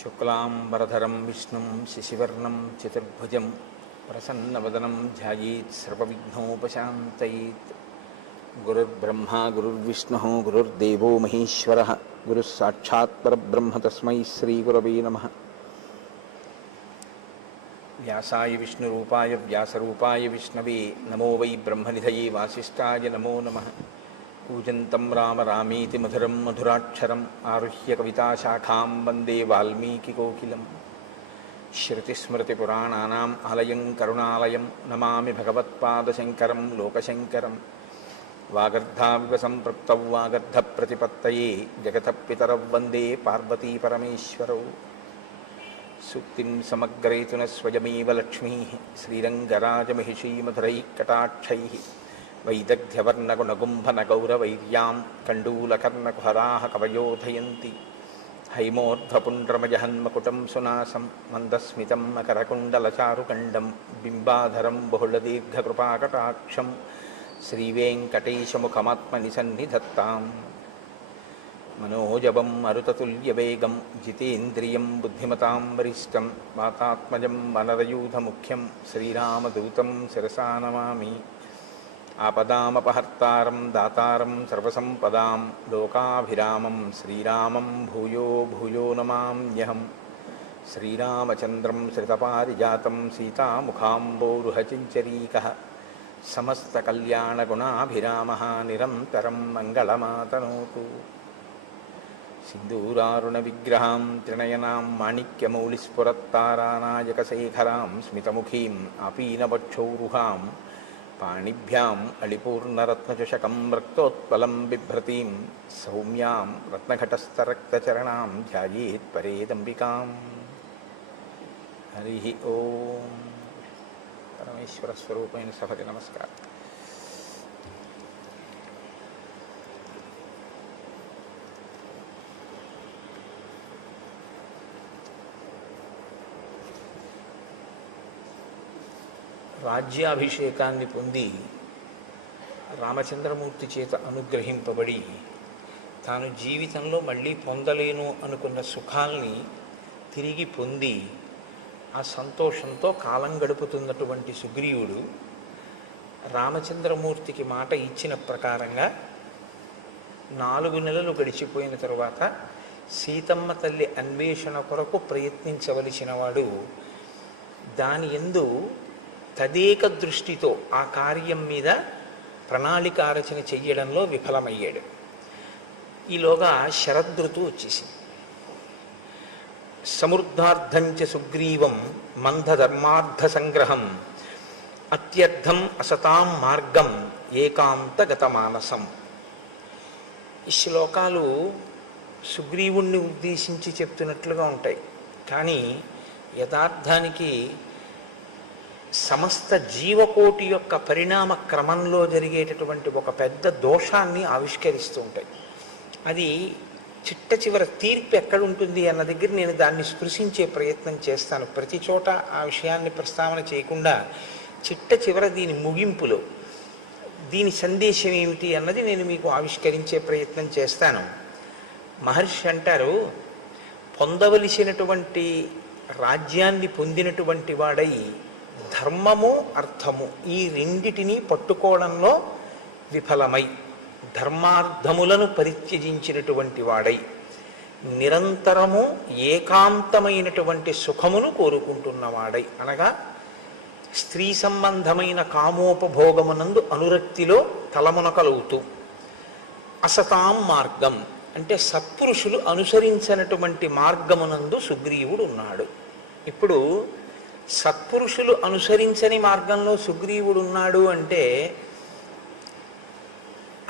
శుక్లాంబరధరం విష్ణుం శశివర్ణం చతుర్భుజం ప్రసన్నవదనం ధ్యాయేత్ సర్వవిఘ్నోపశాంతయేత్. గురుర్బ్రహ్మా గురుర్విష్ణుః గురుర్దేవో మహేశ్వరః గురుస్సాక్షాత్ పరబ్రహ్మ తస్మై శ్రీగురవే నమః. వ్యాసాయ విష్ణురూపాయ వ్యాసరూపాయ విష్ణవే నమో వై బ్రహ్మనిధయే వాసిష్ఠాయ నమో నమః. కూజంతం రామ రామేతి మధురం మధురాక్షరం ఆరుహ్య కవితాశాఖాం వందే వాల్మీకికోకిలం. శృతిస్మృతిపురాణానాం ఆలయం కరుణాలయం నమామి భగవత్పాదశంకరం లోకశంకరం. వాగర్ధావివ సంపృక్తౌ వాగర్ధప్రతిపత్తయే జగతః పితరౌ వందే పార్వతీపరమేశ్వరౌ. సూక్తిం సమగ్రయతున స్వయమేవ లక్ష్మీః శ్రీరంగరాజమహిషీమధురైః కటాక్షైః. వైదగ్ధ్యవర్ణగుణగుంభనగౌరవైర్యాం కండూలకర్ణకుహరాः కవయోధయంతి. హైమోర్ధ్వపుండ్రమజహన్మకుటం సునాసం మందస్మితం మకరకుండలచారుకండం బింబాధరం బహుళదీర్ఘకృపాకటాక్షం శ్రీవేంకటేశముఖమాత్మని సన్నిధత్తాం. మనోజవం మరుతతుల్యవేగం జితేంద్రియం బుద్ధిమతాం వరిష్టం వాతాత్మజం వనరయూధముఖ్యం శ్రీరామదూతం శిరసా నమామి. ఆపదామపహర్తారం దాతారం సర్వసంపదాం లోకాభిరామం శ్రీరామం భూయో భూయో నమామ్యహం. శ్రీరామచంద్రం శ్రితపారిజాతం సీతాముఖాంబోరుహచించరీకः సమస్తకల్యాణగుణాభిరామः నిరంతరం మంగళమాతనోతు. సింధూరారుణవిగ్రహాం త్రినయనాం మాణిక్యమౌళిస్ఫురత్తారానాయకశేఖరాం స్మితముఖీం ఆపీనవక్షౌరుహాం పాణిభ్యాం అళిపూర్ణరత్నచషకం రక్తోత్పలం బిభ్రతీం సౌమ్యాం రత్నఘటస్థరక్తచరణాం ధ్యాయేత్ పరేదంబికాం. హరి ఓం. పరమేశ్వర స్వరూపమైన సభకి నమస్కారం. రాజ్యాభిషేకాన్ని పొంది రామచంద్రమూర్తి చేత అనుగ్రహింపబడి తాను జీవితంలో మళ్ళీ పొందలేను అనుకున్న సుఖాల్ని తిరిగి పొంది ఆ సంతోషంతో కాలం గడుపుతున్నటువంటి సుగ్రీవుడు రామచంద్రమూర్తికి మాట ఇచ్చిన ప్రకారంగా 4 నెలలు గడిచిపోయిన తరువాత సీతమ్మ తల్లి అన్వేషణ కొరకు ప్రయత్నించవలసిన వాడు దాని యందు తదేక దృష్టితో ఆ కార్యం మీద ప్రణాళిక రచన చెయ్యడంలో విఫలమయ్యాడు. ఈలోగా శరదృతువు వచ్చేసింది. సమృద్ధార్థంచ సుగ్రీవం మందధర్మార్థ సంగ్రహం అత్యర్థం అసతాం మార్గం ఏకాంతగతమానసం. ఈ శ్లోకాలు సుగ్రీవుణ్ణి ఉద్దేశించి చెప్తున్నట్లుగా ఉంటాయి, కానీ యథార్థానికి సమస్త జీవకోటి యొక్క పరిణామ క్రమంలో జరిగేటటువంటి ఒక పెద్ద దోషాన్ని ఆవిష్కరిస్తూ ఉంటాయి. అది చిట్ట చివర తీర్పు ఎక్కడుంటుంది అన్న దగ్గర నేను దాన్ని స్పృశించే ప్రయత్నం చేస్తాను. ప్రతి చోట ఆ విషయాన్ని ప్రస్తావన చేయకుండా చిట్ట చివర దీని ముగింపులో దీని సందేశం ఏమిటి అన్నది నేను మీకు ఆవిష్కరించే ప్రయత్నం చేస్తాను. మహర్షి అంటారు, పొందవలసినటువంటి రాజ్యాన్ని పొందినటువంటి వాడై ధర్మము అర్థము ఈ రెండిటినీ పట్టుకోవడంలో విఫలమై ధర్మార్థములను పరిత్యజించినటువంటి వాడై నిరంతరము ఏకాంతమైనటువంటి సుఖమును కోరుకుంటున్నవాడై, అనగా స్త్రీ సంబంధమైన కామోపభోగమునందు అనురక్తిలో తలమునకలవుతూ, అసతాం మార్గం అంటే సత్పురుషులు అనుసరించినటువంటి మార్గమునందు సుగ్రీవుడు ఉన్నాడు. ఇప్పుడు సత్పురుషులు అనుసరించని మార్గంలో సుగ్రీవుడు ఉన్నాడు అంటే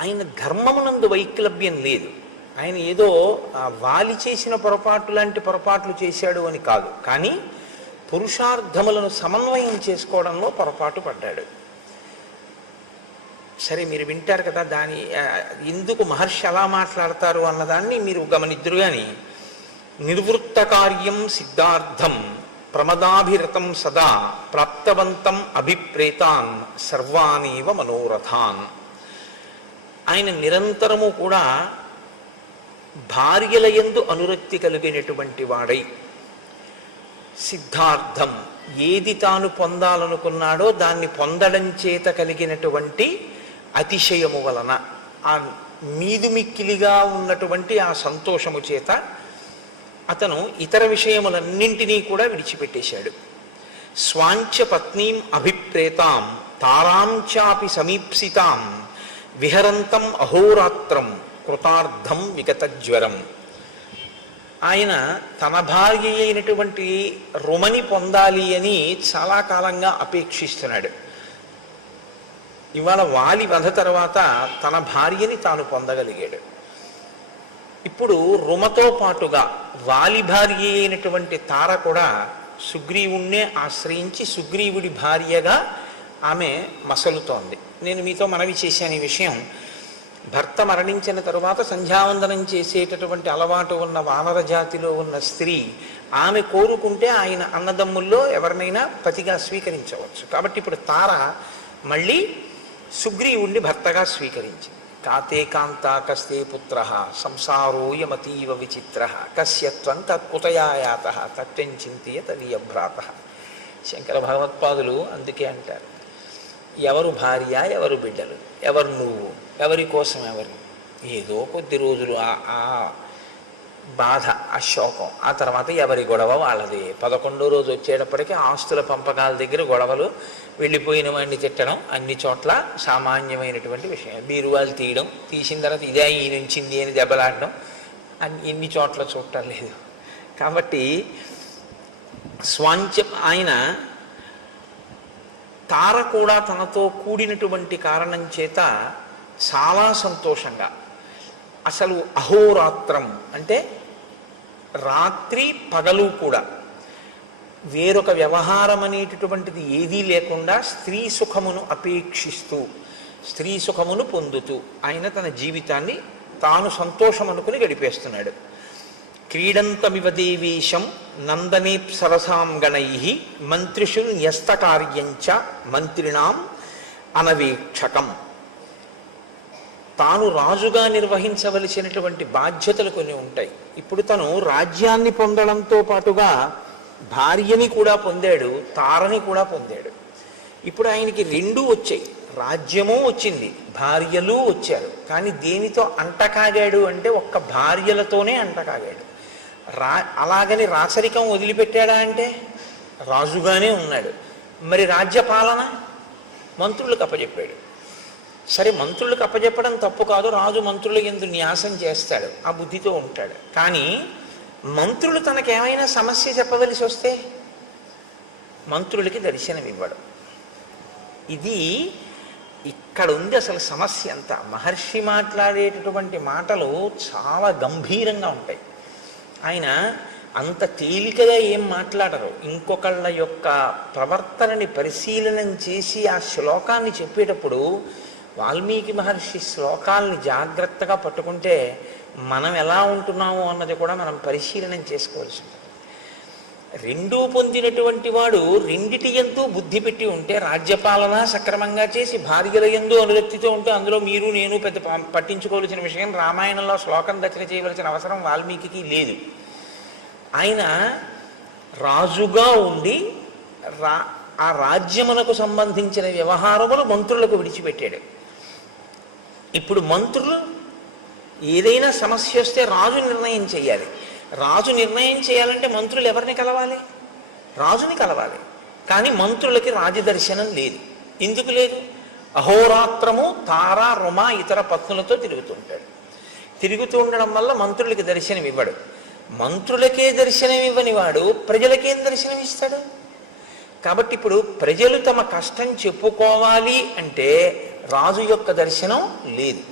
ఆయన ధర్మమునందు వైక్లభ్యం లేదు. ఆయన ఏదో వాలి చేసిన పొరపాటు లాంటి పొరపాట్లు చేశాడు అని కాదు, కానీ పురుషార్థములను సమన్వయం చేసుకోవడంలో పొరపాటు పడ్డాడు. సరే, మీరు వింటారు కదా, దాని ఎందుకు మహర్షి అలా మాట్లాడతారు అన్నదాన్ని మీరు గమనిద్దురు. కానీ నిర్వృత్త కార్యం సిద్ధార్థం ప్రమదాభిరతం సదా ప్రాప్తవంతం అభిప్రేతాన్ సర్వానీవ మనోరథాన్. ఆయన నిరంతరము కూడా భార్యల యందు అనురక్తి కలిగినటువంటి వాడై సిద్ధార్థం, ఏది తాను పొందాలనుకున్నాడో దాన్ని పొందడం చేత కలిగినటువంటి అతిశయము వలన, ఆ మీదుమిక్కిలిగా ఉన్నటువంటి ఆ సంతోషము చేత అతను ఇతర విషయములన్నింటినీ కూడా విడిచిపెట్టేశాడు. స్వాంచ పత్నీం అభిప్రేతాం తారాంచాపి సమీప్సితాం విహరంతం అహోరాత్రం కృతార్థం విగతజ్వరం. ఆయన తన భార్య అయినటువంటి రుమని పొందాలి అని చాలా కాలంగా అపేక్షిస్తున్నాడు. ఇవాళ వాలి వధ తర్వాత తన భార్యని తాను పొందగలిగాడు. ఇప్పుడు రుమతో పాటుగా వాలి భార్య అయినటువంటి తార కూడా సుగ్రీవుణ్ణే ఆశ్రయించి సుగ్రీవుడి భార్యగా ఆమె మసలుతోంది. నేను మీతో మనవి చేశాను ఈ విషయం. భర్త మరణించిన తరువాత సంధ్యావందనం చేసేటటువంటి అలవాటు ఉన్న వానర జాతిలో ఉన్న స్త్రీ ఆమె కోరుకుంటే ఆయన అన్నదమ్ముల్లో ఎవరినైనా పతిగా స్వీకరించవచ్చు. కాబట్టి ఇప్పుడు తార మళ్ళీ సుగ్రీవుణ్ణి భర్తగా స్వీకరించింది. కాతే కాంతా కస్తే పుత్ర సంసారోయమతీవ విచిత్ర కస్యత్వం తత్కుతయాయాత తత్వం చింతియ తదీయభ్రాత. శంకర భగవత్పాదులు అందుకే అంటారు, ఎవరు భార్య, ఎవరు బిడ్డలు, ఎవరు నువ్వు, ఎవరి కోసం ఎవరు. ఏదో కొద్ది రోజులు ఆ బాధ, ఆ శోకం, ఆ తర్వాత ఎవరి గొడవ వాళ్ళది. 11వ రోజు వచ్చేటప్పటికీ ఆస్తుల పంపకాల దగ్గర గొడవలు, వెళ్ళిపోయిన వాడిని తిట్టడం అన్ని చోట్ల సామాన్యమైనటువంటి విషయం. బీరువాలు తీయడం, తీసిన తర్వాత ఇదే ఈయన ఉంచింది అని దెబ్బలాడడం ఎన్ని చోట్ల చూడటం లేదు. కాబట్టి స్వాంచ ఆయన తార కూడా తనతో కూడినటువంటి కారణం చేత చాలా సంతోషంగా, అసలు అహోరాత్రం అంటే రాత్రి పగలు కూడా వేరొక వ్యవహారం అనేటటువంటిది ఏదీ లేకుండా స్త్రీ సుఖమును అపేక్షిస్తూ, స్త్రీ సుఖమును పొందుతూ ఆయన తన జీవితాన్ని తాను సంతోషం అనుకుని గడిపేస్తున్నాడు. క్రీడంతమివ దేవేశం నందనేప్సరసాం గణై మంత్రిషు న్యస్తకార్యంచ మంత్రిణాం అనవేక్షకం. తాను రాజుగా నిర్వహించవలసినటువంటి బాధ్యతలు కొన్ని ఉంటాయి. ఇప్పుడు తను రాజ్యాన్ని పొందడంతో పాటుగా భార్యని కూడా పొందాడు, తారని కూడా పొందాడు. ఇప్పుడు ఆయనకి రెండూ వచ్చాయి, రాజ్యము వచ్చింది, భార్యలు వచ్చారు. కానీ దేనితో అంటకాగాడు అంటే ఒక్క భార్యలతోనే అంటకాగాడు. అలాగని రాచరికం వదిలిపెట్టాడా అంటే రాజుగానే ఉన్నాడు. మరి రాజ్యపాలన మంత్రులకు అప్పచెప్పాడు. సరే, మంత్రులకు అప్పచెప్పడం తప్పు కాదు, రాజు మంత్రుల యందు న్యాసం చేస్తాడు, ఆ బుద్ధితో ఉంటాడు. కానీ మంత్రులు తనకేమైనా సమస్య చెప్పవలసి వస్తే మంత్రులకి దర్శనం ఇవ్వడం. ఇది ఇక్కడ ఉంది అసలు సమస్య అంతా. మహర్షి మాట్లాడేటటువంటి మాటలు చాలా గంభీరంగా ఉంటాయి. ఆయన అంత తేలికగా ఏం మాట్లాడరు. ఇంకొకళ్ళ యొక్క ప్రవర్తనని పరిశీలనం చేసి ఆ శ్లోకాన్ని చెప్పేటప్పుడు వాల్మీకి మహర్షి శ్లోకాలని జాగ్రత్తగా పట్టుకుంటే మనం ఎలా ఉంటున్నామో అన్నది కూడా మనం పరిశీలనం చేసుకోవాల్సి ఉంటుంది. రెండూ పొందినటువంటి వాడు రెండిటి యందు బుద్ధి పెట్టి ఉంటే, రాజ్యపాలన సక్రమంగా చేసి భార్యల యందు అనురక్తితో ఉంటే అందులో మీరు నేను పెద్ద పట్టించుకోవాల్సిన విషయం, రామాయణంలో శ్లోకం రచన చేయవలసిన అవసరం వాల్మీకి లేదు. ఆయన రాజుగా ఉండి ఆ రాజ్యమునకు సంబంధించిన వ్యవహారములు మంత్రులకు విడిచిపెట్టాడు. ఇప్పుడు మంత్రులు ఏదైనా సమస్య వస్తే రాజు నిర్ణయం చేయాలి. రాజు నిర్ణయం చేయాలంటే మంత్రులు ఎవరిని కలవాలి? రాజుని కలవాలి. కానీ మంత్రులకి రాజదర్శనం లేదు. ఎందుకు లేదు? అహోరాత్రము తార రుమ ఇతర పత్నులతో తిరుగుతుంటాడు. తిరుగుతూ ఉండడం వల్ల మంత్రులకి దర్శనం ఇవ్వడు. మంత్రులకే దర్శనం ఇవ్వని వాడు ప్రజలకేం దర్శనం ఇస్తాడు? కాబట్టి ఇప్పుడు ప్రజలు తమ కష్టం చెప్పుకోవాలి అంటే రాజు యొక్క దర్శనం లేదు.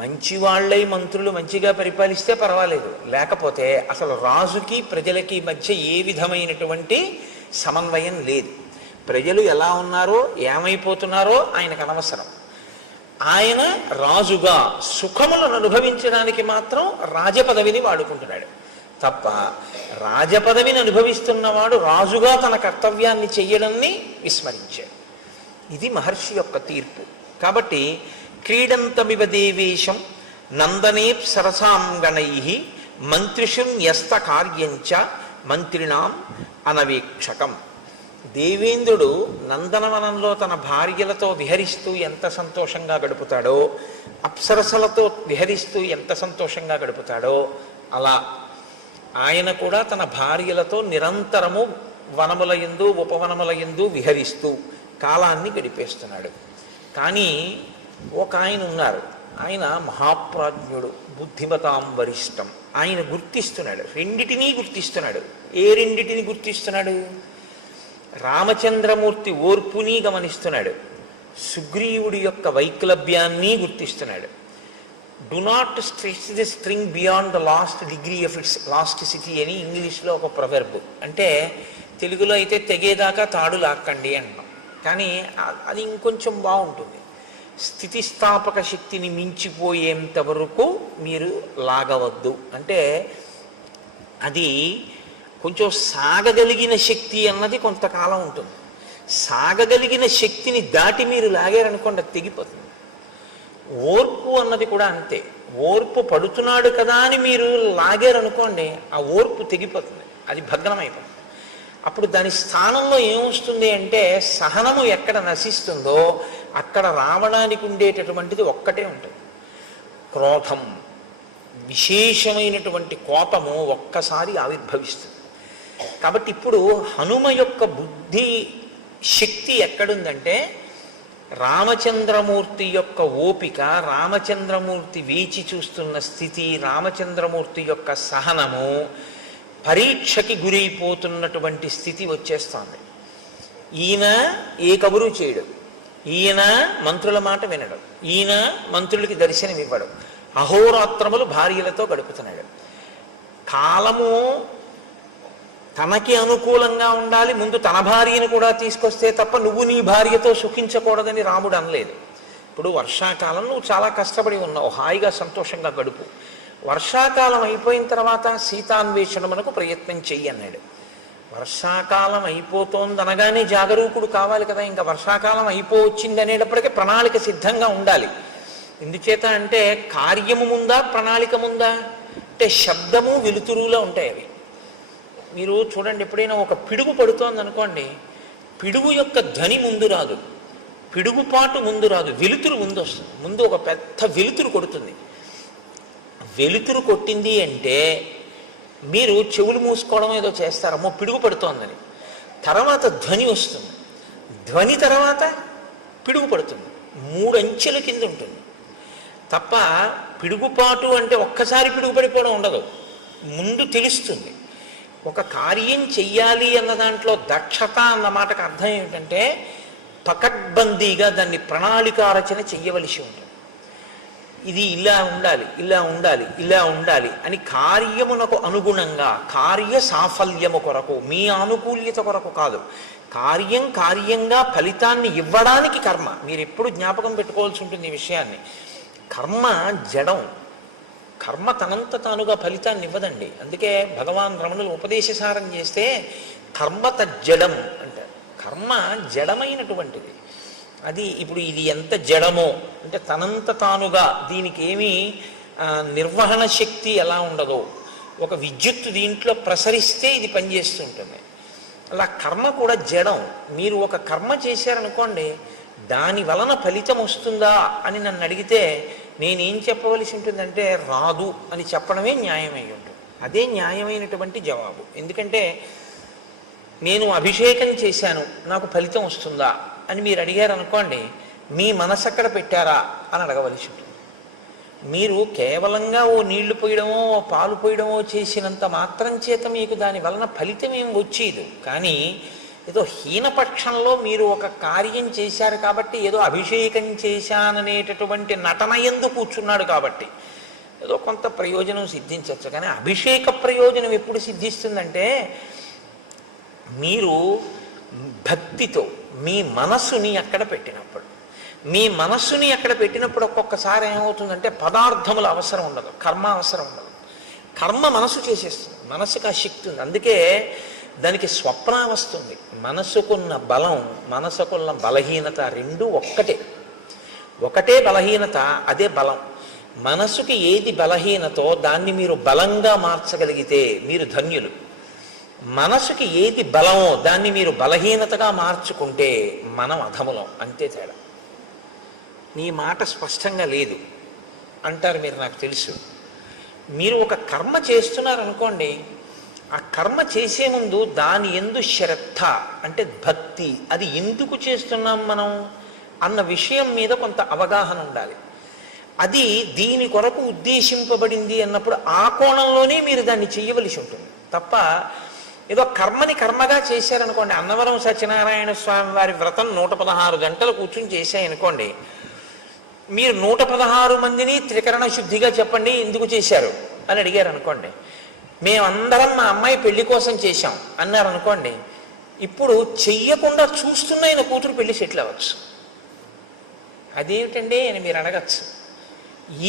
మంచి వాళ్ళై మంత్రులు మంచిగా పరిపాలిస్తే పర్వాలేదు, లేకపోతే అసలు రాజుకి ప్రజలకి మధ్య ఏ విధమైనటువంటి సమన్వయం లేదు. ప్రజలు ఎలా ఉన్నారో ఏమైపోతున్నారో ఆయనకు అనవసరం. ఆయన రాజుగా సుఖములను అనుభవించడానికి మాత్రం రాజపదవిని వాడుకుంటున్నాడు తప్ప, రాజపదవిని అనుభవిస్తున్నవాడు రాజుగా తన కర్తవ్యాన్ని చెయ్యడాన్ని విస్మరించాడు. ఇది మహర్షి యొక్క తీర్పు. కాబట్టి క్రీడంతమివ దేవేశం నందనేప్సరసాం గణై మంత్రిషు న్యస్త కార్యంచ మంత్రిణాం అనవీక్షకం. దేవేంద్రుడు నందనవనంలో తన భార్యలతో విహరిస్తూ ఎంత సంతోషంగా గడుపుతాడో, అప్సరసలతో విహరిస్తూ ఎంత సంతోషంగా గడుపుతాడో, అలా ఆయన కూడా తన భార్యలతో నిరంతరము వనముల యందు ఉపవనముల యందు విహరిస్తూ కాలాన్ని గడిపేస్తున్నాడు. కానీ ఒక ఆయన ఉన్నారు, ఆయన మహాప్రాజ్ఞుడు, బుద్ధిమతాం వరిష్టం. ఆయన గుర్తిస్తున్నాడు, రెండిటినీ గుర్తిస్తున్నాడు. ఏ రెండిటిని గుర్తిస్తున్నాడు? రామచంద్రమూర్తి ఓర్పుని గమనిస్తున్నాడు, సుగ్రీవుడి యొక్క వైక్లభ్యాన్ని గుర్తిస్తున్నాడు. Do not stretch the string beyond the last degree of its elasticity అని ఇంగ్లీష్లో ఒక ప్రొవెర్బ్. అంటే తెలుగులో అయితే తెగేదాకా తాడు లాక్కండి అంటాం, కానీ అది ఇంకొంచెం బాగుంటుంది. స్థితిస్థాపక శక్తిని మించిపోయేంత వరకు మీరు లాగవద్దు. అంటే అది కొంచెం సాగగలిగిన శక్తి అన్నది కొంతకాలం ఉంటుంది. సాగగలిగిన శక్తిని దాటి మీరు లాగారనుకోండి, అది తెగిపోతుంది. ఓర్పు అన్నది కూడా అంతే. ఓర్పు పడుతున్నాడు కదా అని మీరు లాగారనుకోండి, ఆ ఓర్పు తెగిపోతుంది, అది భగ్నమైపోతుంది. అప్పుడు దాని స్థానంలో ఏమొస్తుంది అంటే, సహనము ఎక్కడ నశిస్తుందో అక్కడ రావడానికి ఉండేటటువంటిది ఒక్కటే ఉంటుంది, క్రోధం. విశేషమైనటువంటి కోపము ఒక్కసారి ఆవిర్భవిస్తుంది. కాబట్టి ఇప్పుడు హనుమ యొక్క బుద్ధి శక్తి ఎక్కడుందంటే, రామచంద్రమూర్తి యొక్క ఓపిక, రామచంద్రమూర్తి వేచి చూస్తున్న స్థితి, రామచంద్రమూర్తి యొక్క సహనము పరీక్షకి గురైపోతున్నటువంటి స్థితి వచ్చేస్తోంది. ఈయన ఏ కబురు చేయడు, ఈయన మంత్రుల మాట వినడు, ఈయన మంత్రులకి దర్శనం ఇవ్వడు, అహోరాత్రములు భార్యలతో గడుపుతున్నాడు. కాలము తనకి అనుకూలంగా ఉండాలి, ముందు తన భార్యను కూడా తీసుకొస్తే తప్ప నువ్వు నీ భార్యతో సుఖించకూడదని రాముడు అనలేదు. ఇప్పుడు వర్షాకాలం నువ్వు చాలా కష్టపడి ఉన్నావు, హాయిగా సంతోషంగా గడుపు. వర్షాకాలం అయిపోయిన తర్వాత సీతాన్వేషణమునకు ప్రయత్నం చెయ్యి అన్నాడు. వర్షాకాలం అయిపోతోంది అనగానే జాగరూకుడు కావాలి కదా. ఇంకా వర్షాకాలం అయిపోవచ్చింది అనేటప్పటికీ ప్రణాళిక సిద్ధంగా ఉండాలి. ఎందుచేత అంటే కార్యము ముందా ప్రణాళిక ముందా అంటే శబ్దము వెలుతురులో ఉంటాయి అవి. మీరు చూడండి, ఎప్పుడైనా ఒక పిడుగు పడుతోంది అనుకోండి, పిడుగు యొక్క ధ్వని ముందు రాదు, పిడుగుపాటు ముందు రాదు, వెలుతురు ముందు వస్తుంది. ముందు ఒక పెద్ద వెలుతురు కొడుతుంది. వెలుతురు కొట్టింది అంటే మీరు చెవులు మూసుకోవడం ఏదో చేస్తారమ్మో పిడుగు పడుతోందని. తర్వాత ధ్వని వస్తుంది, ధ్వని తర్వాత పిడుగు పడుతుంది. 3 అంచెల కింద ఉంటుంది తప్ప పిడుగుపాటు అంటే ఒక్కసారి పిడుగు పడిపోవడం ఉండదు. ముందు తెలుస్తుంది. ఒక కార్యం చెయ్యాలి అన్న దాంట్లో దక్షత అన్న మాటకు అర్థం ఏమిటంటే, పకడ్బందీగా దాన్ని ప్రణాళికారచన చెయ్యవలసి ఉంటుంది. ఇది ఇలా ఉండాలి, ఇలా ఉండాలి, ఇలా ఉండాలి అని కార్యమునకు అనుగుణంగా, కార్య సాఫల్యము కొరకు, మీ ఆనుకూల్యత కొరకు కాదు, కార్యంగా ఫలితాన్ని ఇవ్వడానికి కర్మ. మీరు ఎప్పుడు జ్ఞాపకం పెట్టుకోవాల్సి ఉంటుంది ఈ విషయాన్ని. కర్మ జడం, కర్మ తనంత తానుగా ఫలితాన్ని ఇవ్వదండి. అందుకే భగవాన్ రమణులు ఉపదేశసారం చేస్తే కర్మ తజ్జడం అంటారు. కర్మ జడమైనటువంటిది. అది ఇప్పుడు ఇది ఎంత జడమో అంటే తనంత తానుగా దీనికి ఏమీ నిర్వహణ శక్తి ఎలా ఉండదో, ఒక విద్యుత్తు దీంట్లో ప్రసరిస్తే ఇది పనిచేస్తుంటుంది. అలా కర్మ కూడా జడం. మీరు ఒక కర్మ చేశారనుకోండి, దాని వలన ఫలితం వస్తుందా అని నన్ను అడిగితే నేనేం చెప్పవలసి ఉంటుందంటే రాదు అని చెప్పడమే న్యాయమై ఉంటుంది. అదే న్యాయమైనటువంటి జవాబు. ఎందుకంటే నేను అభిషేకం చేశాను, నాకు ఫలితం వస్తుందా అని మీరు అడిగారు అనుకోండి, మీ మనసు అక్కడ పెట్టారా అని అడగవలసి ఉంటుంది. మీరు కేవలంగా ఓ నీళ్లు పోయడమో ఓ పాలు పోయడమో చేసినంత మాత్రం చేత మీకు దాని వలన ఫలితం ఏం వచ్చేది. కానీ ఏదో హీనపక్షంలో మీరు ఒక కార్యం చేశారు కాబట్టి, ఏదో అభిషేకం చేశాననేటటువంటి నటన ఎందు కూర్చున్నాడు కాబట్టి ఏదో కొంత ప్రయోజనం సిద్ధించవచ్చు. కానీ అభిషేక ప్రయోజనం ఎప్పుడు సిద్ధిస్తుందంటే, మీరు భక్తితో మీ మనస్సుని అక్కడ పెట్టినప్పుడు. మీ మనస్సుని అక్కడ పెట్టినప్పుడు ఒక్కొక్కసారి ఏమవుతుందంటే పదార్థముల అవసరం ఉండదు, కర్మ అవసరం ఉండదు. కర్మ మనసు చేసేస్తుంది, మనసుకు ఆ శక్తి ఉంది. అందుకే దానికి స్వప్న వస్తుంది. మనసుకున్న బలం, మనసుకున్న బలహీనత రెండూ ఒకటే బలహీనత, అదే బలం. మనసుకి ఏది బలహీనతో దాన్ని మీరు బలంగా మార్చగలిగితే మీరు ధన్యులు. మనసుకి ఏది బలమో దాన్ని మీరు బలహీనతగా మార్చుకుంటే మనం అధములం, అంతే తేడా. నీ మాట స్పష్టంగా లేదు అంటారు మీరు, నాకు తెలుసు. మీరు ఒక కర్మ చేస్తున్నారనుకోండి, ఆ కర్మ చేసే ముందు దాని యందు శ్రద్ధ అంటే భక్తి, అది ఎందుకు చేస్తున్నాం మనం అన్న విషయం మీద కొంత అవగాహన ఉండాలి. అది దీని కొరకు ఉద్దేశింపబడింది అన్నప్పుడు ఆ కోణంలోనే మీరు దాన్ని చేయవలసి ఉంటుంది తప్ప ఏదో కర్మని కర్మగా చేశారనుకోండి. అన్నవరం సత్యనారాయణ స్వామి వారి వ్రతం 116 గంటలు కూర్చుని చేశాయనుకోండి, మీరు 116 మందిని త్రికరణ శుద్ధిగా చెప్పండి ఎందుకు చేశారు అని అడిగారు అనుకోండి, మేమందరం మా అమ్మాయి పెళ్లి కోసం చేశాం అన్నారు అనుకోండి, ఇప్పుడు చెయ్యకుండా చూస్తున్న ఆయన కూతురు పెళ్లి సెటిల్ అవ్వచ్చు. అదేమిటండి అని మీరు అడగచ్చు.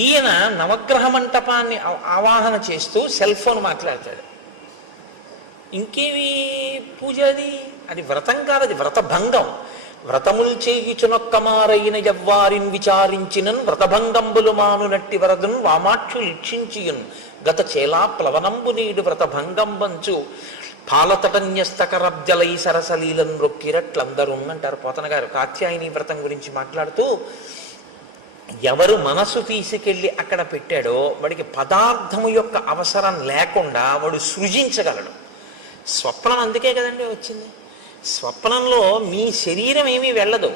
ఈయన నవగ్రహ మంటపాన్ని ఆవాహన చేస్తూ సెల్ ఫోన్ మాట్లాడతాడు. ఇంకేమి పూజ అది? అది వ్రతం కాదు, అది వ్రతభంగం. వ్రతముల్ చేయుచునొక్కమారైన యవ్వారిన్ విచారించినన్ వ్రతభంగంబులు మానునట్టి వరదున్ వామాక్షు లిక్షించియున్ గత చేలా ప్లవనంబు నీడు వ్రతభంగంబంచు పాలతటన్యస్తకరబ్జలై సరసలీలను రొక్కిరట్లందరూ అంటారు పోతన గారు కాత్యాయని వ్రతం గురించి మాట్లాడుతూ. ఎవరు మనసు తీసుకెళ్ళి అక్కడ పెట్టాడో వాడికి పదార్థము యొక్క అవసరం లేకుండా వాడు సృజించగలడు. స్వప్నం అందుకే కదండి వచ్చింది. స్వప్నంలో మీ శరీరం ఏమీ వెళ్ళదు,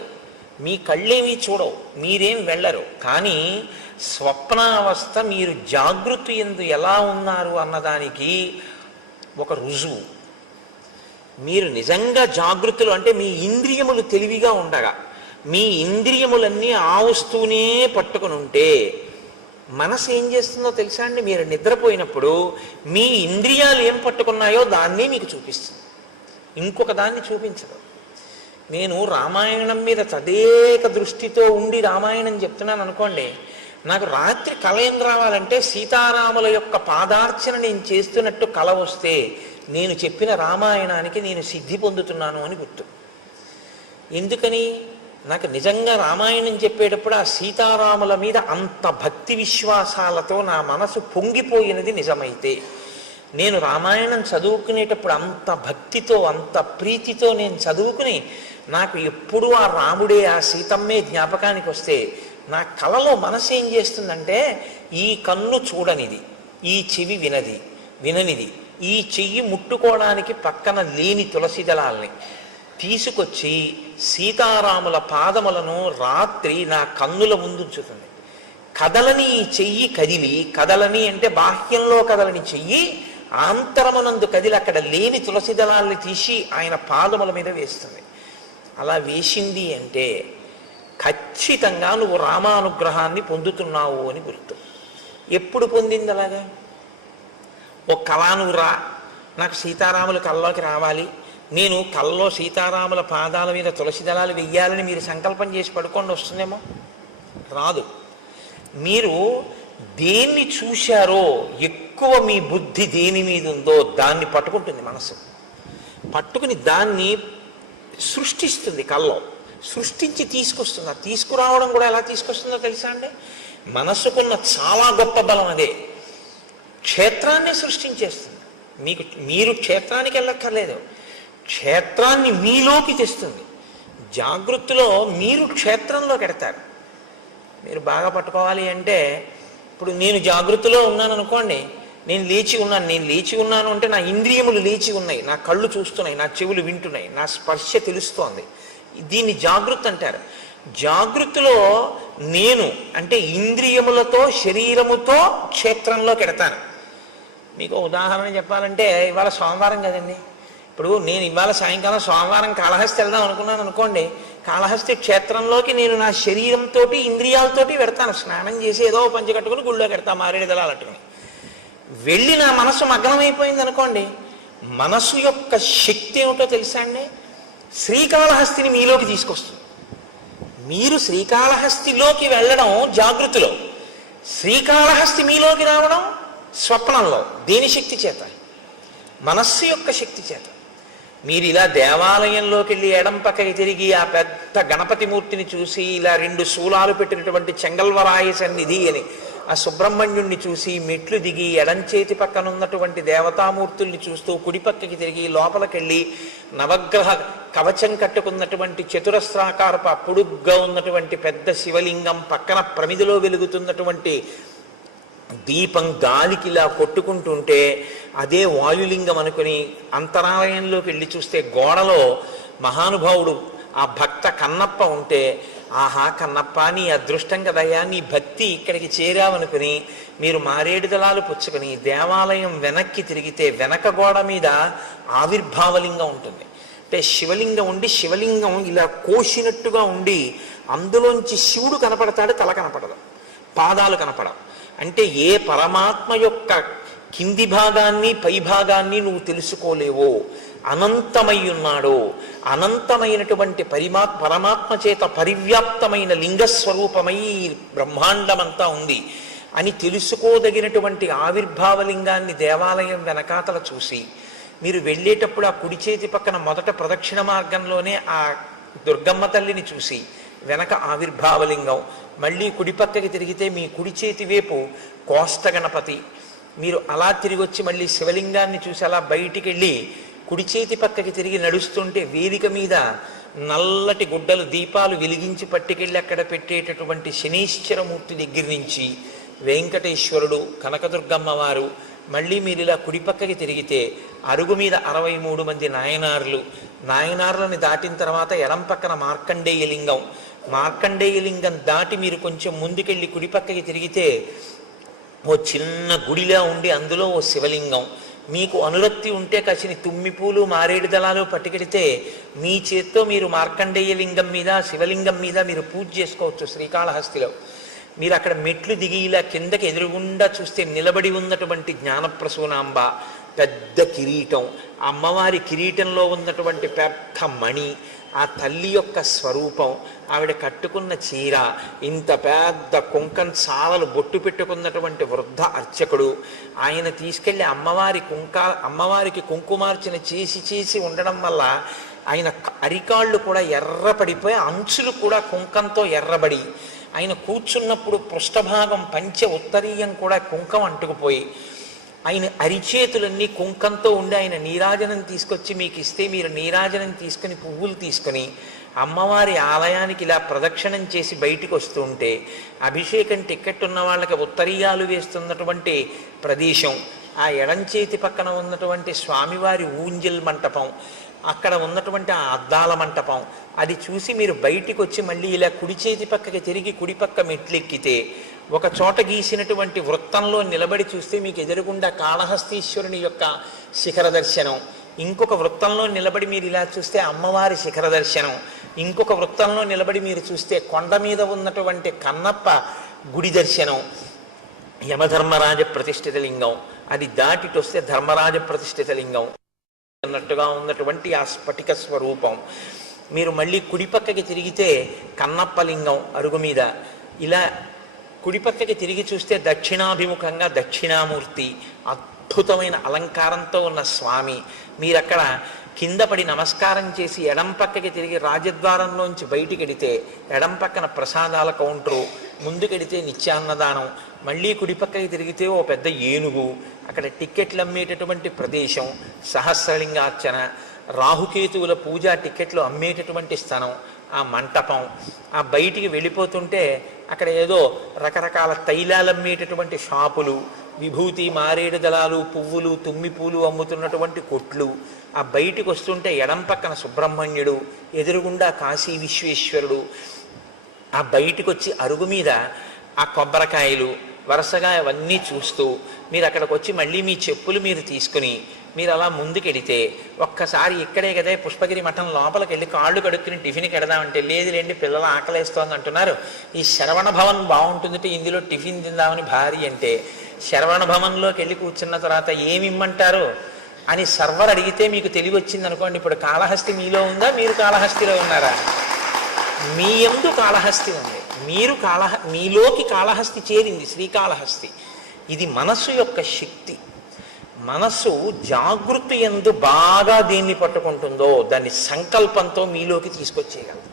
మీ కళ్ళేమీ చూడవు, మీరేం వెళ్ళరు. కానీ స్వప్నావస్థ మీరు జాగృతి యందు ఎలా ఉన్నారు అన్నదానికి ఒక రుజువు. మీరు నిజంగా జాగృతులు అంటే మీ ఇంద్రియములు తెలివిగా ఉండగా మీ ఇంద్రియములన్నీ ఆ వస్తువునే పట్టుకుని ఉంటే మనసు ఏం చేస్తుందో తెలుసా అండి? మీరు నిద్రపోయినప్పుడు మీ ఇంద్రియాలు ఏం పట్టుకున్నాయో దాన్నే మీకు చూపిస్తుంది, ఇంకొక దాన్ని చూపించదు. నేను రామాయణం మీద తదేక దృష్టితో ఉండి రామాయణం చెప్తున్నాను అనుకోండి, నాకు రాత్రి కల ఏం రావాలంటే సీతారాముల యొక్క పాదార్చన నేను చేస్తున్నట్టు కల వస్తే నేను చెప్పిన రామాయణానికి నేను సిద్ధి పొందుతున్నాను అని గుర్తు. ఎందుకని? నాకు నిజంగా రామాయణం చెప్పేటప్పుడు ఆ సీతారాముల మీద అంత భక్తి విశ్వాసాలతో నా మనసు పొంగిపోయినది నిజమైతే, నేను రామాయణం చదువుకునేటప్పుడు అంత భక్తితో అంత ప్రీతితో నేను చదువుకుని నాకు ఎప్పుడూ ఆ రాముడే ఆ సీతమ్మే జ్ఞాపకానికి వస్తే నా కలలో మనసు ఏం చేస్తుందంటే, ఈ కన్ను చూడనిది, ఈ చెవి విననిది, ఈ చెయ్యి ముట్టుకోవడానికి పక్కన లేని తులసి దళాల్ని తీసుకొచ్చి సీతారాముల పాదములను రాత్రి నా కన్నుల ముందుంచుతుంది. కదలని ఈ చెయ్యి కదిలి, కదలని అంటే బాహ్యంలో కదలని చెయ్యి ఆంతరమునందు కదిలి అక్కడ లేని తులసి దళాల్ని తీసి ఆయన పాదముల మీద వేస్తుంది. అలా వేసింది అంటే ఖచ్చితంగా నువ్వు రామానుగ్రహాన్ని పొందుతున్నావు అని గుర్తు. ఎప్పుడు పొందింది అలాగా? ఓ కళ నువ్వు రా, నాకు సీతారాముల కల్లోకి రావాలి, నేను కల్లో సీతారాముల పాదాల మీద తులసి దళాలు వెయ్యాలని మీరు సంకల్పం చేసి పడుకోండి, వస్తుందేమో? రాదు. మీరు దేన్ని చూశారో ఎక్కువ మీ బుద్ధి దేని మీద ఉందో దాన్ని పట్టుకుంటుంది మనసు. పట్టుకుని దాన్ని సృష్టిస్తుంది, కల్లో సృష్టించి తీసుకొస్తుంది. ఆ తీసుకురావడం కూడా ఎలా తీసుకొస్తుందో తెలుసా అండి? మనసుకున్న చాలా గొప్ప బలం అదే. క్షేత్రాన్ని సృష్టించేస్తుంది. మీరు క్షేత్రానికి వెళ్ళక్కర్లేదు, క్షేత్రాన్ని మీలోకి తెస్తుంది. జాగృతిలో మీరు క్షేత్రంలోకి ఎడతారు. మీరు బాగా పట్టుకోవాలి అంటే, ఇప్పుడు నేను జాగృతిలో ఉన్నాను అనుకోండి, నేను లేచి ఉన్నాను అంటే నా ఇంద్రియములు లేచి ఉన్నాయి, నా కళ్ళు చూస్తున్నాయి, నా చెవులు వింటున్నాయి, నా స్పర్శ తెలుస్తోంది. దీన్ని జాగృతి అంటారు. జాగృతిలో నేను అంటే ఇంద్రియములతో శరీరముతో క్షేత్రంలోకి ఎడతాను. మీకు ఉదాహరణ చెప్పాలంటే, ఇవాళ సోమవారం కదండి, ఇప్పుడు నేను ఇవాళ సాయంకాలం సోమవారం కాళహస్తి వెళ్దాం అనుకున్నాను అనుకోండి, కాళహస్తి క్షేత్రంలోకి నేను నా శరీరంతో ఇంద్రియాలతోటి పెడతాను. స్నానం చేసి ఏదో పంచి కట్టుకుని గుళ్ళోకి పెడతాను, మారేడు దళాలు అట్టుకుని వెళ్ళి నా మనసు మగ్నమైపోయింది అనుకోండి, మనసు యొక్క శక్తి ఏమిటో తెలుసా అండి? శ్రీకాళహస్తిని మీలోకి తీసుకొస్తుంది. మీరు శ్రీకాళహస్తిలోకి వెళ్ళడం జాగృతిలో, శ్రీకాళహస్తి మీలోకి రావడం స్వప్నంలో. దేని శక్తి చేత? మనస్సు యొక్క శక్తి చేత. మీరు ఇలా దేవాలయంలోకి వెళ్ళి ఎడం పక్కకి తిరిగి ఆ పెద్ద గణపతి మూర్తిని చూసి ఇలా 2 శూలాలు పెట్టినటువంటి చెంగల్వరాయ సన్నిధి అని ఆ సుబ్రహ్మణ్యుణ్ణి చూసి మెట్లు దిగి ఎడంచేతి పక్కన ఉన్నటువంటి దేవతామూర్తుల్ని చూస్తూ కుడిపక్కకి తిరిగి లోపలికెళ్ళి నవగ్రహ కవచం కట్టుకున్నటువంటి చతురస్రాకారపు పొడుగ్గా ఉన్నటువంటి పెద్ద శివలింగం పక్కన ప్రమిదిలో వెలుగుతున్నటువంటి దీపం గాలికి ఇలా కొట్టుకుంటుంటే అదే వాయులింగం అనుకుని అంతరాలయంలోకి వెళ్ళి చూస్తే గోడలో మహానుభావుడు ఆ భక్త కన్నప్ప ఉంటే, ఆహా కన్నప్ప నీ అదృష్టం కదయ్యా, నీ భక్తి ఇక్కడికి చేరావనుకుని మీరు మారేడు దళాలు పుచ్చుకొని దేవాలయం వెనక్కి తిరిగితే వెనక గోడ మీద ఆవిర్భావలింగం ఉంటుంది. అంటే శివలింగం ఉండి శివలింగం ఇలా కోసినట్టుగా ఉండి అందులోంచి శివుడు కనపడతాడు, తల కనపడదు, పాదాలు కనపడవు. అంటే ఏ పరమాత్మ యొక్క కింది భాగాన్ని పై భాగాన్ని నువ్వు తెలుసుకోలేవో, అనంతమై ఉన్నాడో, అనంతమైనటువంటి పరమాత్మ చేత పరివ్యాప్తమైన లింగస్వరూపమై బ్రహ్మాండమంతా ఉంది అని తెలుసుకోదగినటువంటి ఆవిర్భావలింగాన్ని దేవాలయం వెనకాతల చూసి మీరు వెళ్ళేటప్పుడు ఆ కుడి చేతి పక్కన మొదట ప్రదక్షిణ మార్గంలోనే ఆ దుర్గమ్మ తల్లిని చూసి వెనక ఆవిర్భావలింగం, మళ్ళీ కుడిపక్కకి తిరిగితే మీ కుడి చేతి వైపు కోష్ట గణపతి, మీరు అలా తిరిగి వచ్చి మళ్ళీ శివలింగాన్ని చూసి అలా బయటికి వెళ్ళి కుడి చేతి పక్కకి తిరిగి నడుస్తుంటే వేదిక మీద నల్లటి గుడ్డలు దీపాలు వెలిగించి పట్టుకెళ్ళి అక్కడ పెట్టేటటువంటి శనీశ్వరమూర్తి దగ్గర నుంచి వెంకటేశ్వరుడు, కనకదుర్గమ్మ వారు, మళ్ళీ మీరు ఇలా కుడిపక్కకి తిరిగితే అరుగు మీద 63 మంది నాయనార్లని దాటిన తర్వాత ఎడం పక్కన మార్కండేయలింగం, మార్కండేయలింగం దాటి మీరు కొంచెం ముందుకెళ్ళి కుడిపక్కకి తిరిగితే ఓ చిన్న గుడిలా ఉండి అందులో ఓ శివలింగం, మీకు అనురక్తి ఉంటే కసిని తుమ్మిపూలు మారేడు దళాలు పట్టుకెడితే మీ చేత్తో మీరు మార్కండేయలింగం మీద శివలింగం మీద మీరు పూజ చేసుకోవచ్చు. శ్రీకాళహస్తిలో మీరు అక్కడ మెట్లు దిగి ఇలా కిందకి ఎదురుగుండా చూస్తే నిలబడి ఉన్నటువంటి జ్ఞానప్రసూనాంబ, పెద్ద కిరీటం, అమ్మవారి కిరీటంలో ఉన్నటువంటి పెద్ద మణి, ఆ తల్లి యొక్క స్వరూపం, ఆవిడ కట్టుకున్న చీర, ఇంత పెద్ద కుంకం సాలలు బొట్టు పెట్టుకున్నటువంటి వృద్ధ అర్చకుడు, ఆయన తీసుకెళ్ళి అమ్మవారికి కుంకుమార్చన చేసి ఉండడం వల్ల ఆయన అరికాళ్ళు కూడా ఎర్రపడిపోయి అంచులు కూడా కుంకంతో ఎర్రబడి, ఆయన కూర్చున్నప్పుడు పృష్ఠభాగం పంచె ఉత్తరీయం కూడా కుంకం అంటుకుపోయి, ఆయన అరిచేతులన్నీ కుంకంతో ఉండి ఆయన నీరాజనం తీసుకొచ్చి మీకు ఇస్తే మీరు నీరాజనం తీసుకుని పువ్వులు తీసుకుని అమ్మవారి ఆలయానికి ఇలా ప్రదక్షిణం చేసి బయటికి వస్తూ ఉంటే అభిషేకం టిక్కెట్ ఉన్న వాళ్ళకి ఉత్తరీయాలు వేస్తున్నటువంటి ప్రదేశం, ఆ ఎడంచేతి పక్కన ఉన్నటువంటి స్వామివారి ఊంజల్ మంటపం, అక్కడ ఉన్నటువంటి ఆ అద్దాల మంటపం, అది చూసి మీరు బయటికి వచ్చి మళ్ళీ ఇలా కుడి చేతి పక్కకి తిరిగి కుడిపక్క మెట్లెక్కితే ఒక చోట గీసినటువంటి వృత్తంలో నిలబడి చూస్తే మీకు ఎదురుగుండా కాళహస్తీశ్వరుని యొక్క శిఖర దర్శనం, ఇంకొక వృత్తంలో నిలబడి మీరు ఇలా చూస్తే అమ్మవారి శిఖర దర్శనం, ఇంకొక వృత్తంలో నిలబడి మీరు చూస్తే కొండ మీద ఉన్నటువంటి కన్నప్ప గుడి దర్శనం, యమధర్మరాజ ప్రతిష్ఠిత లింగం, అది దాటిటొస్తే ధర్మరాజ ప్రతిష్ఠిత లింగం అన్నట్టుగా ఉన్నటువంటి ఆ స్ఫటిక స్వరూపం. మీరు మళ్ళీ కుడిపక్కకి తిరిగితే కన్నప్పలింగం అరుగు మీద, ఇలా కుడిపక్కకి తిరిగి చూస్తే దక్షిణాభిముఖంగా దక్షిణామూర్తి, అద్భుతమైన అలంకారంతో ఉన్న స్వామి. మీరక్కడ కింద పడి నమస్కారం చేసి ఎడం పక్కకి తిరిగి రాజద్వారంలోంచి బయటికి వెడితే ఎడం పక్కన ప్రసాదాల కౌంటరు, ముందుకెడితే నిత్యాన్నదానం, మళ్ళీ కుడిపక్కకి తిరిగితే ఓ పెద్ద ఏనుగు, అక్కడ టిక్కెట్లు అమ్మేటటువంటి ప్రదేశం, సహస్రలింగార్చన, రాహుకేతువుల పూజా టిక్కెట్లు అమ్మేటటువంటి స్థలం, ఆ మంటపం, ఆ బయటికి వెళ్ళిపోతుంటే అక్కడ ఏదో రకరకాల తైలాలు అమ్మేటటువంటి షాపులు, విభూతి మారేడు దళాలు పువ్వులు తుమ్మిపూలు అమ్ముతున్నటువంటి కొట్లు, ఆ బయటికి వస్తుంటే ఎడం పక్కన సుబ్రహ్మణ్యుడు, ఎదురుగుండా కాశీ విశ్వేశ్వరుడు, ఆ బయటికి వచ్చి అరుగు మీద ఆ కొబ్బరికాయలు వరుసగా అవన్నీ చూస్తూ మీరు అక్కడికి వచ్చి మళ్ళీ మీ చెప్పులు మీరు తీసుకుని మీరు అలా ముందుకెడితే ఒక్కసారి ఇక్కడే కదా పుష్పగిరి మఠం లోపలికి వెళ్ళి కాళ్ళు కడుక్కుని టిఫిన్కి వెడదామంటే లేదులేండి పిల్లలు ఆకలేస్తోంది అంటున్నారు, ఈ శరవణ భవన్ బాగుంటుందంటే ఇందులో టిఫిన్ తిందామని భార్య అంటే శరవణ భవన్లోకి వెళ్ళి కూర్చున్న తర్వాత ఏమి ఇమ్మంటారు అని సర్వర్ అడిగితే మీకు తెలివి వచ్చింది అనుకోండి, ఇప్పుడు కాళహస్తి మీలో ఉందా, మీరు కాళహస్తిలో ఉన్నారా? మీ యందు కాళహస్తి ఉంది, మీలోకి కాళహస్తి చేరింది, శ్రీకాళహస్తి. ఇది మనస్సు యొక్క శక్తి. మనస్సు జాగృతి యందు బాగా దేన్ని పట్టుకుంటుందో దాన్ని సంకల్పంతో మీలోకి తీసుకొచ్చేయగలదు.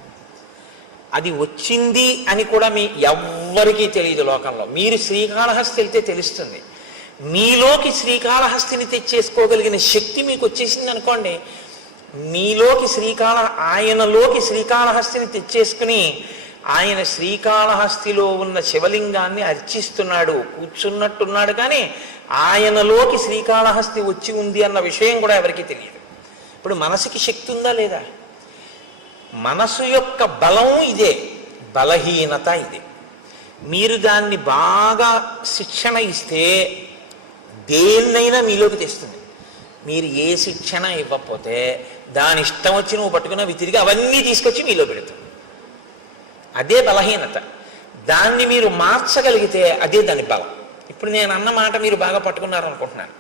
అది వచ్చింది అని కూడా ఎవ్వరికీ తెలియదు లోకంలో. మీరు శ్రీకాళహస్తి వెళ్తే తెలుస్తుంది. మీలోకి శ్రీకాళహస్తిని తెచ్చేసుకోగలిగిన శక్తి మీకు వచ్చేసింది అనుకోండి, ఆయనలోకి శ్రీకాళహస్తిని తెచ్చేసుకుని ఆయన శ్రీకాళహస్తిలో ఉన్న శివలింగాన్ని అర్చిస్తున్నాడు, కూర్చున్నట్టున్నాడు. కానీ ఆయనలోకి శ్రీకాళహస్తి వచ్చి ఉంది అన్న విషయం కూడా ఎవరికీ తెలియదు. ఇప్పుడు మనసుకి శక్తి ఉందా లేదా? మనసు యొక్క బలం ఇదే, బలహీనత ఇదే. మీరు దాన్ని బాగా శిక్షణ ఇస్తే దేన్నైనా మీలోకి తెస్తుంది. మీరు ఏ శిక్షణ ఇవ్వకపోతే దాని ఇష్టం వచ్చి నువ్వు పట్టుకున్న తిరిగి అవన్నీ తీసుకొచ్చి మీలో పెడుతుంది. అదే బలహీనత. దాన్ని మీరు మార్చగలిగితే అదే దాని బలం. ఇప్పుడు నేను అన్న మాట మీరు బాగా పట్టుకున్నారు అనుకుంటున్నాను.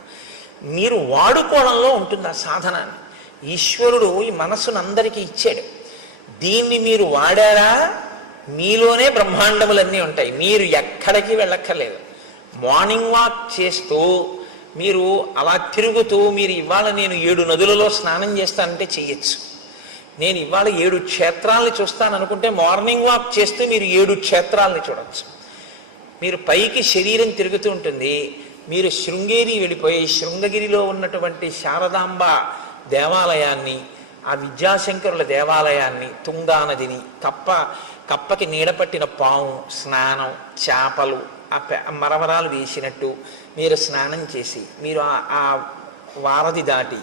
మీరు వాడుకోవడంలో ఉంటుంది ఆ సాధనాన్ని. ఈశ్వరుడు ఈ మనస్సును అందరికీ ఇచ్చాడు. దీన్ని మీరు వాడారా మీలోనే బ్రహ్మాండములన్నీ ఉంటాయి. మీరు ఎక్కడికి వెళ్ళక్కర్లేదు. మార్నింగ్ వాక్ చేస్తూ మీరు అలా తిరుగుతూ మీరు ఇవాళ నేను 7 నదులలో స్నానం చేస్తానంటే చెయ్యొచ్చు. నేను ఇవాళ 7 క్షేత్రాలని చూస్తాను అనుకుంటే మార్నింగ్ వాక్ చేస్తూ మీరు 7 క్షేత్రాలని చూడవచ్చు. మీరు పైకి శరీరం తిరుగుతూ ఉంటుంది. మీరు శృంగేరి వెళ్ళిపోయి శృంగగిరిలో ఉన్నటువంటి శారదాంబ దేవాలయాన్ని, ఆ విద్యాశంకరుల దేవాలయాన్ని, తుంగా నదిని, కప్పకి నీడపట్టిన పాము, స్నానం, చేపలు, ఆ మరమరాలు వేసినట్టు మీరు స్నానం చేసి మీరు ఆ వారధి దాటి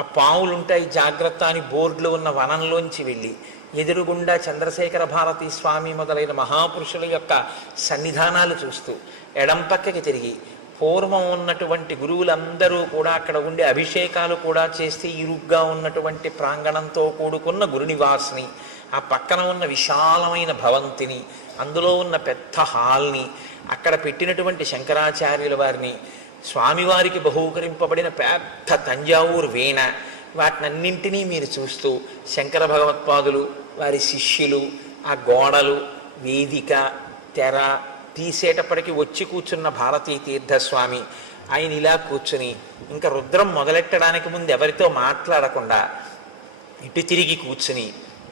ఆ పావులుంటాయి జాగ్రత్త అని బోర్డులు ఉన్న వనంలోంచి వెళ్ళి ఎదురుగుండా చంద్రశేఖర భారతి స్వామి మొదలైన మహాపురుషుల యొక్క సన్నిధానాలు చూస్తూ ఎడంపక్కకి తిరిగి పూర్వం ఉన్నటువంటి గురువులందరూ కూడా అక్కడ ఉండే అభిషేకాలు కూడా చేస్తే ఇరుగ్గా ఉన్నటువంటి ప్రాంగణంతో కూడుకున్న గురునివాస్ని, ఆ పక్కన ఉన్న విశాలమైన భవంతిని, అందులో ఉన్న పెద్ద హాల్ని, అక్కడ పెట్టినటువంటి శంకరాచార్యుల వారిని, స్వామివారికి బహూకరింపబడిన పెద్ద తంజావూరు వీణ, వాటినన్నింటినీ మీరు చూస్తూ శంకర భగవత్పాదులు, వారి శిష్యులు, ఆ గోడలు, వేదిక, తెర తీసేటప్పటికి వచ్చి కూర్చున్న భారతీ తీర్థస్వామి, ఆయన ఇలా కూర్చుని ఇంకా రుద్రం మొదలెట్టడానికి ముందు ఎవరితో మాట్లాడకుండా ఇటు తిరిగి కూర్చుని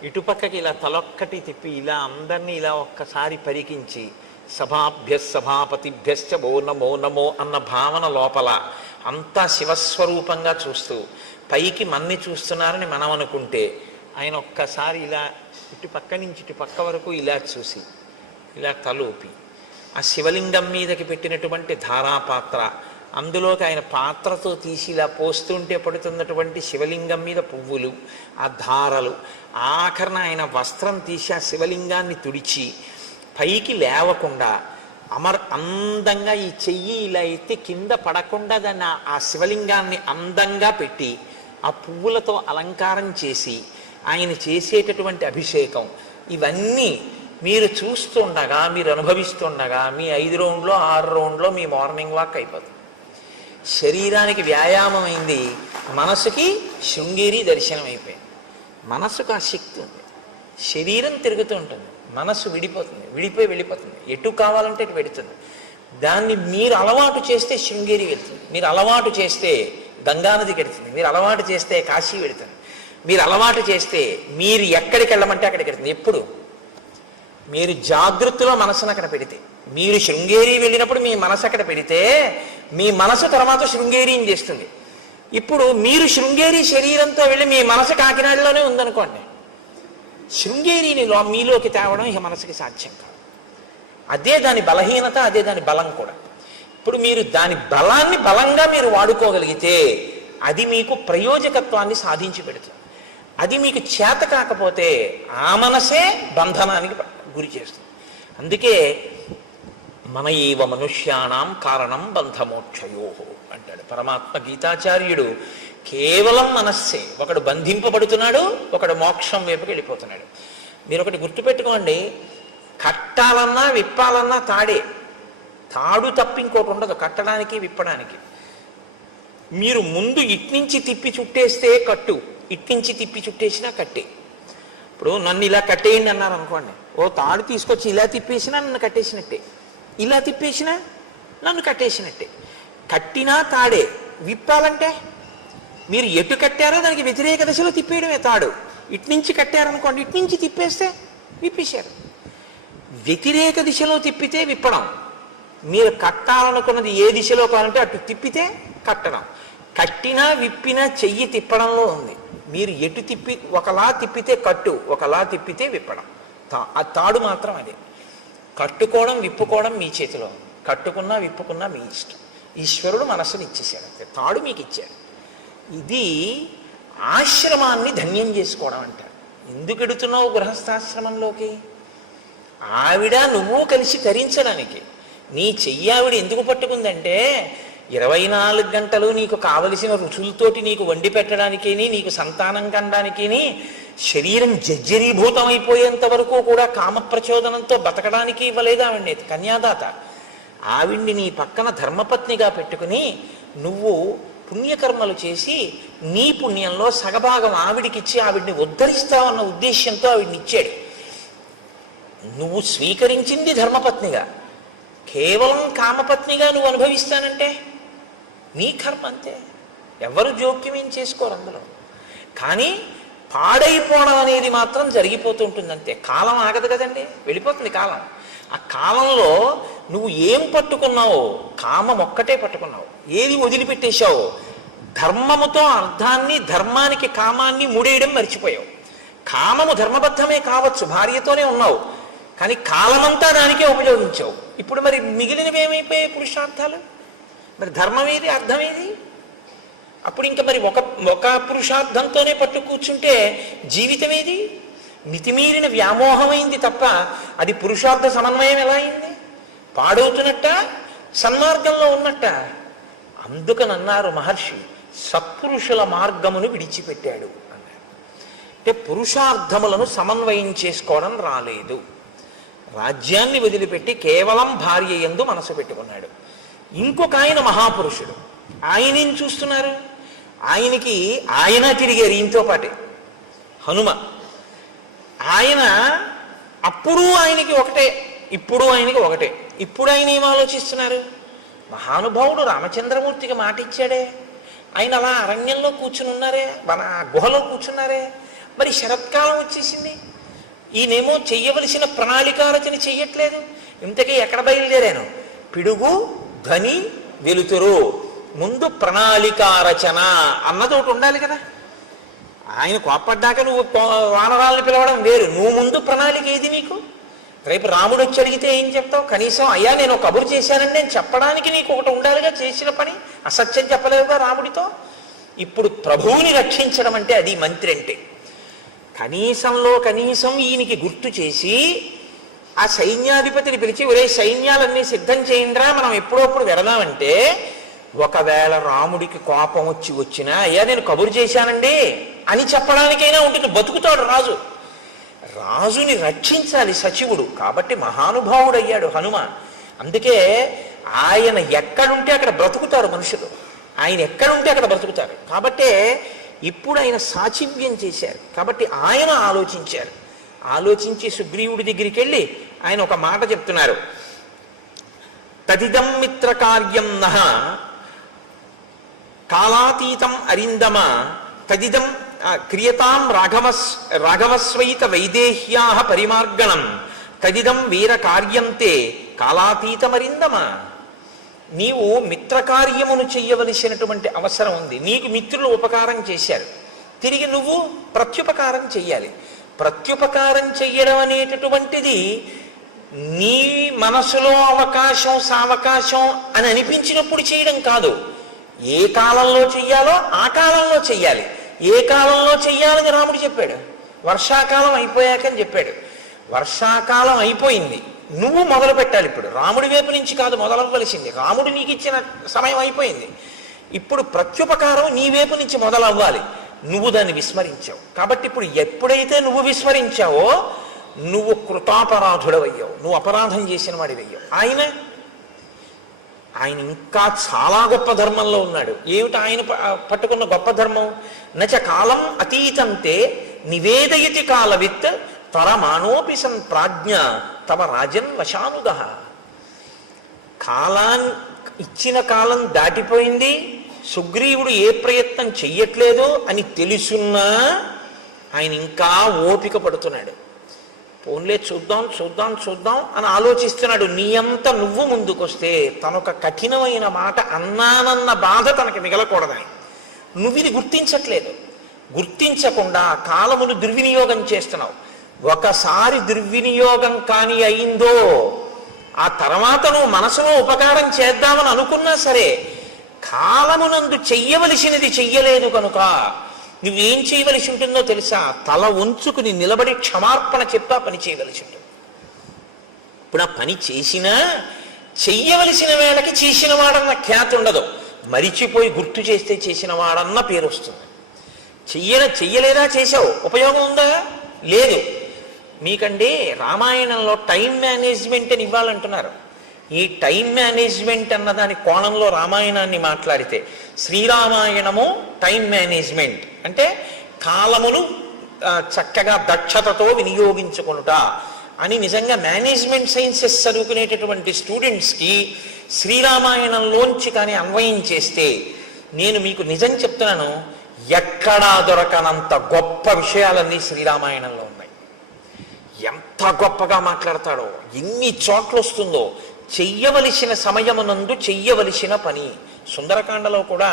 ఇటుపక్కకి ఇలా తలొక్కటి తిప్పి ఇలా అందరినీ ఇలా ఒక్కసారి పరికించి సభాపతిభ్యశ్చ ఓ నమో నమో అన్న భావన లోపల అంతా శివస్వరూపంగా చూస్తూ పైకి మన్ని చూస్తున్నారని మనం అనుకుంటే ఆయన ఒక్కసారి ఇలా ఇటు పక్క నుంచి ఇటు పక్క వరకు ఇలా చూసి ఇలా తలూపి ఆ శివలింగం మీదకి పెట్టినటువంటి ధారాపాత్ర, అందులోకి ఆయన పాత్రతో తీసి ఇలా పోస్తుంటే పడుతున్నటువంటి శివలింగం మీద పువ్వులు, ఆ ధారలు, ఆఖరణ ఆయన వస్త్రం తీసి ఆ శివలింగాన్ని తుడిచి పైకి లేవకుండా అందంగా ఈ చెయ్యి ఇలా ఎత్తి కింద పడకుండా దాన్ని ఆ శివలింగాన్ని అందంగా పెట్టి ఆ పువ్వులతో అలంకారం చేసి ఆయన చేసేటటువంటి అభిషేకం, ఇవన్నీ మీరు చూస్తుండగా, మీరు అనుభవిస్తుండగా మీ 5 రౌండ్లో 6 రౌండ్లో మీ మార్నింగ్ వాక్ అయిపోతుంది. శరీరానికి వ్యాయామం అయింది, మనసుకి శృంగేరి దర్శనం అయిపోయింది. మనసుకు ఆ శక్తి ఉంది. శరీరం తిరుగుతూ ఉంటుంది, మనస్సు విడిపోయి వెళ్ళిపోతుంది, ఎటు కావాలంటే ఇటు వెడుతుంది. దాన్ని మీరు అలవాటు చేస్తే శృంగేరి వెళ్తుంది, మీరు అలవాటు చేస్తే గంగానదికి వెడుతుంది, మీరు అలవాటు చేస్తే కాశీ వెడుతుంది, మీరు అలవాటు చేస్తే మీరు ఎక్కడికి వెళ్ళమంటే అక్కడికి వెడుతుంది. ఎప్పుడు మీరు జాగృతిలో మనసును అక్కడ పెడితే, మీరు శృంగేరి వెళ్ళినప్పుడు మీ మనసు అక్కడ పెడితే మీ మనసు తర్వాత శృంగేరిని చేస్తుంది. ఇప్పుడు మీరు శృంగేరి శరీరంతో వెళ్ళి మీ మనసు కాకినాడలోనే ఉందనుకోండి, శృంగేరిని మీలోకి తేవడం ఇక మనసుకి సాధ్యం కాదు. అదే దాని బలహీనత, అదే దాని బలం కూడా. ఇప్పుడు మీరు దాని బలాన్ని బలంగా మీరు వాడుకోగలిగితే అది మీకు ప్రయోజకత్వాన్ని సాధించి పెడుతుంది. అది మీకు చేత కాకపోతే ఆ మనసే బంధనానికి గురి చేస్తుంది. అందుకే మన ఏవ మనుష్యాణం కారణం బంధమోక్షయో అంటాడు పరమాత్మ గీతాచార్యుడు. కేవలం మనస్సే, ఒకడు బంధింపబడుతున్నాడు, ఒకడు మోక్షం వైపుకి వెళ్ళిపోతున్నాడు. మీరు ఒకటి గుర్తుపెట్టుకోండి, కట్టాలన్నా విప్పాలన్నా తాడు తప్ప ఇంకోటి ఉండదు కట్టడానికి విప్పడానికి. మీరు ముందు ఇట్నుంచి తిప్పి చుట్టేస్తే కట్టు, ఇట్నుంచి తిప్పి చుట్టేసినా కట్టే. ఇప్పుడు నన్ను ఇలా కట్టేయండి అన్నారు అనుకోండి, ఓ తాడు తీసుకొచ్చి ఇలా తిప్పేసినా నన్ను కట్టేసినట్టే, ఇలా తిప్పేసినా నన్ను కట్టేసినట్టే. కట్టినా తాడే, విప్పాలంటే మీరు ఎటు కట్టారో దానికి వ్యతిరేక దశలో తిప్పేయడమే తాడు. ఇట్నుంచి కట్టారనుకోండి, ఇట్నుంచి తిప్పేస్తే విప్పేశారు. వ్యతిరేక దిశలో తిప్పితే విప్పడం, మీరు కట్టాలనుకున్నది ఏ దిశలో కావాలంటే అటు తిప్పితే కట్టడం. కట్టినా విప్పినా చెయ్యి తిప్పడంలో ఉంది. మీరు ఎటు తిప్పి ఒకలా తిప్పితే కట్టు, ఒకలా తిప్పితే విప్పడం. ఆ తాడు మాత్రం అదే. కట్టుకోవడం విప్పుకోవడం మీ చేతిలో, కట్టుకున్నా విప్పుకున్నా మీ ఇష్టం. ఈశ్వరుడు మనస్సుని ఇచ్చేసాడు అంతే, తాడు మీకు ఇచ్చాడు. ఇది ఆశ్రమాన్ని ధన్యం చేసుకోవడం అంటారు. ఎందుకు ఎడుతున్నావు గృహస్థాశ్రమంలోకి? ఆవిడ నువ్వు కలిసి తరించడానికి. నీ చెయ్యి ఆవిడ ఎందుకు పట్టుకుందంటే 24 గంటలు నీకు కావలసిన రుచులతోటి నీకు వండి పెట్టడానికి, నీకు సంతానం కనడానికి, శరీరం జర్జరీభూతమైపోయేంత వరకు కూడా కామప్రచోదనంతో బతకడానికి ఇవ్వలేదు ఆవిడ్ని కన్యాదాత. ఆవిడ్ని నీ పక్కన ధర్మపత్నిగా పెట్టుకుని నువ్వు పుణ్యకర్మలు చేసి నీ పుణ్యంలో సగభాగం ఆవిడికిచ్చి ఆవిడ్ని ఉద్ధరిస్తావన్న ఉద్దేశ్యంతో ఆవిడ్ని ఇచ్చాడు. నువ్వు స్వీకరించింది ధర్మపత్నిగా, కేవలం కామపత్నిగా నువ్వు అనుభవిస్తానంటే నీ కర్మ అంతే. ఎవరు జోక్యం ఏం చేసుకోరు అందులో. కానీ పాడైపోవడం అనేది మాత్రం జరిగిపోతూ ఉంటుంది అంతే. కాలం ఆగదు కదండి, వెళ్ళిపోతుంది కాలం. ఆ కాలంలో నువ్వు ఏం పట్టుకున్నావో, కామం ఒక్కటే పట్టుకున్నావు, ఏది వదిలిపెట్టేశావో, ధర్మముతో అర్థాన్ని, ధర్మానికి కామాన్ని ముడేయడం మర్చిపోయావు. కామము ధర్మబద్ధమే కావచ్చు, భార్యతోనే ఉన్నావు, కానీ కాలమంతా దానికే ఉపయోగించావు. ఇప్పుడు మరి మిగిలినవి ఏమైపోయాయి పురుషార్థాలు? మరి ధర్మం ఏది, అర్థం ఏది? అప్పుడు ఇంకా మరి ఒక పురుషార్థంతోనే పట్టు కూర్చుంటే జీవితం ఏది? మితిమీరిన వ్యామోహమైంది తప్ప అది పురుషార్థ సమన్వయం ఎలా అయింది? పాడవుతున్నట్ట, సన్మార్గంలో ఉన్నట్ట. అందుకనన్నారు మహర్షి, సత్పురుషుల మార్గమును విడిచిపెట్టాడు అన్నారు. అంటే పురుషార్థములను సమన్వయం చేసుకోవడం రాలేదు. రాజ్యాన్ని వదిలిపెట్టి కేవలం భార్య యందు మనసు పెట్టుకున్నాడు. ఇంకొక ఆయన మహాపురుషుడు, ఆయనేం చూస్తున్నారు? ఆయన తిరిగారు ఈయనతో పాటే, హనుమ. ఆయన అప్పుడు ఆయనకి ఒకటే, ఇప్పుడు ఆయనకి ఒకటే. ఇప్పుడు ఆయన ఏం ఆలోచిస్తున్నారు? మహానుభావుడు రామచంద్రమూర్తికి మాట ఇచ్చాడే, ఆయన అలా అరణ్యంలో కూర్చుని ఉన్నారే, మన గుహలో కూర్చున్నారే. మరి శరత్కాలం వచ్చేసింది, ఈయనేమో చెయ్యవలసిన ప్రణాళికారచన చెయ్యట్లేదు. ఇంతకీ ఎక్కడ బయలుదేరాను? పిడుగు, ధ్వని, వెలుతురు, ముందు ప్రణాళికారచన అన్నది ఒకటి ఉండాలి కదా. ఆయన కోప్పడ్డాక నువ్వు వానరాలను పిలవడం వేరు. నువ్వు ముందు ప్రణాళిక ఏది నీకు? రేపు రాముడు వచ్చి అడిగితే ఏం చెప్తావు? కనీసం అయ్యా నేను కబురు చేశానని నేను చెప్పడానికి నీకు ఒకటి ఉండాలిగా. చేసిన పని అసత్యం చెప్పలేవుగా రాముడితో. ఇప్పుడు ప్రభువుని రక్షించడం అంటే అది మంత్రి అంటే. కనీసంలో కనీసం ఈయనకి గుర్తు చేసి ఆ సైన్యాధిపతిని పిలిచి, ఒరే సైన్యాలన్నీ సిద్ధం చేయండిరా, మనం ఎప్పుడప్పుడు వెళదామంటే, ఒకవేళ రాముడికి కోపం వచ్చినా అయ్యా నేను కబురు చేశానండి అని చెప్పడానికైనా ఉంటుంది. బతుకుతాడు రాజు. రాజుని రక్షించాలి సచివుడు. కాబట్టి మహానుభావుడు అయ్యాడు హనుమ. అందుకే ఆయన ఎక్కడుంటే అక్కడ బ్రతుకుతారు మనుషులు. ఆయన ఎక్కడుంటే అక్కడ బ్రతుకుతారు. కాబట్టే ఇప్పుడు ఆయన సాచివ్యం చేశారు. కాబట్టి ఆయన ఆలోచించారు. ఆలోచించి సుగ్రీవుడి దగ్గరికి వెళ్ళి ఆయన ఒక మాట చెప్తున్నారు. తదిదం మిత్ర కార్యం నహ కాలాతీతం అరిందమ తదిదం క్రియతాం రాఘవస్వైత వైదేహ్యా పరిమార్గణం తదిదం వీర కార్యంతే కాలాతీతమరిందమ. నీవు మిత్రకార్యమును చెయ్యవలసినటువంటి అవసరం ఉంది. నీకు మిత్రులు ఉపకారం చేశారు, తిరిగి నువ్వు ప్రత్యుపకారం చెయ్యాలి. ప్రత్యుపకారం చెయ్యడం అనేటటువంటిది నీ మనసులో అవకాశం సావకాశం అని అనిపించినప్పుడు చేయడం కాదు. ఏ కాలంలో చెయ్యాలో ఆ కాలంలో చెయ్యాలి. ఏ కాలంలో చెయ్యాలని రాముడు చెప్పాడు? వర్షాకాలం అయిపోయాకని చెప్పాడు. వర్షాకాలం అయిపోయింది, నువ్వు మొదలు పెట్టాలి. ఇప్పుడు రాముడి వైపు నుంచి కాదు మొదలవ్వలసింది. రాముడు నీకు ఇచ్చిన సమయం అయిపోయింది. ఇప్పుడు ప్రత్యుపకారం నీ వైపు నుంచి మొదలవ్వాలి. నువ్వు దాన్ని విస్మరించావు. కాబట్టి ఇప్పుడు ఎప్పుడైతే నువ్వు విస్మరించావో నువ్వు కృతాపరాధుడవయ్యావు, నువ్వు అపరాధం చేసిన వాడివయ్యావు. ఆయన ఇంకా చాలా గొప్ప ధర్మంలో ఉన్నాడు. ఏమిటి ఆయన పట్టుకున్న గొప్ప ధర్మం? నచ కాలం అతీతంతే నివేదయతి కాలవిత్ త్వరమానోపి సన్ ప్రాజ్ఞ తమ రాజన్ వశానుగ. ఇచ్చిన కాలం దాటిపోయింది, సుగ్రీవుడు ఏ ప్రయత్నం చెయ్యట్లేదు అని తెలుసున్నా ఆయన ఇంకా ఓపిక పడుతున్నాడు. పోన్లే చూద్దాం చూద్దాం చూద్దాం అని ఆలోచిస్తున్నాడు. నీ అంత నువ్వు ముందుకొస్తే తనొక కఠినమైన మాట అన్నానన్న బాధ తనకి మిగలకూడదని నువ్వు ఇది గుర్తించట్లేదు. గుర్తించకుండా కాలమును దుర్వినియోగం చేస్తున్నావు. ఒకసారి దుర్వినియోగం కాని అయిందో ఆ తర్వాత నువ్వు మనసులో ఉపకారం చేద్దామని అనుకున్నా సరే కాలమునందు చెయ్యవలసినది చెయ్యలేదు కనుక నువ్వేం చేయవలసి ఉంటుందో తెలుసా? తల వంచుకుని నిలబడి క్షమార్పణ చెప్పా పని చేయవలసి ఉంటుంది. ఇప్పుడు ఆ పని చేసినా చెయ్యవలసిన వేళకి చేసిన వాడన్న ఖ్యాతి ఉండదు. మరిచిపోయి గుర్తు చేస్తే చేసిన వాడన్న పేరు వస్తుంది. చెయ్యలేదా చేశావు, ఉపయోగం ఉందా? లేదు. మీకండి రామాయణంలో టైం మేనేజ్మెంట్ అని ఇవ్వాలంటున్నారు. ఈ టైం మేనేజ్మెంట్ అన్న దాని కోణంలో రామాయణాన్ని మాట్లాడితే శ్రీరామాయణము టైం మేనేజ్మెంట్ అంటే కాలమును చక్కగా దక్షతతో వినియోగించుకొనుట అని నిజంగా మేనేజ్మెంట్ సైన్సెస్ చదువుకునేటటువంటి స్టూడెంట్స్కి శ్రీరామాయణంలోంచి కానీ అన్వయం చేస్తే నేను మీకు నిజం చెప్తున్నాను, ఎక్కడా దొరకనంత గొప్ప విషయాలన్నీ శ్రీరామాయణంలో ఉన్నాయి. ఎంత గొప్పగా మాట్లాడతాడో, ఎన్ని చోట్ల వస్తుందో. చెయ్యవలసిన సమయమునందు చెయ్యవలసిన పని. సుందరకాండలో కూడా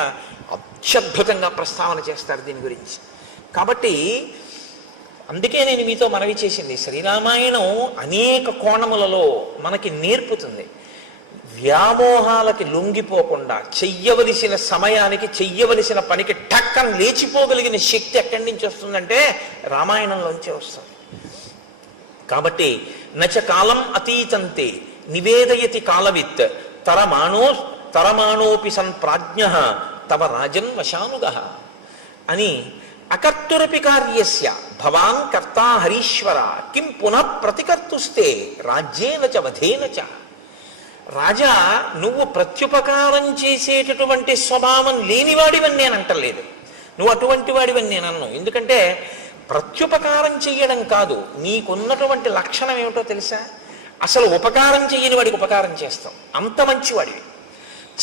అత్యద్భుతంగా ప్రస్తావన చేస్తారు దీని గురించి. కాబట్టి అందుకే నేను మీతో మనవి చేసింది, శ్రీరామాయణం అనేక కోణములలో మనకి నేర్పుతుంది. వ్యామోహాలకి లొంగిపోకుండా చెయ్యవలసిన సమయానికి చెయ్యవలసిన పనికి టక్కన లేచిపోగలిగిన శక్తి ఎక్కడి నుంచి వస్తుందంటే రామాయణంలోంచే వస్తుంది. కాబట్టి నచ కాలం అతీతంతే నివేదయతి కాలవిత్ తరమాణోపి సన్ ప్రాజ్ఞ తవ రాజన్ వశానుగ అని అకర్తురపి కార్యస్య భవాన్ కర్తా హరీశ్వర కిం పునః ప్రతికర్తుస్తే రాజ్యేన చ వధేన చ. రాజా, నువ్వు ప్రత్యుపకారం చేసేటటువంటి స్వభావం లేనివాడివని నేను అంటలేదు. నువ్వు అటువంటి వాడివని నేను అన్నాను. ఎందుకంటే ప్రత్యుపకారం చెయ్యడం కాదు, నీకున్నటువంటి లక్షణం ఏమిటో తెలుసా? అసలు ఉపకారం చెయ్యని వాడికి ఉపకారం చేస్తాం. అంత మంచివాడివి,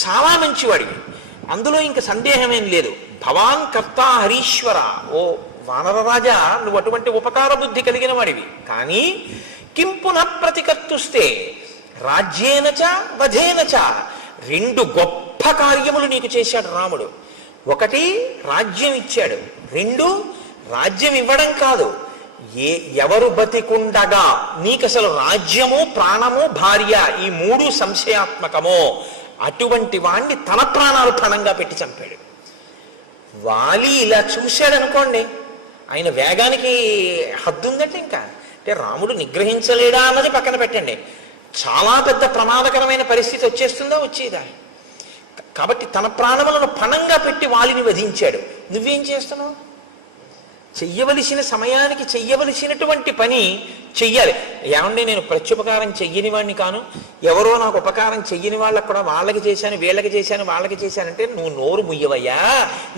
చాలా మంచివాడివి, అందులో ఇంక సందేహమేం లేదు. భవాన్ కర్తా హరీశ్వర, ఓ వానరరాజా, నువ్వు అటువంటి ఉపకార బుద్ధి కలిగిన వాడివి. కానీ కిం పునః ప్రతికర్తుస్తే రాజ్యేనచ వధేనచ, రెండు గొప్ప కార్యములు నీకు చేశాడు రాముడు. ఒకటి రాజ్యం ఇచ్చాడు, రెండు రాజ్యం ఇవ్వడం కాదు, ఎవరు బతికుండగా నీకు అసలు రాజ్యము ప్రాణము భార్య ఈ మూడు సంశయాత్మకమో అటువంటి వాణ్ణి తన ప్రాణాలు పణంగా పెట్టి చంపాడు. వాలి ఇలా చూశాడు అనుకోండి, ఆయన వేగానికి హద్దు ఉందంటే ఇంకా అంటే రాముడు నిగ్రహించలేడా అన్నది పక్కన పెట్టండి, చాలా పెద్ద ప్రమాదకరమైన పరిస్థితి వచ్చేస్తుందా, వచ్చేదా? కాబట్టి తన ప్రాణములను పణంగా పెట్టి వాలిని వధించాడు. నువ్వేం చేస్తున్నావు? చెయ్యవలసిన సమయానికి చెయ్యవలసినటువంటి పని చెయ్యాలి. ఏమండి, నేను ప్రత్యుపకారం చెయ్యని వాడిని కాను, ఎవరో నాకు ఉపకారం చెయ్యని వాళ్ళకు కూడా వాళ్ళకి చేశాను, వీళ్ళకి చేశాను, వాళ్ళకి చేశానంటే నువ్వు నోరు ముయ్యవయ్యా.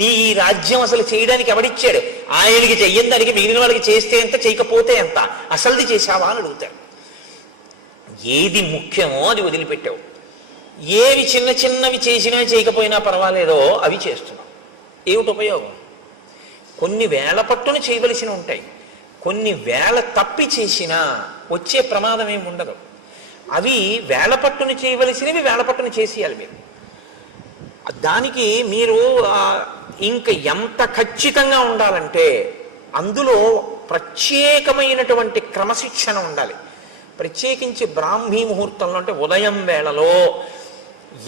నీ ఈ రాజ్యం అసలు చేయడానికి ఎవడిచ్చాడు? ఆయనకి చెయ్యని దానికి మిగిలిన వాళ్ళకి చేస్తే ఎంత, చేయకపోతే ఎంత, అసలుది చేశావా అని అడుగుతాడు. ఏది ముఖ్యమో అది వదిలిపెట్టావు. ఏవి చిన్న చిన్నవి చేసినా చేయకపోయినా పర్వాలేదో అవి చేస్తున్నావు. ఏమిటి ఉపయోగం? కొన్ని వేల పట్టున చేయవలసి ఉంటాయి, కొన్ని వేల తప్పి చేసినా వచ్చే ప్రమాదం ఏమి ఉండదు. అవి వేల పట్టున చేయవలసినవి వేల పట్టున చేసేయాలి మీరు. దానికి మీరు ఇంక ఎంత ఖచ్చితంగా ఉండాలంటే అందులో ప్రత్యేకమైనటువంటి క్రమశిక్షణ ఉండాలి. ప్రత్యేకించి బ్రాహ్మీ ముహూర్తంలో అంటే ఉదయం వేళలో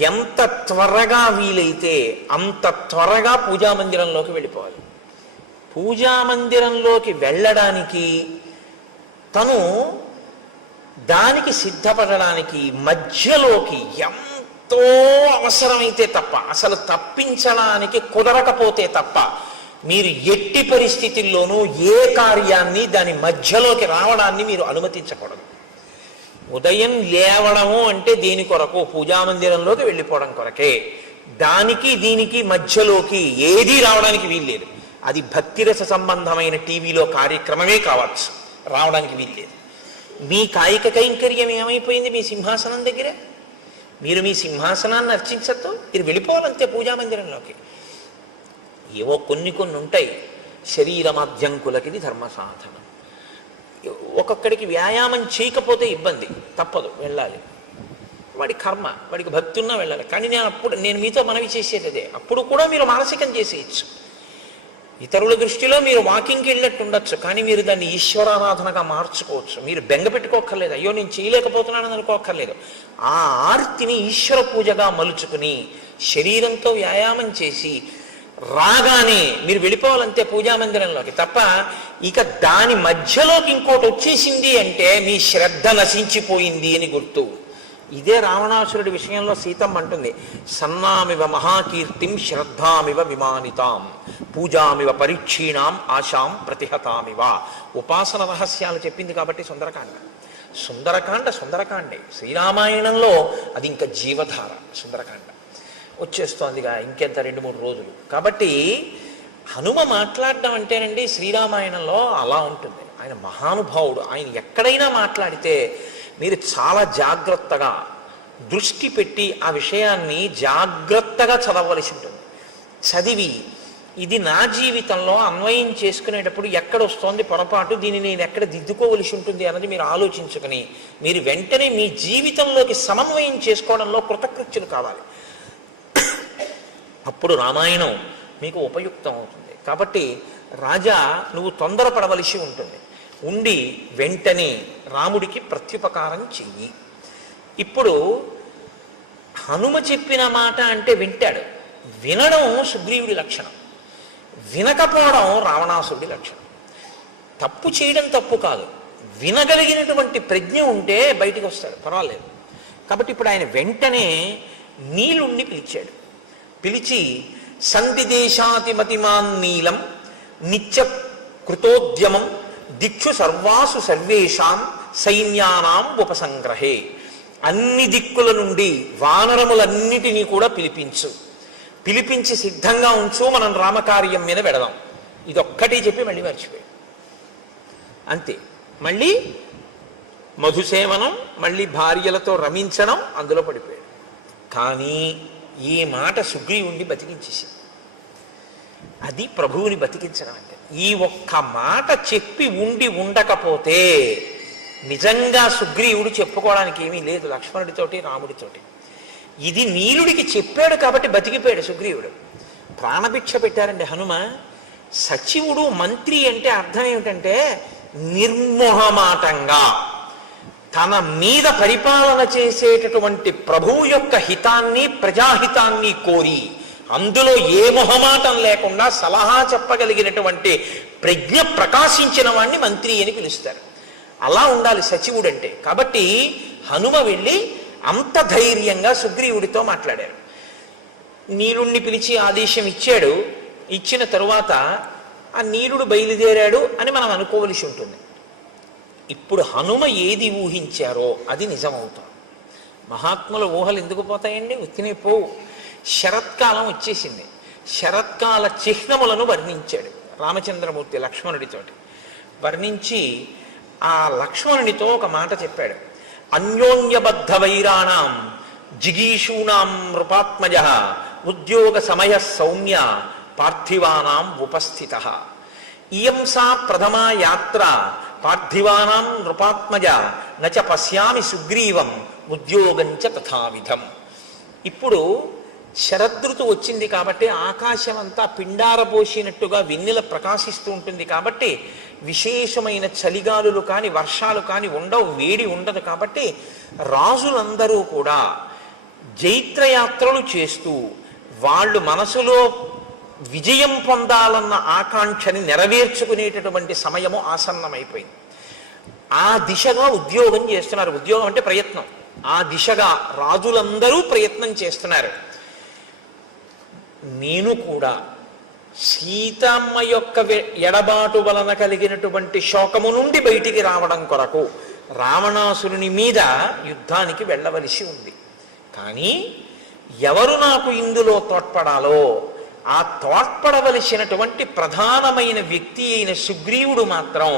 ఎంత త్వరగా వీలైతే అంత త్వరగా పూజామందిరంలోకి వెళ్ళిపోవాలి. పూజామందిరంలోకి వెళ్ళడానికి తను దానికి సిద్ధపడడానికి మధ్యలోకి ఎంతో అవసరమైతే తప్ప, అసలు తప్పించడానికి కుదరకపోతే తప్ప మీరు ఎట్టి పరిస్థితుల్లోనూ ఏ కార్యాన్ని దాని మధ్యలోకి రావడాన్ని మీరు అనుమతించకూడదు. ఉదయం లేవడము అంటే దేని కొరకు? పూజామందిరంలోకి వెళ్ళిపోవడం కొరకే. దానికి దీనికి మధ్యలోకి ఏదీ రావడానికి వీల్లేదు. అది భక్తిరస సంబంధమైన టీవీలో కార్యక్రమమే కావచ్చు, రావడానికి వీల్లేదు. మీ కాయిక కైంకర్యం ఏమైపోయింది? మీ సింహాసనం దగ్గర మీరు మీ సింహాసనాన్ని అర్చించద్దు, మీరు వెళ్ళిపోవాలంతే పూజామందిరంలోకి. ఏవో కొన్ని ఉంటాయి. శరీరమాద్యంకులకిది ధర్మ సాధనం. ఒక్కొక్కడికి వ్యాయామం చేయకపోతే ఇబ్బంది, తప్పదు, వెళ్ళాలి. వాడి కర్మ, వాడికి భక్తి ఉన్నా వెళ్ళాలి. కానీ నేను మీతో మనవి చేసేది అదే, అప్పుడు కూడా మీరు మానసికం చేసేయచ్చు. ఇతరుల దృష్టిలో మీరు వాకింగ్కి వెళ్ళినట్టు ఉండొచ్చు, కానీ మీరు దాన్ని ఈశ్వరారాధనగా మార్చుకోవచ్చు. మీరు బెంగ పెట్టుకోక్కర్లేదు, అయ్యో నేను చేయలేకపోతున్నానని అనుకోక్కర్లేదు. ఆ ఆర్తిని ఈశ్వర పూజగా మలుచుకుని శరీరంతో వ్యాయామం చేసి రాగానే మీరు వెళ్ళిపోవాలంతే పూజామందిరంలోకి. తప్ప ఇక దాని మధ్యలోకి ఇంకోటి వచ్చేసింది అంటే మీ శ్రద్ధ నశించిపోయింది అని గుర్తు. ఇదే రావణాసురుడి విషయంలో సీతమ్మ అంటుంది, సన్నామివ మహాకీర్తిం శ్రద్ధామివ విమానితాం పూజామివ పరీక్షీణాం ఆశాం ప్రతిహతామివ. ఉపాసన రహస్యాలు చెప్పింది కాబట్టి సుందరకాండే. శ్రీరామాయణంలో అది ఇంకా జీవధార. సుందరకాండ వచ్చేస్తోందిగా ఇంకెంత 2-3 రోజులు. కాబట్టి హనుమ మాట్లాడడం అంటేనండి శ్రీరామాయణంలో అలా ఉంటుంది. ఆయన మహానుభావుడు. ఆయన ఎక్కడైనా మాట్లాడితే మీరు చాలా జాగ్రత్తగా దృష్టి పెట్టి ఆ విషయాన్ని జాగ్రత్తగా చదవవలసి ఉంటుంది. చదివి ఇది నా జీవితంలో అన్వయం చేసుకునేటప్పుడు ఎక్కడ వస్తోంది పొరపాటు, దీన్ని నేను ఎక్కడ దిద్దుకోవలసి ఉంటుంది అన్నది మీరు ఆలోచించుకుని మీరు వెంటనే మీ జీవితంలోకి సమన్వయం చేసుకోవడంలో కృతకృత్యులు కావాలి. అప్పుడు రామాయణం మీకు ఉపయుక్తం అవుతుంది. కాబట్టి రాజా నువ్వు తొందరపడవలసి ఉంటుంది. ఉండి వెంటనే రాముడికి ప్రత్యుపకారం చెయ్యి. ఇప్పుడు హనుమ చెప్పిన మాట అంటే వింటాడు. వినడం సుగ్రీవుడి లక్షణం, వినకపోవడం రావణాసురుడి లక్షణం. తప్పు చేయడం తప్పు కాదు, వినగలిగినటువంటి ప్రజ్ఞ ఉంటే బయటికి వస్తాడు, పర్వాలేదు. కాబట్టి ఇప్పుడు ఆయన వెంటనే నీలుణ్ణి పిలిచాడు. పిలిచి సందిదేశాతిమతిమాన్ నీలం నిత్య కృతోద్యమం దిక్షు సర్వాసు సర్వేషాం సైన్యానాం ఉపసంగ్రహే. అన్ని దిక్కుల నుండి వానరములన్నిటినీ కూడా పిలిపించి సిద్ధంగా ఉంచు, మనం రామకార్యం మీద వెడదాం. ఇదొక్కటి చెప్పి మళ్ళీ మర్చిపోయాడు. అంతే. మళ్ళీ మధుసేవనం, మళ్ళీ భార్యలతో రమించడం, అందులో పడిపోయాడు. కానీ ఈ మాట సుగ్రీవుణ్ణి బతికించేసింది. అది ప్రభువుని బతికించడం అంటే. ఈ ఒక్క మాట చెప్పి ఉండకపోతే నిజంగా సుగ్రీవుడు చెప్పుకోవడానికి ఏమీ లేదు లక్ష్మణుడితోటి రాముడితోటి. ఇది నీలుడికి చెప్పాడు కాబట్టి బతికిపోయాడు సుగ్రీవుడు. ప్రాణభిక్ష పెట్టారండి హనుమ. సచివుడు మంత్రి అంటే అర్థం ఏమిటంటే నిర్మోహమాటంగా తన మీద పరిపాలన చేసేటటువంటి ప్రభువు యొక్క హితాన్ని ప్రజాహితాన్ని కోరి అందులో ఏ మొహమాటం లేకుండా సలహా చెప్పగలిగినటువంటి ప్రజ్ఞ ప్రకాశించిన వాణ్ణి మంత్రి అని పిలుస్తారు. అలా ఉండాలి సచివుడు అంటే. కాబట్టి హనుమ వెళ్ళి అంత ధైర్యంగా సుగ్రీవుడితో మాట్లాడారు. నీలుణ్ణి పిలిచి ఆదేశం ఇచ్చాడు. ఇచ్చిన తరువాత ఆ నీలుడు బయలుదేరాడు అని మనం అనుకోవలసి ఉంటుంది. ఇప్పుడు హనుమ ఏది ఊహించారో అది నిజమవుతాం. మహాత్ముల ఊహలు ఎందుకు పోతాయండి? ఉత్తినే పోవు. శరత్కాలం వచ్చేసింది. శరత్కాల చిహ్నములను వర్ణించాడు రామచంద్రమూర్తి లక్ష్మణుడితోటి. వర్ణించి ఆ లక్ష్మణునితో ఒక మాట చెప్పాడు. అన్యోన్యబద్ధ వైరాణం జిగీషూణాం నృపాత్మజ ఉద్యోగ సమయ సౌమ్య పార్థివానాం ఉపస్థిత. ఇయం సా ప్రథమా యాత్ర పార్థివానాం నృపాత్మజ నచ పశ్యామి సుగ్రీవం ఉద్యోగంచ తథావిధం. ఇప్పుడు శరదృతు వచ్చింది కాబట్టి ఆకాశం అంతా పిండారపోసినట్టుగా వెన్నెల ప్రకాశిస్తూ ఉంటుంది. కాబట్టి విశేషమైన చలిగాలులు కానీ వర్షాలు కానీ ఉండవు, వేడి ఉండదు. కాబట్టి రాజులందరూ కూడా జైత్రయాత్రలు చేస్తూ వాళ్ళు మనసులో విజయం పొందాలన్న ఆకాంక్షని నెరవేర్చుకునేటటువంటి సమయము ఆసన్నమైపోయింది. ఆ దిశగా ఉద్యోగం చేస్తున్నారు. ఉద్యోగం అంటే ప్రయత్నం. ఆ దిశగా రాజులందరూ ప్రయత్నం చేస్తున్నారు. నేను కూడా సీతమ్మ యొక్క ఎడబాటు వలన కలిగినటువంటి శోకము నుండి బయటికి రావడం కొరకు రావణాసురుని మీద యుద్ధానికి వెళ్ళవలసి ఉంది. కానీ ఎవరు నాకు ఇందులో తోడ్పడాలో ఆ తోడ్పడవలసినటువంటి ప్రధానమైన వ్యక్తి అయిన సుగ్రీవుడు మాత్రం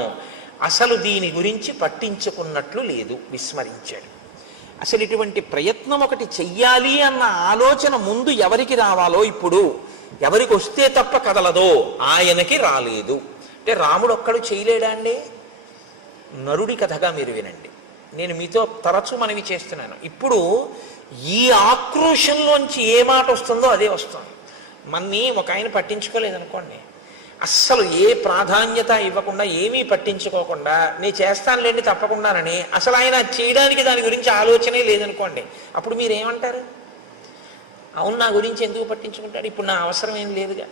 అసలు దీని గురించి పట్టించుకున్నట్లు లేదు, విస్మరించాడు. అసలు ఇటువంటి ప్రయత్నం ఒకటి చెయ్యాలి అన్న ఆలోచన ముందు ఎవరికి రావాలో, ఇప్పుడు ఎవరికి వస్తే తప్ప కదలదో ఆయనకి రాలేదు. అంటే రాముడు ఒక్కడు చేయలేడా అండి? నరుడి కథగా మీరు వినండి. నేను మీతో తరచూ మనవి చేస్తున్నాను. ఇప్పుడు ఈ ఆక్రోశంలోంచి ఏ మాట వస్తుందో అదే వస్తుంది. మన్ని ఒక ఆయన పట్టించుకోలేదనుకోండి, అస్సలు ఏ ప్రాధాన్యత ఇవ్వకుండా, ఏమీ పట్టించుకోకుండా నేను చేస్తానులేండి తప్పకుండానని అసలు ఆయన చేయడానికి దాని గురించి ఆలోచనే లేదనుకోండి, అప్పుడు మీరేమంటారు? అవును, నా గురించి ఎందుకు పట్టించుకుంటాడు, ఇప్పుడు నా అవసరం ఏం లేదుగా,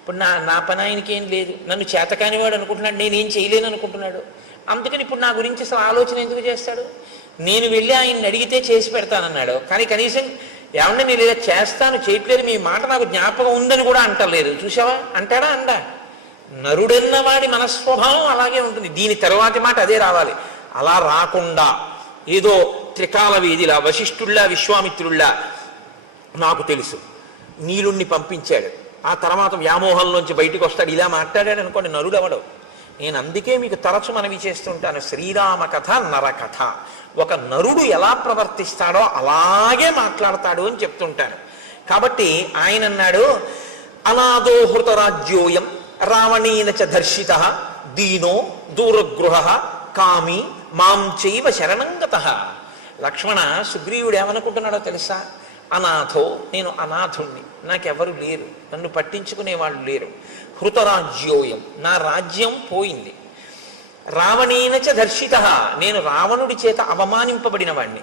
ఇప్పుడు నా పని ఆయనకి ఏం లేదు, నన్ను చేతకానివాడు అనుకుంటున్నాడు, నేనేం చేయలేను అనుకుంటున్నాడు, అందుకని ఇప్పుడు నా గురించి అసలు ఆలోచన ఎందుకు చేస్తాడు? నేను వెళ్ళి ఆయన్ని అడిగితే చేసి పెడతానన్నాడు, కానీ కనీసం ఏమన్నా నేను ఇలా చేస్తాను చేయట్లేదు, మీ మాట నాకు జ్ఞాపకం ఉందని కూడా అంటలేదు. చూసావా, అంటాడా? అండా. నరుడన్న వాడి మనస్వభావం అలాగే ఉంటుంది. దీని తరువాతి మాట అదే రావాలి. అలా రాకుండా ఏదో త్రికాల వీధిలా, వశిష్ఠుల్లా, విశ్వామిత్రుల్లా నాకు తెలుసు నీలుణ్ణి పంపించాడు, ఆ తర్వాత వ్యామోహంలోంచి బయటకు వస్తాడు, ఇలా మాట్లాడాడు అనుకోండి, నరుడెవడు? నేను అందుకే మీకు తరచు మనవి చేస్తుంటాను, శ్రీరామ కథ నరకథ. ఒక నరుడు ఎలా ప్రవర్తిస్తాడో అలాగే మాట్లాడతాడు అని చెప్తుంటాను. కాబట్టి ఆయన అన్నాడు, అనాదో హృతరాజ్యోయం రావణేన చ దర్శిత దీనో దూరగృహ కామి మాం చైవ శరణంగతః. లక్ష్మణ, సుగ్రీవుడు ఏమనుకుంటున్నాడో తెలుసా? అనాథో, నేను అనాథుణ్ణి, నాకెవరు లేరు, నన్ను పట్టించుకునే వాళ్ళు లేరు. హృతరాజ్యోయం, నా రాజ్యం పోయింది. రావణేనచ దర్శిత, నేను రావణుడి చేత అవమానింపబడిన వాణ్ణి.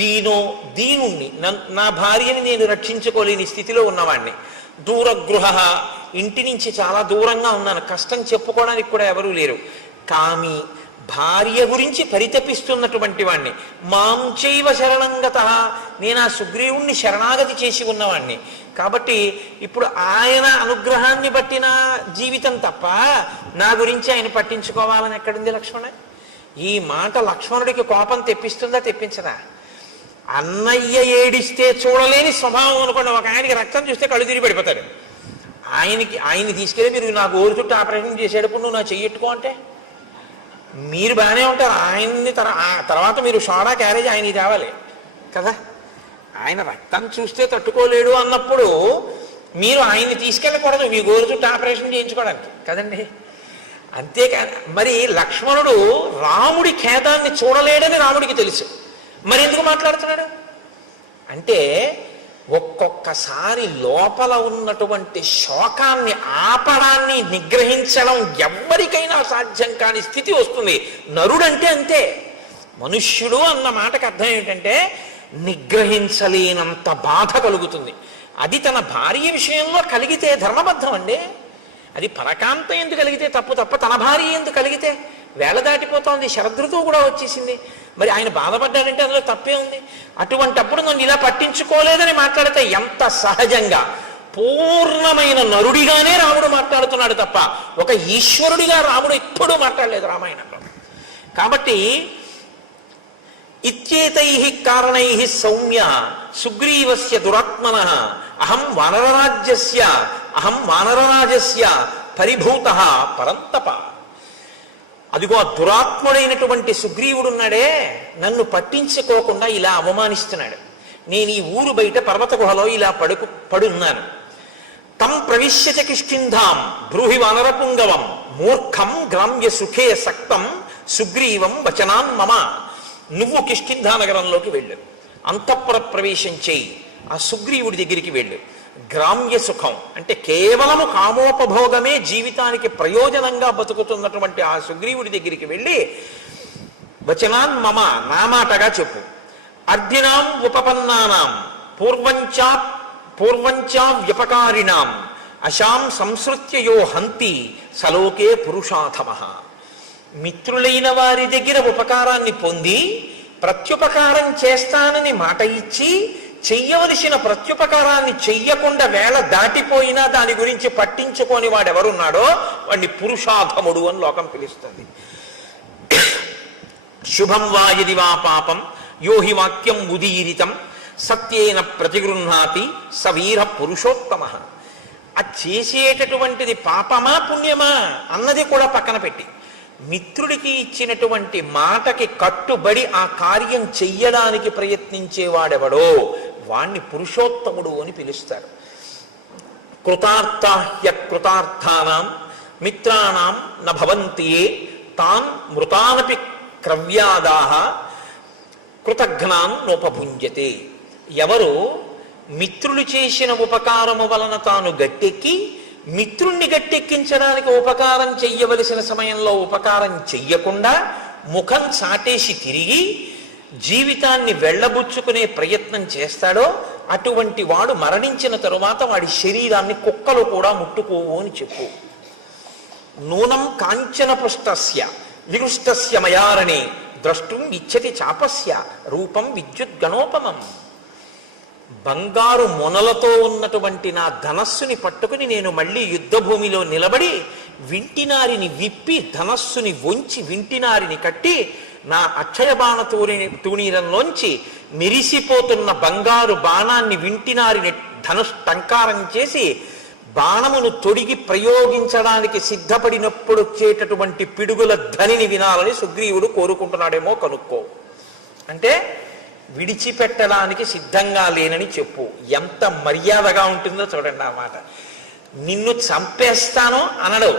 దీనో, దీనుణ్ణి, నా భార్యని నేను రక్షించుకోలేని స్థితిలో ఉన్నవాణ్ణి. దూరగృహ, ఇంటి నుంచి చాలా దూరంగా ఉన్నాను, కష్టం చెప్పుకోవడానికి కూడా ఎవరూ లేరు. కామి, భార్య గురించి పరితపిస్తున్నటువంటి వాణ్ణి. మాం చైవ శరణంగతః, నేను ఆ సుగ్రీవుణ్ణి శరణాగతి చేసి ఉన్నవాణ్ణి. కాబట్టి ఇప్పుడు ఆయన అనుగ్రహాన్ని బట్టిన జీవితం తప్ప నా గురించి ఆయన పట్టించుకోవాలని ఎక్కడుంది లక్ష్మణ? ఈ మాట లక్ష్మణుడికి కోపం తెప్పిస్తుందా, తెప్పించదా? అన్నయ్య ఏడిస్తే చూడలేని స్వభావం అనుకోండి. ఒక ఆయనకి రక్తం చూస్తే కళ్ళు తిరిగి పడిపోతాడు. ఆయన్ని తీసుకెళ్ళి మీరు నా గోరు చుట్టూ ఆపరేషన్ చేసేటప్పుడు నువ్వు నా చెయ్యెట్టుకో అంటే మీరు బాగానే ఉంటారు. ఆయన్ని తర్వాత మీరు సోడా క్యారేజ్ ఆయనకి తేవాలి కదా. ఆయన రక్తం చూస్తే తట్టుకోలేడు అన్నప్పుడు మీరు ఆయన్ని తీసుకెళ్ళకూడదు మీ గోరు చుట్టూ ఆపరేషన్ చేయించుకోవడానికి కదండి. అంతేకాని మరి లక్ష్మణుడు రాముడి ఖేదాన్ని చూడలేడని రాముడికి తెలుసు, మరి ఎందుకు మాట్లాడుతున్నాడు అంటే ఒక్కొక్కసారి లోపల ఉన్నటువంటి శోకాన్ని ఆపడాన్ని నిగ్రహించడం ఎవ్వరికైనా సాధ్యం కాని స్థితి వస్తుంది. నరుడంటే అంతే. మనుష్యుడు అన్న మాటకు అర్థం ఏమిటంటే నిగ్రహించలేనంత బాధ కలుగుతుంది. అది తన భార్య విషయంలో కలిగితే ధర్మబద్ధం అండి. అది పరకాంత ఎందుకు కలిగితే తప్పు, తప్ప తన భార్య ఎందుకు కలిగితే వేళ దాటిపోతోంది, శరదృతువు కూడా వచ్చేసింది, మరి ఆయన బాధపడ్డాడంటే అందులో తప్పే ఉంది. అటువంటప్పుడు నన్ను ఇలా పట్టించుకోలేదని మాట్లాడితే ఎంత సహజంగా పూర్ణమైన నరుడిగానే రాముడు మాట్లాడుతున్నాడు తప్ప ఒక ఈశ్వరుడిగా రాముడు ఎప్పుడూ మాట్లాడలేదు రామాయణంలో. కాబట్టి ఇత్యేతై కారణై సౌమ్య సుగ్రీవస్య దురాత్మనః అహం వానరరాజస్య పరిభూతః పరంతప. అదిగో ఆ దురాత్ముడైనటువంటి సుగ్రీవుడున్నాడే, నన్ను పట్టించుకోకుండా ఇలా అవమానిస్తున్నాడు. నేను ఈ ఊరు బయట పర్వత గుహలో ఇలా పడున్నాను. తం ప్రవిశ్యచ కిష్కింధాం బ్రూహి వానరపుంగవం మూర్ఖం గ్రామ్య సుఖే సక్తం సుగ్రీవం వచనాన్ మమ. నువ్వు కిష్కింధా నగరంలోకి వెళ్ళు, అంతఃపుర ప్రవేశం చేయి, ఆ సుగ్రీవుడి దగ్గరికి వెళ్ళు. గ్రామ్య సుఖం అంటే కేవలము కామోపభోగమే జీవితానికి ప్రయోజనంగా బతుకుతున్నటువంటి ఆ సుగ్రీవుడి దగ్గరికి వెళ్ళి వచనాన్ మమ, నా మాటగా చెప్పు. అర్ధినాం ఉపపన్నానాం పూర్వంచా వ్యపకారిణాం అశాం సంసృత్యయో హంతి సలోకే పురుషాథమః. మిత్రులైన వారి దగ్గర ఉపకారాన్ని పొంది ప్రత్యుపకారం చేస్తానని మాట ఇచ్చి చెయ్యవలసిన ప్రత్యుపకారాన్ని చెయ్యకుండా వేళ దాటిపోయినా దాని గురించి పట్టించుకొని వాడెవరున్నాడో వాడిని పురుషాధముడు అని లోకం పిలుస్తుంది. శుభం వా యది వా పాపం యోహి వాక్యం ఉదీరితం సత్యేన ప్రతిగృహ్ణాతి సవీర పురుషోత్తమ. ఆ చేసేటటువంటిది పాపమా పుణ్యమా అన్నది కూడా పక్కన పెట్టి మిత్రుడికి ఇచ్చినటువంటి మాటకి కట్టుబడి ఆ కార్యం చెయ్యడానికి ప్రయత్నించేవాడెవడో వాణ్ణి పురుషోత్తముడు అని పిలుస్తారు. కృతార్థాహ్య కృతార్థానాం మిత్రాణం న భవంతి తాన్ మృతానపి క్రవ్యాదాహ కృతఘ్నాన్ నోపభుంజతే. ఎవరు మిత్రులు చేసిన ఉపకారము వలన తాను గట్టెక్కి మిత్రుణ్ణి గట్టెక్కించడానికి ఉపకారం చెయ్యవలసిన సమయంలో ఉపకారం చెయ్యకుండా ముఖం చాటేసి తిరిగి జీవితాన్ని వెళ్ళబుచ్చుకునే ప్రయత్నం చేస్తాడో అటువంటి వాడు మరణించిన తరువాత వాడి శరీరాన్ని కుక్కలు కూడా ముట్టుకోవు అని చెప్పు. నూనం కాంచన పుష్టస్య విరుష్టస్య మయారణే ద్రష్టుం ఇచ్చతి చాపస్య రూపం విద్యుద్గణోపమం. బంగారు మొనలతో ఉన్నటువంటి నా ధనస్సుని పట్టుకుని నేను మళ్ళీ యుద్ధభూమిలో నిలబడి వింటినారిని విప్పి ధనస్సుని వంచి వింటినారిని కట్టి నా అక్షయ బాణ తూణీరంలోంచి మెరిసిపోతున్న బంగారు బాణాన్ని వింటినారిని టంకారం చేసి బాణమును తొడిగి ప్రయోగించడానికి సిద్ధపడినప్పుడు వచ్చేటటువంటి పిడుగుల ధ్వనిని వినాలని సుగ్రీవుడు కోరుకుంటున్నాడేమో కనుక్కో. అంటే విడిచిపెట్టడానికి సిద్ధంగా లేనని చెప్పు. ఎంత మర్యాదగా ఉంటుందో చూడండి ఆ మాట. నిన్ను చంపేస్తాను అనడు.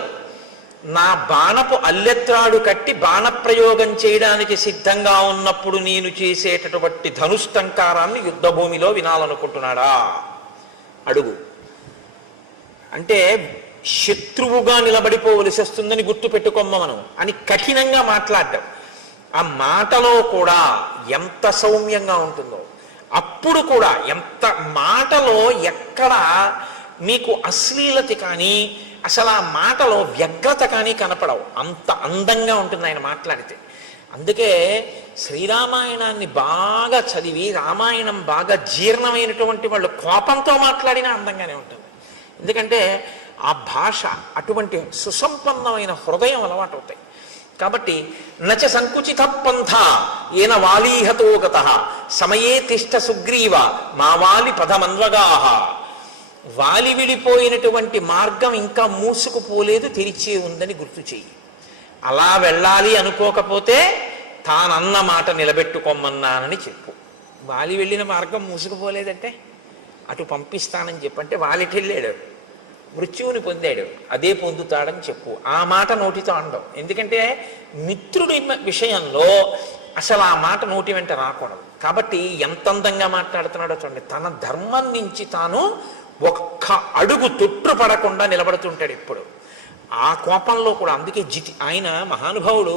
నా బాణపు అల్లెత్రాడు కట్టి బాణప్రయోగం చేయడానికి సిద్ధంగా ఉన్నప్పుడు నేను చేసేటటువంటి ధనుష్టంకారాన్ని యుద్ధభూమిలో వినాలనుకుంటున్నాడా అడుగు. అంటే శత్రువుగా నిలబడిపోవలసి వస్తుందని గుర్తు పెట్టుకోమ్మ మనం అని కఠినంగా మాట్లాడ్డాం. ఆ మాటలో కూడా ఎంత సౌమ్యంగా ఉంటుందో, అప్పుడు కూడా ఎంత మాటలో ఎక్కడ మీకు అశ్లీలత కానీ అసలు ఆ మాటలో వ్యగ్రత కానీ కనపడవు. అంత అందంగా ఉంటుంది ఆయన మాట్లాడితే. అందుకే శ్రీరామాయణాన్ని బాగా చదివి రామాయణం బాగా జీర్ణమైనటువంటి వాళ్ళు కోపంతో మాట్లాడినా అందంగానే ఉంటుంది. ఎందుకంటే ఆ భాష అటువంటి సుసంపన్నమైన హృదయం అలవాటు అవుతాయి. కాబట్టి నచ సంకుచిత పంథ ఏన వాలీహతో గత సమయే తిష్ట సుగ్రీవ మా వాలి పదమన్వగాహ. వాలి విడిపోయినటువంటి మార్గం ఇంకా మూసుకుపోలేదు, తెరిచే ఉందని గుర్తు చెయ్యి. అలా వెళ్ళాలి అనుకోకపోతే తానన్న మాట నిలబెట్టుకోమన్నానని చెప్పు. వాలి వెళ్ళిన మార్గం మూసుకుపోలేదంటే అటు పంపిస్తానని చెప్పంటే వాలికి వెళ్ళాడు, మృత్యువుని పొందాడు, అదే పొందుతాడని చెప్పు. ఆ మాట నోటితో అనడం. ఎందుకంటే మిత్రుడి విషయంలో అసలు ఆ మాట నోటి వెంట రాకూడదు. కాబట్టి ఎంత అందంగా మాట్లాడుతున్నాడో చూడండి. తన ధర్మం నుంచి తాను ఒక్క అడుగు తొట్టు పడకుండా నిలబడుతుంటాడు ఎప్పుడు. ఆ కోపంలో కూడా. అందుకే ఆయన మహానుభావుడు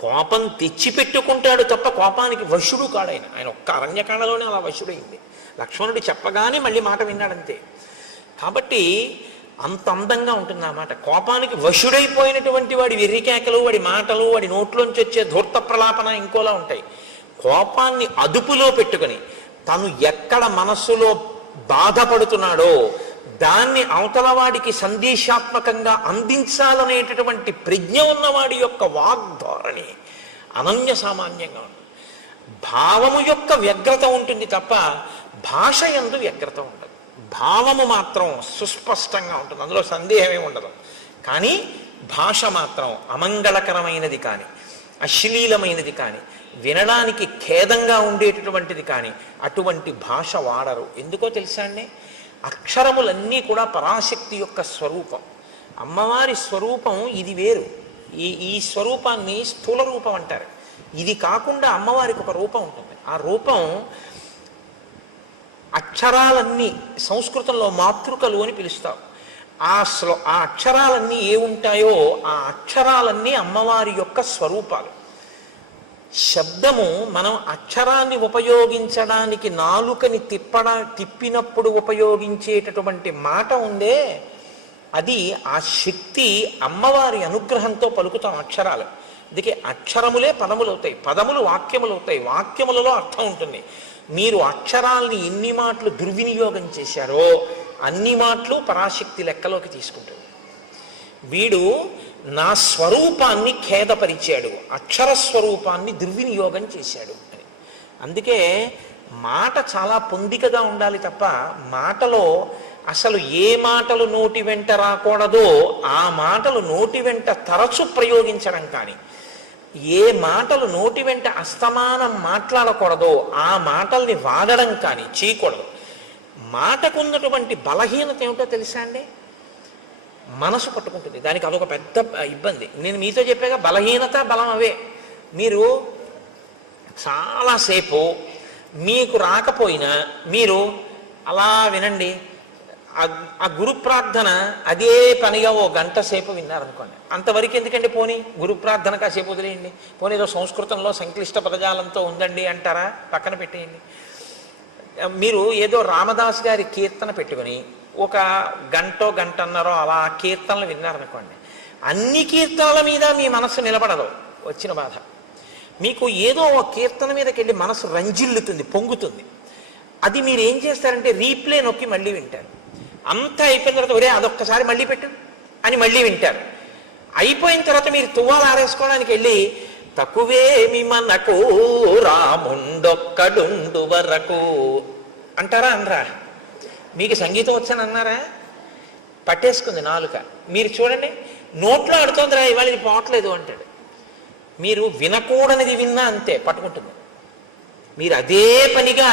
కోపం తెచ్చిపెట్టుకుంటాడు తప్ప కోపానికి వశుడు కాడాయన. ఆయన ఒక్క అరణ్యకాండలోనే అలా వశుడైంది. లక్ష్మణుడు చెప్పగానే మళ్ళీ మాట విన్నాడంతే. కాబట్టి అంత అందంగా ఉంటుంది ఆ మాట. కోపానికి వశుడైపోయినటువంటి వాడి వెర్రికేకలు, వాడి మాటలు, వాడి నోట్లోంచి వచ్చే ధూర్త ప్రలాపన ఇంకోలా ఉంటాయి. కోపాన్ని అదుపులో పెట్టుకుని తను ఎక్కడ మనస్సులో బాధపడుతున్నాడో దాన్ని అవతల వాడికి సందేశాత్మకంగా అందించాలనేటటువంటి ప్రజ్ఞ ఉన్నవాడి యొక్క వాగ్ధోరణి అనన్య సామాన్యంగా ఉంటుంది. భావము యొక్క వ్యగ్రత ఉంటుంది తప్ప భాష యందు వ్యగ్రత ఉండదు. భావము మాత్రం సుస్పష్టంగా ఉంటుంది, అందులో సందేహమే ఉండదు. కానీ భాష మాత్రం అమంగళకరమైనది కానీ అశ్లీలమైనది కానీ వినడానికి ఖేదంగా ఉండేటటువంటిది కానీ అటువంటి భాష వాడరు. ఎందుకో తెలుసా అండి? అక్షరములన్నీ కూడా పరాశక్తి యొక్క స్వరూపం. అమ్మవారి స్వరూపం ఇది వేరు. ఈ స్వరూపాన్ని స్థూల రూపం అంటారు. ఇది కాకుండా అమ్మవారికి ఒక రూపం ఉంటుంది. ఆ రూపం అక్షరాలన్నీ సంస్కృతంలో మాతృకలు అని పిలుస్తాం. ఆ అక్షరాలన్నీ ఏ ఉంటాయో ఆ అక్షరాలన్నీ అమ్మవారి యొక్క స్వరూపాలు. శబ్దము మనం అక్షరాన్ని ఉపయోగించడానికి నాలుకని తిప్పినప్పుడు ఉపయోగించేటటువంటి మాట ఉందే, అది ఆ శక్తి అమ్మవారి అనుగ్రహంతో పలుకుతాం అక్షరాలు. అందుకే అక్షరములే పదములు అవుతాయి, పదములు వాక్యములు అవుతాయి, వాక్యములలో అర్థం ఉంటుంది. మీరు అక్షరాల్ని ఎన్ని మాటలు దుర్వినియోగం చేశారో అన్ని మాటలు పరాశక్తి లెక్కలోకి తీసుకుంటుంది. వీడు నా స్వరూపాన్ని ఖేదపరిచాడు, అక్షర స్వరూపాన్ని దుర్వినియోగం చేశాడు అని. అందుకే మాట చాలా పొందికగా ఉండాలి తప్ప మాటలో అసలు ఏ మాటలు నోటి వెంట రాకూడదో ఆ మాటలు నోటి వెంట తరచు ప్రయోగించడం కానీ, ఏ మాటలు నోటి వెంట అస్తమానం మాట్లాడకూడదో ఆ మాటల్ని వాడడం కానీ చేయకూడదు. మాటకున్నటువంటి బలహీనత ఏమిటో తెలుసా అండి? మనసు పట్టుకుంటుంది. దానికి అదొక పెద్ద ఇబ్బంది. నేను మీతో చెప్పాక బలహీనత బలం అవే. మీరు చాలాసేపు మీకు రాకపోయినా మీరు అలా వినండి. ఆ గురు ప్రార్థన అదే పనిగా ఓ గంట సేపు విన్నారనుకోండి, అంతవరకు ఎందుకండి, పోనీ గురు ప్రార్థన కాసేపు వదిలేయండి, పోనీ ఏదో సంస్కృతంలో సంక్లిష్ట పదజాలంతో ఉందండి అంటారా, పక్కన పెట్టేయండి. మీరు ఏదో రామదాస్ గారి కీర్తన పెట్టుకుని ఒక గంటన్నరో అలా కీర్తనలు విన్నారనుకోండి, అన్ని కీర్తనల మీద మీ మనస్సు నిలబడదు. వచ్చిన బాధ మీకు ఏదో ఒక కీర్తన మీదకి వెళ్ళి మనసు రంజిల్లుతుంది, పొంగుతుంది. అది మీరు ఏం చేస్తారంటే రీప్లే నొక్కి మళ్ళీ వింటారు. అంతా అయిపోయిన తర్వాత ఒరే అదొక్కసారి మళ్ళీ పెట్టు అని మళ్ళీ వింటారు. అయిపోయిన తర్వాత మీరు తువ్వాలు ఆరేసుకోవడానికి వెళ్ళి తక్కువేమి మనకు రాముండొక్కడుండు వరకు అంటారా అనరా? మీకు సంగీతం వచ్చని అన్నారా? పట్టేసుకుంది నాలుక. మీరు చూడండి, నోట్లో ఆడుతోందిరా ఇవాళ ఇది పోవట్లేదు అంటాడు. మీరు వినకూడనిది విన్నా అంతే పట్టుకుంటుంది. మీరు అదే పనిగా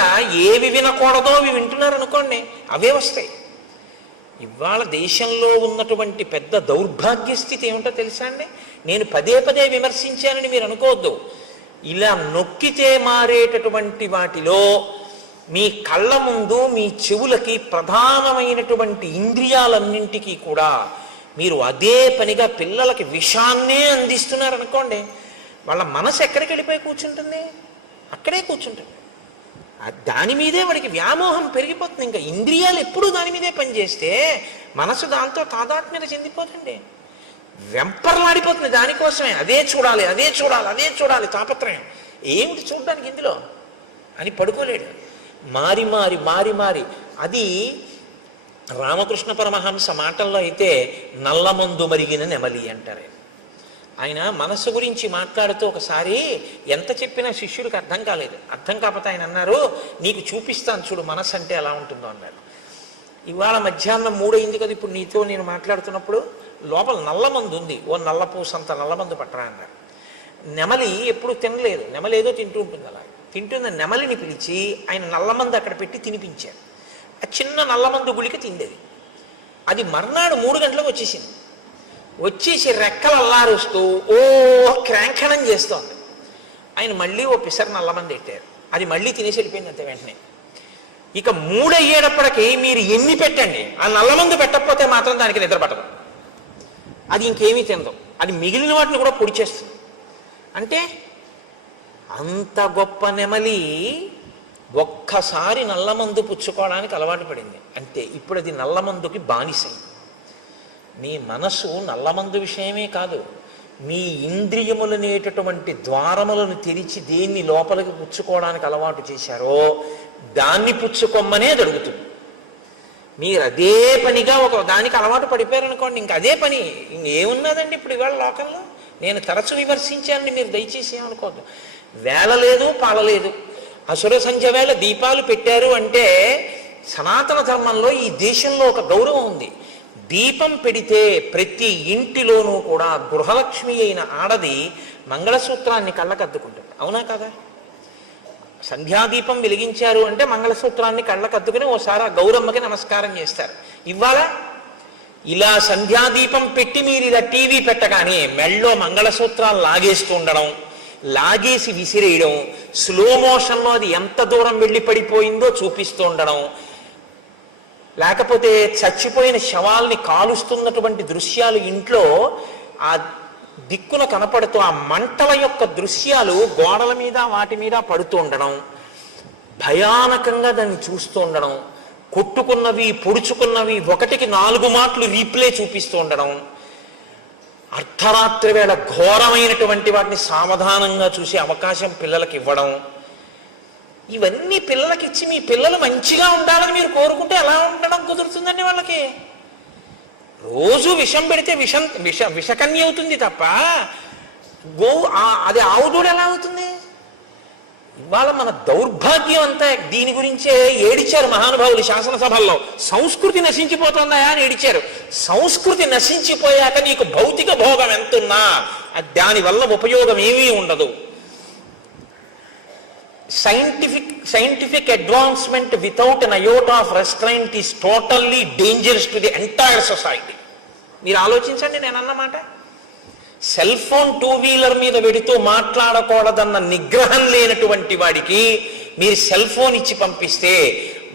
ఏవి వినకూడదో అవి వింటున్నారు అనుకోండి, అవే వస్తాయి. ఇవాళ దేశంలో ఉన్నటువంటి పెద్ద దౌర్భాగ్య స్థితి ఏమిటో తెలుసా అండి? నేను పదే పదే విమర్శించానని మీరు అనుకోవద్దు. ఇలా నొక్కితే మారేటటువంటి వాటిలో మీ కళ్ళ ముందు మీ చెవులకి ప్రధానమైనటువంటి ఇంద్రియాలన్నింటికీ కూడా మీరు అదే పనిగా పిల్లలకి విషాన్నే అందిస్తున్నారనుకోండి, వాళ్ళ మనసు ఎక్కడికి వెళ్ళిపోయి కూర్చుంటుంది? అక్కడే కూర్చుంటుంది. దాని మీదే వాడికి వ్యామోహం పెరిగిపోతుంది. ఇంకా ఇంద్రియాలు ఎప్పుడూ దాని మీదే పనిచేస్తే మనసు దాంతో తాదాత్మ్యత చెందిపోతుంది, వెంపర్లాడిపోతుంది దానికోసమే. అదే చూడాలి, అదే చూడాలి, అదే చూడాలి తాపత్రయం. ఏమిటి చూడడానికి ఇందులో అని పడుకోలేడు. మారి మారి మారి మారి అది రామకృష్ణ పరమహంస మాటల్లో అయితే నల్లమందు మరిగిన నెమలి అంటారు. ఆయన మనస్సు గురించి మాట్లాడుతూ ఒకసారి ఎంత చెప్పినా శిష్యుడికి అర్థం కాలేదు. అర్థం కాకపోతే ఆయన అన్నారు, నీకు చూపిస్తాను చూడు మనస్సు అంటే ఎలా ఉంటుందో అన్నారు. ఇవాళ మధ్యాహ్నం 3 అయింది కదా, ఇప్పుడు నీతో నేను మాట్లాడుతున్నప్పుడు లోపల నల్లమందు ఉంది, ఓ నల్లపూసంత నల్లమందు పట్టరా అన్నారు. నెమలి ఎప్పుడు తినలేదు, నెమలి ఏదో తింటూ ఉంటుంది. అలా తింటున్న నెమలిని పిలిచి ఆయన నల్లమందు అక్కడ పెట్టి తినిపించారు. ఆ చిన్న నల్లమందు గుళిక తిండేది. అది మర్నాడు 3 గంటలకు వచ్చేసింది. వచ్చేసి రెక్కలు అల్లారుస్తూ ఓ క్రాంఖణం చేస్తోంది. ఆయన మళ్ళీ ఓ పిసర్ నల్లమంది పెట్టారు. అది మళ్ళీ తినేసి వెళ్ళిపోయింది అంతే వెంటనే. ఇక 3 అయ్యేటప్పటికి మీరు ఎన్ని పెట్టండి, ఆ నల్లమందు పెట్టకపోతే మాత్రం దానికి నిద్ర పట్టదు. అది ఇంకేమీ తినదు. అది మిగిలిన వాటిని కూడా పొడి చేస్తుంది. అంటే అంత గొప్ప నెమలి ఒక్కసారి నల్లమందు పుచ్చుకోవడానికి అలవాటు పడింది అంతే. ఇప్పుడు అది నల్లమందుకి బానిసైంది. మీ మనసు నల్లమందు విషయమే కాదు, మీ ఇంద్రియములనేటటువంటి ద్వారములను తెరిచి దేన్ని లోపలికి పుచ్చుకోవడానికి అలవాటు చేశారో దాన్ని పుచ్చుకొమ్మనే జరుగుతుంది. మీరు అదే పనిగా ఒక దానికి అలవాటు పడిపోయారనుకోండి, ఇంక అదే పని. ఇంకేమున్నదండి ఇప్పుడు ఇవాళ లోకంలో? నేను తరచు విమర్శించానని మీరు దయచేసి ఏమనుకోవద్దు. వేల లేదు, పాలలేదు. అసుర సంధ్య వేళ దీపాలు పెట్టారు అంటే సనాతన ధర్మంలో ఈ దేశంలో ఒక గౌరవం ఉంది. దీపం పెడితే ప్రతి ఇంటిలోనూ కూడా గృహలక్ష్మి అయిన ఆడది మంగళసూత్రాన్ని కళ్ళకద్దుకుంటుంది. అవునా కదా? సంధ్యాదీపం వెలిగించారు అంటే మంగళసూత్రాన్ని కళ్ళకద్దుకుని ఓసారి ఆ గౌరమ్మకి నమస్కారం చేస్తారు. ఇవాళ ఇలా సంధ్యాదీపం పెట్టి మీరు ఇలా టీవీ పెట్టగానే మెళ్ళో మంగళసూత్రాలు లాగేస్తూ ఉండడం, లాగేసి విసిరేయడం, స్లో మోషన్లో అది ఎంత దూరం వెళ్ళి పడిపోయిందో చూపిస్తూ ఉండడం, లేకపోతే చచ్చిపోయిన శవాల్ని కాలుస్తున్నటువంటి దృశ్యాలు ఇంట్లో ఆ దిక్కున కనపడుతూ ఆ మంటల యొక్క దృశ్యాలు గోడల మీద వాటి మీద పడుతూ ఉండడం, భయానకంగా దాన్ని చూస్తూ ఉండడం, కొట్టుకున్నవి పొడుచుకున్నవి 1కి 4 మాటలు రీప్లే చూపిస్తూ ఉండడం, అర్ధరాత్రి వేళ ఘోరమైనటువంటి వాటిని సావధానంగా చూసే అవకాశం పిల్లలకి ఇవ్వడం, ఇవన్నీ పిల్లలకి ఇచ్చి మీ పిల్లలు మంచిగా ఉండాలని మీరు కోరుకుంటే ఎలా ఉండడం కుదురుతుందండి? వాళ్ళకి రోజు విషం పెడితే విషకన్య అవుతుంది తప్ప అది ఆవుదూడ ఎలా అవుతుంది? ఇవాళ మన దౌర్భాగ్యం అంతా దీని గురించే ఏడిచారు మహానుభావులు శాసనసభల్లో. సంస్కృతి నశించిపోతుందా అని ఏడిచారు. సంస్కృతి నశించిపోయాక నీకు భౌతిక భోగం ఎంతున్నా దానివల్ల ఉపయోగం ఏమీ ఉండదు. Scientific advancement without an iota of restraint is totally dangerous to the entire society. మీరు ఆలోచించండి నేను అన్నమాట. సెల్ ఫోన్ టూ వీలర్ మీద పెడుతూ మాట్లాడకూడదన్న నిగ్రహం లేనటువంటి వాడికి మీరు సెల్ ఫోన్ ఇచ్చి పంపిస్తే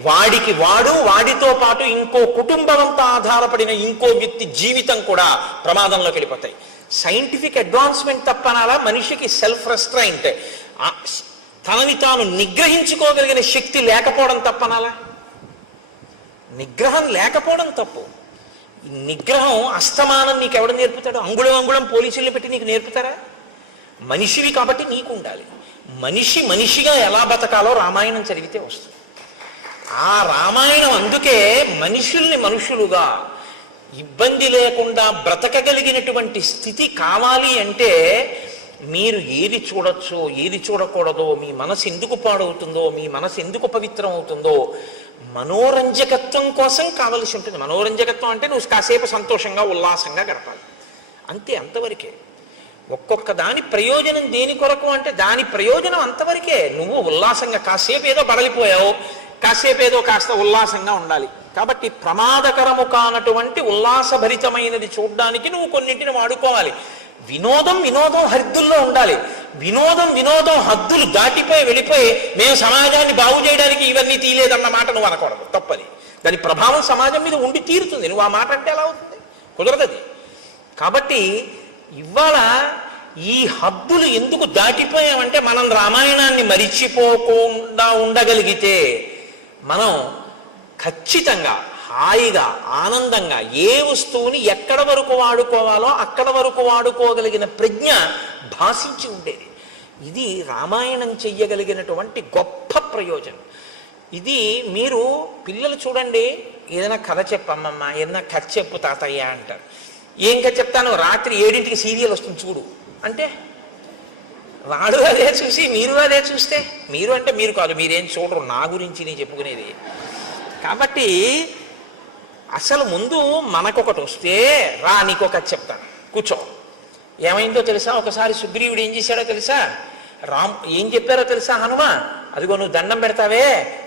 వాడితో పాటు ఇంకో కుటుంబంతో ఆధారపడిన ఇంకో వ్యక్తి జీవితం కూడా ప్రమాదంలోకి వెళ్ళిపోతాయి. సైంటిఫిక్ అడ్వాన్స్మెంట్ తప్పనాలా, మనిషికి సెల్ఫ్ రెస్ట్రైంట్, తనని తాను నిగ్రహించుకోగలిగిన శక్తి లేకపోవడం తప్పనాలా? నిగ్రహం లేకపోవడం తప్పు. నిగ్రహం అస్తమానం నీకు ఎవడు నేర్పుతాడు? అంగుళం పోలీసుల్ని పెట్టి నీకు నేర్పుతారా? మనిషివి కాబట్టి నీకు ఉండాలి. మనిషిగా ఎలా బతకాలో రామాయణం చదివితే వస్తుంది. ఆ రామాయణం అందుకే మనుషులుగా ఇబ్బంది లేకుండా బ్రతకగలిగినటువంటి స్థితి కావాలి అంటే మీరు ఏది చూడొచ్చో ఏది చూడకూడదో, మీ మనసు ఎందుకు పాడవుతుందో, మీ మనసు ఎందుకు పవిత్రం అవుతుందో మనోరంజకత్వం కోసం కావలసి ఉంటుంది. మనోరంజకత్వం అంటే నువ్వు కాసేపు సంతోషంగా ఉల్లాసంగా గడపాలి అంతే, అంతవరకే. ఒక్కొక్క దాని ప్రయోజనం దేని కొరకు అంటే దాని ప్రయోజనం అంతవరకే. నువ్వు ఉల్లాసంగా కాసేపు ఏదో బడలిపోయావు, కాసేపు ఏదో కాస్త ఉల్లాసంగా ఉండాలి. కాబట్టి ప్రమాదకరము కానటువంటి ఉల్లాసభరితమైనది చూడడానికి నువ్వు కొన్నింటిని వాడుకోవాలి. వినోదం హద్దుల్లో ఉండాలి. వినోదం హద్దులు దాటిపోయి వెళ్ళిపోయి మేము సమాజాన్ని బాగు చేయడానికి ఇవన్నీ తీయలేదన్న మాట నువ్వు అనకూడదు, తప్పది. దాని ప్రభావం సమాజం మీద ఉండి తీరుతుంది. నువ్వు ఆ మాట అంటే ఎలా అవుతుంది? కుదరదది. కాబట్టి ఇవాళ ఈ హద్దులు ఎందుకు దాటిపోయామంటే మనం రామాయణాన్ని మరిచిపోకుండా ఉండగలిగితే మనం ఖచ్చితంగా హాయిగా ఆనందంగా ఏ వస్తువుని ఎక్కడ వరకు వాడుకోవాలో అక్కడ వరకు వాడుకోగలిగిన ప్రజ్ఞ భాషించి ఉండేది. ఇది రామాయణం చెయ్యగలిగినటువంటి గొప్ప ప్రయోజనం. ఇది మీరు పిల్లలు చూడండి, ఏదైనా కథ చెప్పమ్మమ్మ, ఏదైనా కథ చెప్పు తాతయ్య అంటారు. ఏం కథ చెప్తాను? రాత్రి 7ంటికి సీరియల్ వస్తుంది చూడు అంటే వాడు అదే చూసి మీరు అదే చూస్తే, మీరు అంటే మీరు కాదు, మీరేం చూడరు, నా గురించి నేను చెప్పుకునేది. కాబట్టి అసలు ముందు మనకొకటి వస్తే రా నీకొక చెప్తాను కూర్చో. ఏమైందో తెలుసా? ఒకసారి సుగ్రీవుడు ఏం చేశాడో తెలుసా? ఏం చెప్పారో తెలుసా? హనుమ, అదిగో నువ్వు దండం పెడతావే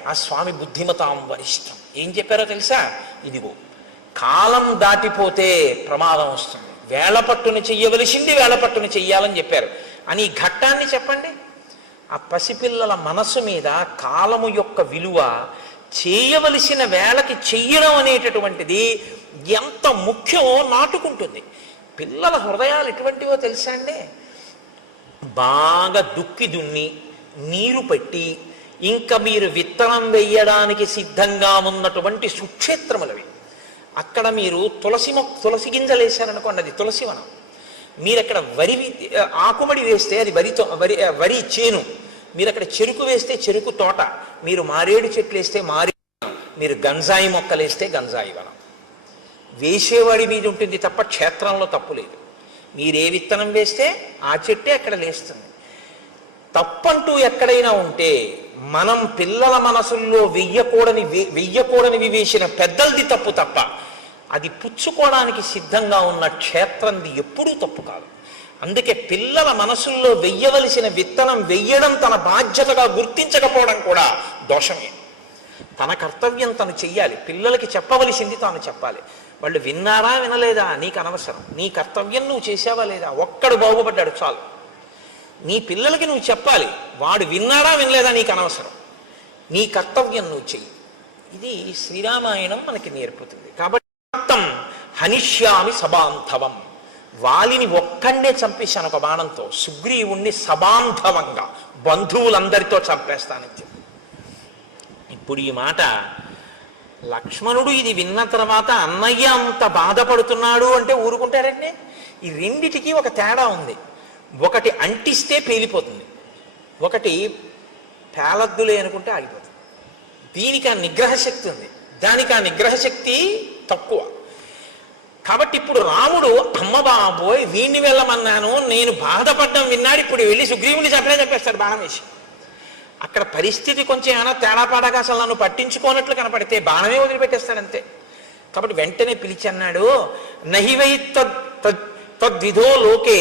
ఆ స్వామి బుద్ధిమతాం వరిష్టం. ఏం చెప్పారో తెలుసా? ఇదిగో కాలం దాటిపోతే ప్రమాదం వస్తుంది, వేళపట్టును చెయ్యవలసింది వేళపట్టును చెయ్యాలని చెప్పారు అని ఈ ఘట్టాన్ని చెప్పండి. ఆ పసిపిల్లల మనసు మీద కాలము యొక్క విలువ, చేయవలసిన వేళకి చెయ్యడం అనేటటువంటిది ఎంత ముఖ్యమో నాటుకుంటుంది. పిల్లల హృదయాలు ఎటువంటివో తెలుసా అండి? బాగా దుక్కి దున్ని నీరు పెట్టి ఇంకా మీరు విత్తనం వేయడానికి సిద్ధంగా ఉన్నటువంటి సుక్షేత్రములవి. అక్కడ మీరు తులసి గింజలు వేశారనుకోండి, అది తులసివనం. మీరు అక్కడ ఆకుమడి వేస్తే అది వరి చేను, మీరు అక్కడ చెరుకు వేస్తే చెరుకు తోట, మీరు మారేడు చెట్లు వేస్తే మారేడు వనం, మీరు గంజాయి మొక్కలు వేస్తే గంజాయి వనం. వేసేవాడి మీద ఉంటుంది తప్ప క్షేత్రంలో తప్పు లేదు. మీరే విత్తనం వేస్తే ఆ చెట్టే అక్కడ లేస్తుంది. తప్పంటూ ఎక్కడైనా ఉంటే మనం పిల్లల మనసుల్లో వెయ్యకూడనివి వేసిన పెద్దలది తప్పు తప్ప అది పుచ్చుకోవడానికి సిద్ధంగా ఉన్న క్షేత్రంది ఎప్పుడూ తప్పు కాదు. అందుకే పిల్లల మనసుల్లో వెయ్యవలసిన విత్తనం వెయ్యడం తన బాధ్యతగా గుర్తించకపోవడం కూడా దోషమే. తన కర్తవ్యం తను చెయ్యాలి, పిల్లలకి చెప్పవలసింది తాను చెప్పాలి. వాళ్ళు విన్నారా వినలేదా నీకు అనవసరం, నీ కర్తవ్యం నువ్వు చేసావా లేదా, ఒక్కడు బాగుపడ్డాడు చాలు. నీ పిల్లలకి నువ్వు చెప్పాలి, వాడు విన్నాడా వినలేదా నీకు అనవసరం, నీ కర్తవ్యం నువ్వు చెయ్యి. ఇది శ్రీరామాయణం మనకి నేర్పుతుంది. కాబట్టి హనిష్యామి సబాంధవం, వాలిని ఒక్కడే చంపేశాను ఒక బాణంతో, సుగ్రీవుణ్ణి సబాంధవంగా బంధువులందరితో చంపేస్తానని చెప్పి. ఇప్పుడు ఈ మాట లక్ష్మణుడు ఇది విన్న తర్వాత అన్నయ్య అంత బాధపడుతున్నాడు అంటే ఊరుకుంటారండి? ఈ రెండిటికి ఒక తేడా ఉంది. ఒకటి అంటిస్తే పేలిపోతుంది, ఒకటి పేలద్దులే అనుకుంటే ఆగిపోతుంది. దీనికి ఆ నిగ్రహ శక్తి ఉంది, దానికి ఆ నిగ్రహ శక్తి తక్కువ. కాబట్టి ఇప్పుడు రాముడు అమ్మ బాబోయ్ వీణ్ణి వెళ్ళమన్నాను, నేను బాధపడ్డం విన్నాడు, ఇప్పుడు వెళ్ళి సుగ్రీవుని చెప్పేస్తాడు బాణం వేసి. అక్కడ పరిస్థితి కొంచెం ఏమైనా తేడాపాడాగా అసలు నన్ను పట్టించుకోనట్లు కనపడితే బాణమే వదిలిపెట్టేస్తాడంతే. కాబట్టి వెంటనే పిలిచి అన్నాడు, నహివై తద్విధో లోకే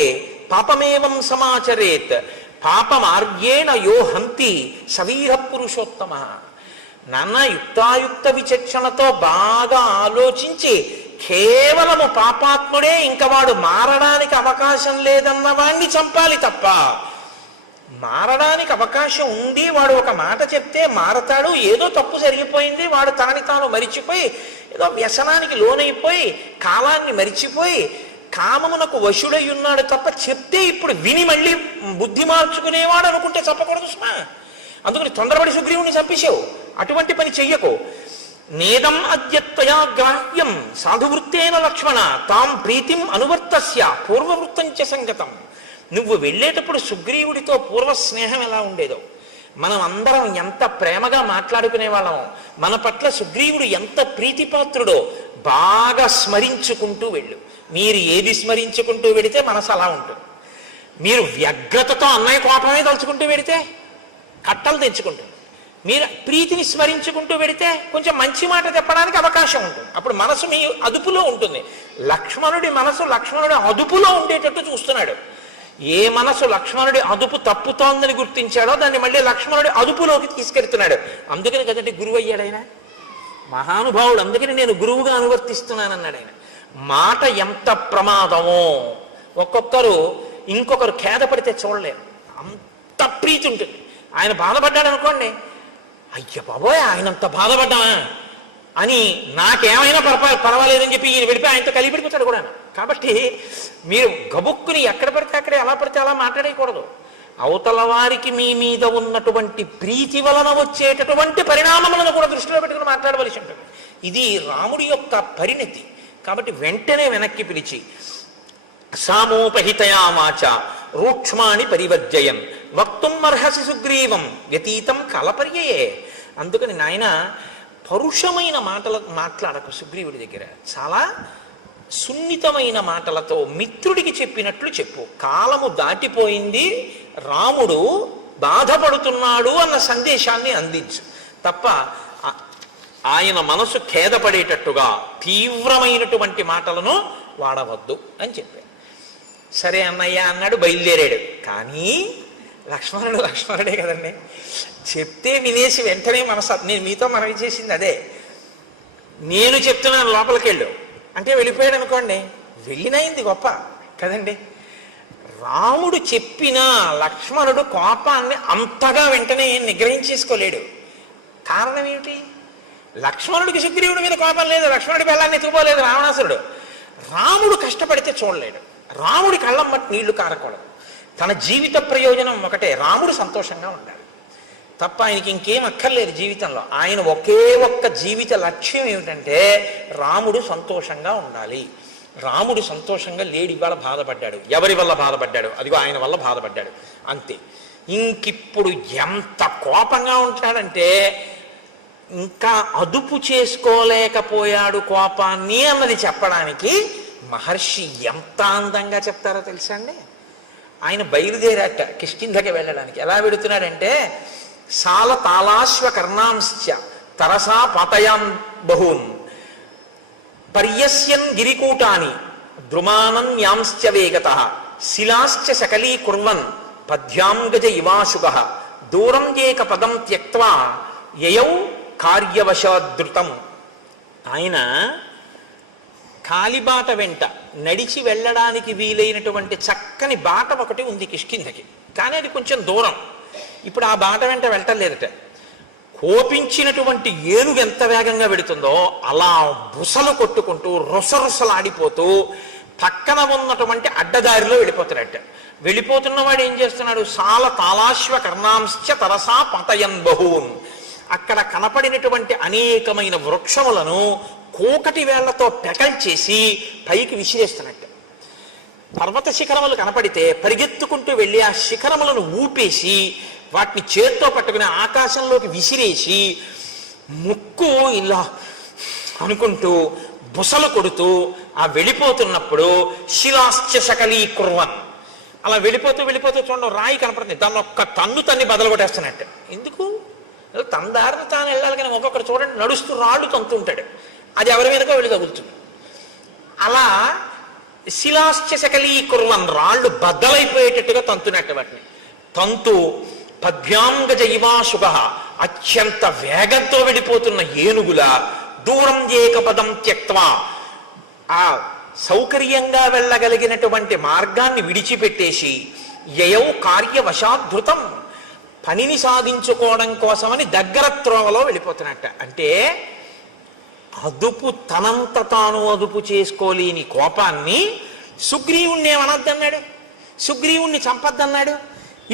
పాపమేవం సమాచరేత్ పాపమార్గేణ యో హంతి సవీర పురుషోత్తమ. నాన్న యుక్తాయుక్త విచక్షణతో బాగా ఆలోచించి కేవలము పాపాత్ముడే, ఇంకా వాడు మారడానికి అవకాశం లేదన్న వాణ్ణి చంపాలి తప్ప, మారడానికి అవకాశం ఉంది, వాడు ఒక మాట చెప్తే మారతాడు, ఏదో తప్పు జరిగిపోయింది, వాడు తాను మరిచిపోయి ఏదో వ్యసనానికి లోనైపోయి కాలాన్ని మరిచిపోయి కామమునకు వశుడై ఉన్నాడు తప్ప, చెప్తే ఇప్పుడు విని మళ్ళీ బుద్ధి మార్చుకునేవాడు అనుకుంటే చెప్పకూడదు సుమా. అందుకని తొందరపడి సుగ్రీవుని చంపేశావు, అటువంటి పని చెయ్యకు. నేదం అద్యత్వయా గ్రాహ్యం సాధువృత్తేన లక్ష్మణ తాం ప్రీతిం అనువర్తస్య పూర్వవృత్తంచ సంగతం. నువ్వు వెళ్ళేటప్పుడు సుగ్రీవుడితో పూర్వ స్నేహం ఎలా ఉండేదో, మనం అందరం ఎంత ప్రేమగా మాట్లాడుకునే వాళ్ళమో, మన పట్ల సుగ్రీవుడు ఎంత ప్రీతిపాత్రుడో బాగా స్మరించుకుంటూ వెళ్ళు. మీరు ఏది స్మరించుకుంటూ వెడితే మనసు అలా ఉంటుంది. మీరు వ్యగ్రతతో అన్నయ్య కోపమే తలుచుకుంటూ వెడితే కట్టలు తెచ్చుకుంటుంది. మీరు ప్రీతిని స్మరించుకుంటూ వెడితే కొంచెం మంచి మాట చెప్పడానికి అవకాశం ఉంటుంది. అప్పుడు మనసు మీ అదుపులో ఉంటుంది. లక్ష్మణుడి మనసు లక్ష్మణుడి అదుపులో ఉండేటట్టు చూస్తున్నాడు. ఏ మనసు లక్ష్మణుడి అదుపు తప్పుతోందని గుర్తించాడో దాన్ని మళ్ళీ లక్ష్మణుడి అదుపులోకి తీసుకెళ్తున్నాడు. అందుకని కదండి గురువు అయ్యాడు ఆయన, మహానుభావుడు. అందుకని నేను గురువుగా అనువర్తిస్తున్నానన్నాడు ఆయన. మాట ఎంత ప్రమాదమో, ఒక్కొక్కరు ఇంకొకరు ఖేదపడితే చూడలేరు, అంత ప్రీతి ఉంటుంది. ఆయన బాధపడ్డాడు అనుకోండి, అయ్య బాబోయ్ ఆయనంత బాధపడ్డామా అని నాకేమైనా పర్వాలేదని చెప్పి ఈయన వెళ్ళిపోయి ఆయనతో కలిపిడిపోతాడు కూడా. కాబట్టి మీరు గబుక్కుని ఎక్కడ పడితే అక్కడే ఎలా పడితే అలా మాట్లాడకూడదు. అవతల వారికి మీ మీద ఉన్నటువంటి ప్రీతి వలన వచ్చేటటువంటి పరిణామములను కూడా దృష్టిలో పెట్టుకుని మాట్లాడవలసి ఉంటుంది. ఇది రాముడి యొక్క పరిణతి. కాబట్టి వెంటనే వెనక్కి పిలిచి సామోపహితయా వాచ రూక్ష్మాణి పరివర్జయన్ వక్తుం అర్హసి సుగ్రీవం వ్యతీతం కలపర్యయే. అందుకని నాయన పరుషమైన మాటలు మాట్లాడకు సుగ్రీవుడి దగ్గర. చాలా సున్నితమైన మాటలతో మిత్రుడికి చెప్పినట్లు చెప్పు. కాలము దాటిపోయింది, రాముడు బాధపడుతున్నాడు అన్న సందేశాన్ని అందించు తప్ప ఆయన మనసు ఖేదపడేటట్టుగా తీవ్రమైనటువంటి మాటలను వాడవద్దు అని చెప్పాడు. సరే అన్నయ్య అన్నాడు, బయలుదేరాడు. కానీ లక్ష్మణుడే కదండి, చెప్తే వినేసి వెంటనే నేను మీతో మనవి చేసింది అదే. నేను చెప్తున్నాను లోపలికి వెళ్ళు అంటే వెళ్ళిపోయాడు అనుకోండి, వెళ్ళినయింది గొప్ప కదండి. రాముడు చెప్పిన లక్ష్మణుడు కోపాన్ని అంతగా వెంటనే నిగ్రహించేసుకోలేడు. కారణం ఏమిటి? లక్ష్మణుడికి సుగ్రీవుడి మీద కోపం లేదు, లక్ష్మణుడి బెల్లాన్ని ఎత్తుకోలేదు రావణాసురుడు. రాముడు కష్టపడితే చూడలేడు, రాముడి కళ్ళం మట్టి నీళ్లు కారకూడదు. తన జీవిత ప్రయోజనం ఒకటే, రాముడు సంతోషంగా ఉండాలి తప్ప ఆయనకి ఇంకేం అక్కర్లేదు జీవితంలో. ఆయన ఒకే ఒక్క జీవిత లక్ష్యం ఏమిటంటే రాముడు సంతోషంగా ఉండాలి. రాముడు సంతోషంగా లేడి ఇవాళ బాధపడ్డాడు, ఎవరి వల్ల బాధపడ్డాడు? అదిగో ఆయన వల్ల బాధపడ్డాడు అంతే. ఇంకిప్పుడు ఎంత కోపంగా ఉంటాడంటే ఇంకా అదుపు చేసుకోలేకపోయాడు కోపాన్ని అన్నది చెప్పడానికి మహర్షి ఎంత అందంగా చెప్తారో తెలుసా అండి. ఆయన బయలుదేరాట కిష్కింధకి వెళ్ళడానికి. ఎలా వెడుతున్నాడంటే సాల తాళాశ్వ కర్ణాంశ్చ తరసా పాతయాన్ బహూన్ పర్యస్యన్ గిరికూటాని ద్రుమానన్యాంశ్చ వేగతః శిలాశ్చ సకలీకుర్వన్ పద్యాంగజ ఇవాశుగ దూరం ఏక పదం త్యక్త్వా యయౌ కార్యవశాదృతం. ఆయన కాలిబాట వెంట నడిచి వెళ్ళడానికి వీలైనటువంటి చక్కని బాట ఒకటి ఉంది కిష్కింధకి, కానీ అది కొంచెం దూరం. ఇప్పుడు ఆ బాట వెంట వెళ్ళలేదట. కోపించినటువంటి ఏనుగు ఎంత వేగంగా వెడుతుందో అలా బుసలు కొట్టుకుంటూ రుసరుసలాడిపోతూ పక్కన ఉన్నటువంటి అడ్డదారిలో వెళ్ళిపోతాడట. వెళ్ళిపోతున్నవాడు ఏం చేస్తున్నాడు? సాల తాళాశ్వ కర్ణాంశ్చ తరసా పతయన్ బహూన్. అక్కడ కనపడినటువంటి అనేకమైన వృక్షములను కోకటి వేళ్లతో పెకల్చేసి పైకి విసిరేస్తున్నట్టు. పర్వత శిఖరములు కనపడితే పరిగెత్తుకుంటూ వెళ్ళి ఆ శిఖరములను ఊపేసి వాటిని చేత్తో పట్టుకుని ఆకాశంలోకి విసిరేసి ముక్కు ఇలా అనుకుంటూ బుసలు కొడుతూ ఆ వెళ్ళిపోతున్నప్పుడు శిలాశ్చ సకలీకుర్వన్ అలా వెళ్ళిపోతూ చూడండి రాయి కనపడుతుంది, దాన్ని ఒక్క తన్ని బదలు కొట్టేస్తున్నట్టు. ఎందుకు? తన దారిని తాను వెళ్ళాలి. కానీ ఒక్కొక్కరు చూడండి నడుస్తూ రాళ్ళు తంతుంటాడు, అది ఎవరి మీదకో వెళ్ళి తగులుతుంది. అలా శిలాశ్చ సకలీకుర్వన్ రాళ్ళు బద్దలైపోయేటట్టుగా తంతున్నట్టు వాటిని తంతు పద్యాంగజ ఇవాశుగ అత్యంత వేగంతో వెళ్ళిపోతున్న ఏనుగుల దూరం ఏక పదం త్యక్త్వా ఆ సౌకర్యంగా వెళ్ళగలిగినటువంటి మార్గాన్ని విడిచిపెట్టేసి యయౌ కార్యవశాధృతం, పనిని సాధించుకోవడం కోసమని దగ్గర త్రోవలో వెళ్ళిపోతున్నట్ట. అంటే తనంత తాను అదుపు చేసుకోలేని కోపాన్ని సుగ్రీవుణ్ణి ఏమనొద్దన్నాడు, సుగ్రీవుణ్ణి చంపద్దన్నాడు.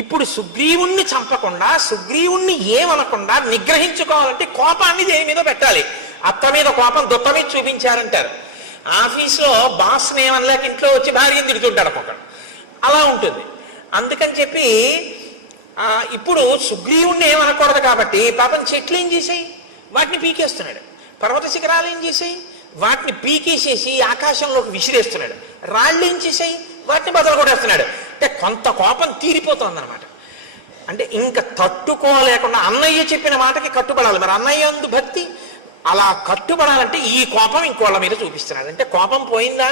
ఇప్పుడు సుగ్రీవుణ్ణి చంపకుండా, సుగ్రీవుణ్ణి ఏమనకుండా నిగ్రహించుకోవాలంటే కోపాన్ని దేని మీద పెట్టాలి. అత్త మీద కోపం దుత్త మీద చూపించారంటారు. ఆఫీస్లో బాస్ని ఏమనలేక ఇంట్లో వచ్చి భార్యను తిడుతుంటాడు ఒకడు, అలా ఉంటుంది. అందుకని చెప్పి ఇప్పుడు సుగ్రీవుణ్ణి ఏమనకూడదు కాబట్టి పాపం చెట్లు ఏం చేసాయి, వాటిని పీకేస్తున్నాడు. పర్వత శిఖరాలు ఏం చేసాయి, వాటిని పీకేసేసి ఆకాశంలోకి విసిరేస్తున్నాడు. రాళ్ళు ఏం చేసాయి, వాటిని బదలు కొట్టేస్తున్నాడు. అంటే కొంత కోపం తీరిపోతుంది అనమాట. అంటే ఇంకా తట్టుకోలేకుండా అన్నయ్య చెప్పిన మాటకి కట్టుబడాలి. మరి అన్నయ్య అందు భక్తి, అలా కట్టుబడాలంటే ఈ కోపం ఇంకోళ్ళ మీద చూపిస్తున్నాడు. అంటే కోపం పోయిందా,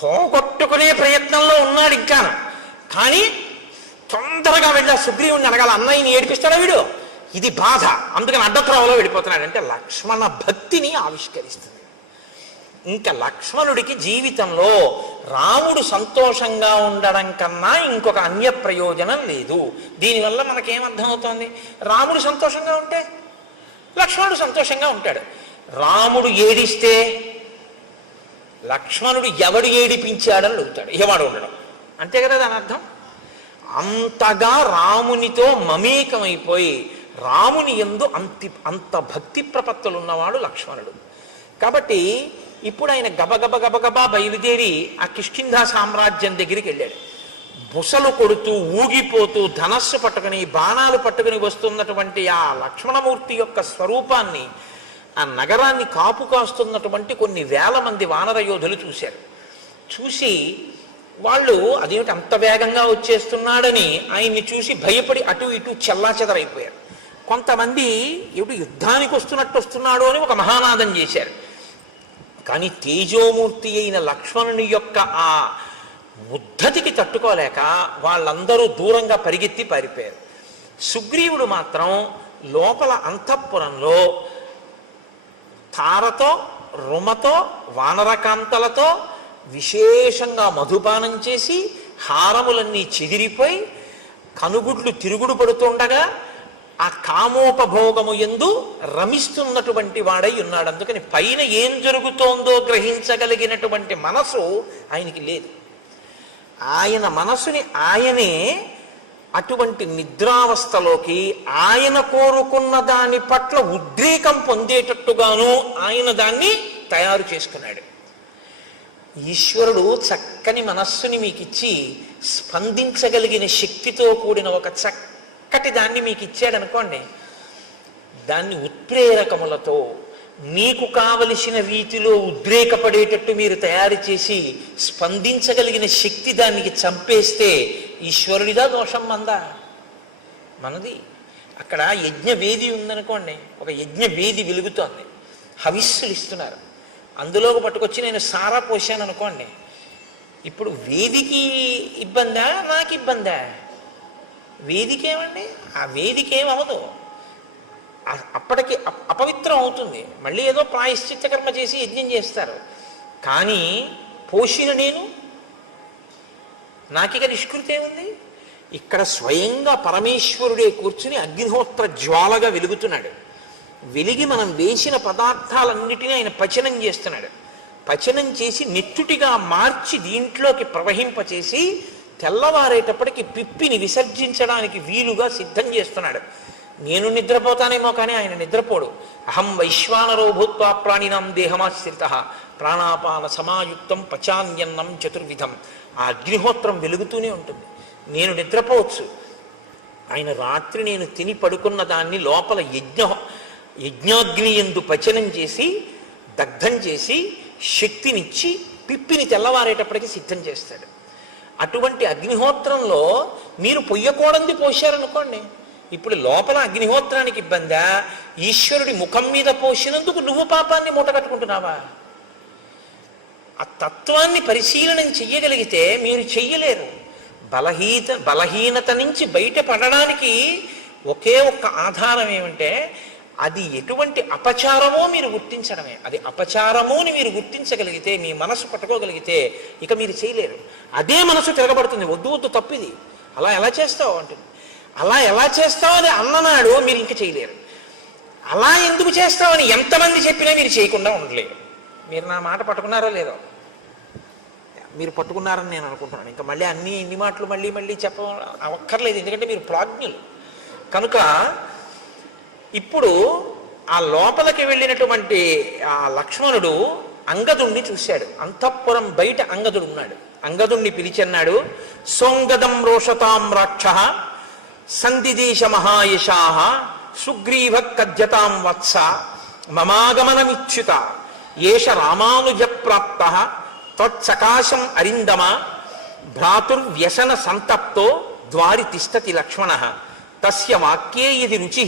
పోగొట్టుకునే ప్రయత్నంలో ఉన్నాడు ఇంకాను. కానీ తొందరగా వెళ్ళా సుగ్రీవుని అనగాల, అన్నయ్యని ఏడిపిస్తాడా వీడు, ఇది బాధ, అందుకని అడ్డత్రోవలో వెళ్ళిపోతున్నాడు. అంటే లక్ష్మణ భక్తిని ఆవిష్కరిస్తుంది. ఇంకా లక్ష్మణుడికి జీవితంలో రాముడు సంతోషంగా ఉండడం కన్నా ఇంకొక అన్య ప్రయోజనం లేదు. దీనివల్ల మనకేమర్థమవుతోంది, రాముడు సంతోషంగా ఉంటే లక్ష్మణుడు సంతోషంగా ఉంటాడు. రాముడు ఏడిస్తే లక్ష్మణుడు ఎవడు ఏడిపించాడని అడుగుతాడు, ఎవడు ఉండడం. అంతే కదా దాని అర్థం. అంతగా రామునితో మమేకమైపోయి రాముని యందు అంత భక్తి ప్రపత్తులు ఉన్నవాడు లక్ష్మణుడు. కాబట్టి ఇప్పుడు ఆయన గబగబ గబగబా బయలుదేరి ఆ కిష్కింధా సామ్రాజ్యం దగ్గరికి వెళ్ళాడు. బుసలు కొడుతూ ఊగిపోతూ ధనస్సు పట్టుకుని బాణాలు పట్టుకుని వస్తున్నటువంటి ఆ లక్ష్మణమూర్తి యొక్క స్వరూపాన్ని, ఆ నగరాన్ని కాపు కాస్తున్నటువంటి కొన్ని వేల మంది వానర యోధులు చూశారు. చూసి వాళ్ళు అదేమిటి అంత వేగంగా వచ్చేస్తున్నాడని ఆయన్ని చూసి భయపడి అటు ఇటు చెల్లాచెదరైపోయారు. కొంతమంది ఏమిటి యుద్ధానికి వస్తున్నాడు అని ఒక మహానాదం చేశారు. కానీ తేజోమూర్తి అయిన లక్ష్మణుని యొక్క ఆ ఉద్ధతికి తట్టుకోలేక వాళ్ళందరూ దూరంగా పరిగెత్తి పారిపోయారు. సుగ్రీవుడు మాత్రం లోపల అంతఃపురంలో తారతో రుమతో వానరకాంతలతో విశేషంగా మధుపానం చేసి హారములన్నీ చెదిరిపోయి కనుగుడ్లు తిరుగుడు పడుతుండగా ఆ కామోపభోగము యందు రమిస్తున్నటువంటి వాడై ఉన్నాడు. అందుకని పైన ఏం జరుగుతోందో గ్రహించగలిగినటువంటి మనసు ఆయనకి లేదు. ఆయన మనసుని ఆయనే అటువంటి నిద్రావస్థలోకి ఆయన కోరుకున్న దాని పట్ల ఉద్రేకం పొందేటట్టుగాను ఆయన దాన్ని తయారు చేసుకున్నాడు. ఈశ్వరుడు చక్కని మనస్సుని మీకిచ్చి స్పందించగలిగిన శక్తితో కూడిన ఒక చక్కటి దాన్ని మీకు ఇచ్చాడనుకోండి, దాన్ని ఉత్ప్రేరకములతో మీకు కావలసిన రీతిలో ఉద్రేకపడేటట్టు మీరు తయారు చేసి స్పందించగలిగిన శక్తి దానికి చంపేస్తే ఈశ్వరుడిదా దోషం మందా? మనది. అక్కడ యజ్ఞవేది ఉందనుకోండి, ఒక యజ్ఞవేది వెలుగుతోంది, హవిస్సులు ఇస్తున్నారు, అందులోకి పట్టుకొచ్చి నేను సారా పోసాను అనుకోండి, ఇప్పుడు వేదికి ఇబ్బందా నాకు ఇబ్బందా? వేదికేమండి, ఆ వేదికేమవదు, అప్పటికి అపవిత్రం అవుతుంది. మళ్ళీ ఏదో ప్రాయశ్చిత్త కర్మ చేసి యజ్ఞం చేస్తారు. కానీ పోషిన నేను, నాకిక నిష్కృతి ఏముంది? ఇక్కడ స్వయంగా పరమేశ్వరుడే కూర్చుని అగ్నిహోత్ర జ్వాలగా వెలుగుతున్నాడు. వెలిగి మనం వేసిన పదార్థాలన్నిటినీ ఆయన పచనం చేస్తున్నాడు. పచనం చేసి నెత్తుటిగా మార్చి దీంట్లోకి ప్రవహింపచేసి తెల్లవారేటప్పటికి పిప్పిని విసర్జించడానికి వీలుగా సిద్ధం చేస్తున్నాడు. నేను నిద్రపోతానేమో కానీ ఆయన నిద్రపోడు. అహం వైశ్వానరో భూత్వా ప్రాణినాం దేహమాశ్రిత ప్రాణాపాన సమాయుక్తం పచాన్యన్నం చతుర్విధం. ఆ అగ్నిహోత్రం వెలుగుతూనే ఉంటుంది. నేను నిద్రపోవచ్చు, ఆయన రాత్రి నేను తిని పడుకున్న దాన్ని లోపల యజ్ఞాగ్ని యందు పచనం చేసి దగ్ధం చేసి శక్తినిచ్చి పిప్పిని తెల్లవారేటప్పటికి సిద్ధం చేస్తాడు. అటువంటి అగ్నిహోత్రంలో మీరు పొయ్యకూడంది పోశారనుకోండి, ఇప్పుడు లోపల అగ్నిహోత్రానికి ఇబ్బందా? ఈశ్వరుడి ముఖం మీద పోసినందుకు నువ్వు పాపాన్ని మూటగట్టుకుంటున్నావా? ఆ తత్వాన్ని పరిశీలనం చెయ్యగలిగితే మీరు చెయ్యలేరు. బలహీనత నుంచి బయటపడడానికి ఒకే ఒక్క ఆధారం ఏమంటే అది ఎటువంటి అపచారమో మీరు గుర్తించడమే. అది అపచారమో అని మీరు గుర్తించగలిగితే, మీ మనసు పట్టుకోగలిగితే ఇక మీరు చేయలేరు. అదే మనసు తిరగబడుతుంది, వద్దు వద్దు తప్పిది, అలా ఎలా చేస్తావు అంటుంది. అలా ఎలా చేస్తావు అని అన్ననాడు మీరు ఇంక చేయలేరు. అలా ఎందుకు చేస్తామని ఎంతమంది చెప్పినా మీరు చేయకుండా ఉండలేరు. మీరు నా మాట పట్టుకున్నారో లేదో? మీరు పట్టుకున్నారని నేను అనుకుంటున్నాను. ఇంకా మళ్ళీ ఇన్ని మాటలు మళ్ళీ మళ్ళీ అక్కర్లేదు, ఎందుకంటే మీరు ప్రాజ్ఞులు కనుక. ఇప్పుడు ఆ లోపలికి వెళ్ళినటువంటి ఆ లక్ష్మణుడు అంగదుణ్ణి చూశాడు. అంతఃపురం బయట అంగదుడు ఉన్నాడు. అంగదుణ్ణి పిలిచన్నాడు, సోంగదం రోషతాం రాక్ష సందిదేశ మహాయశాః సుగ్రీవ కథ్యతాం వత్స మమాగమనమిచ్యుత ఏష రామానుజ ప్రాప్త త్వత్సకాశం అరిందమ భ్రాతుర్వ్యసన సంతప్తో ద్వారి తిష్టతి లక్ష్మణ తస్య వాక్యే యది రుచి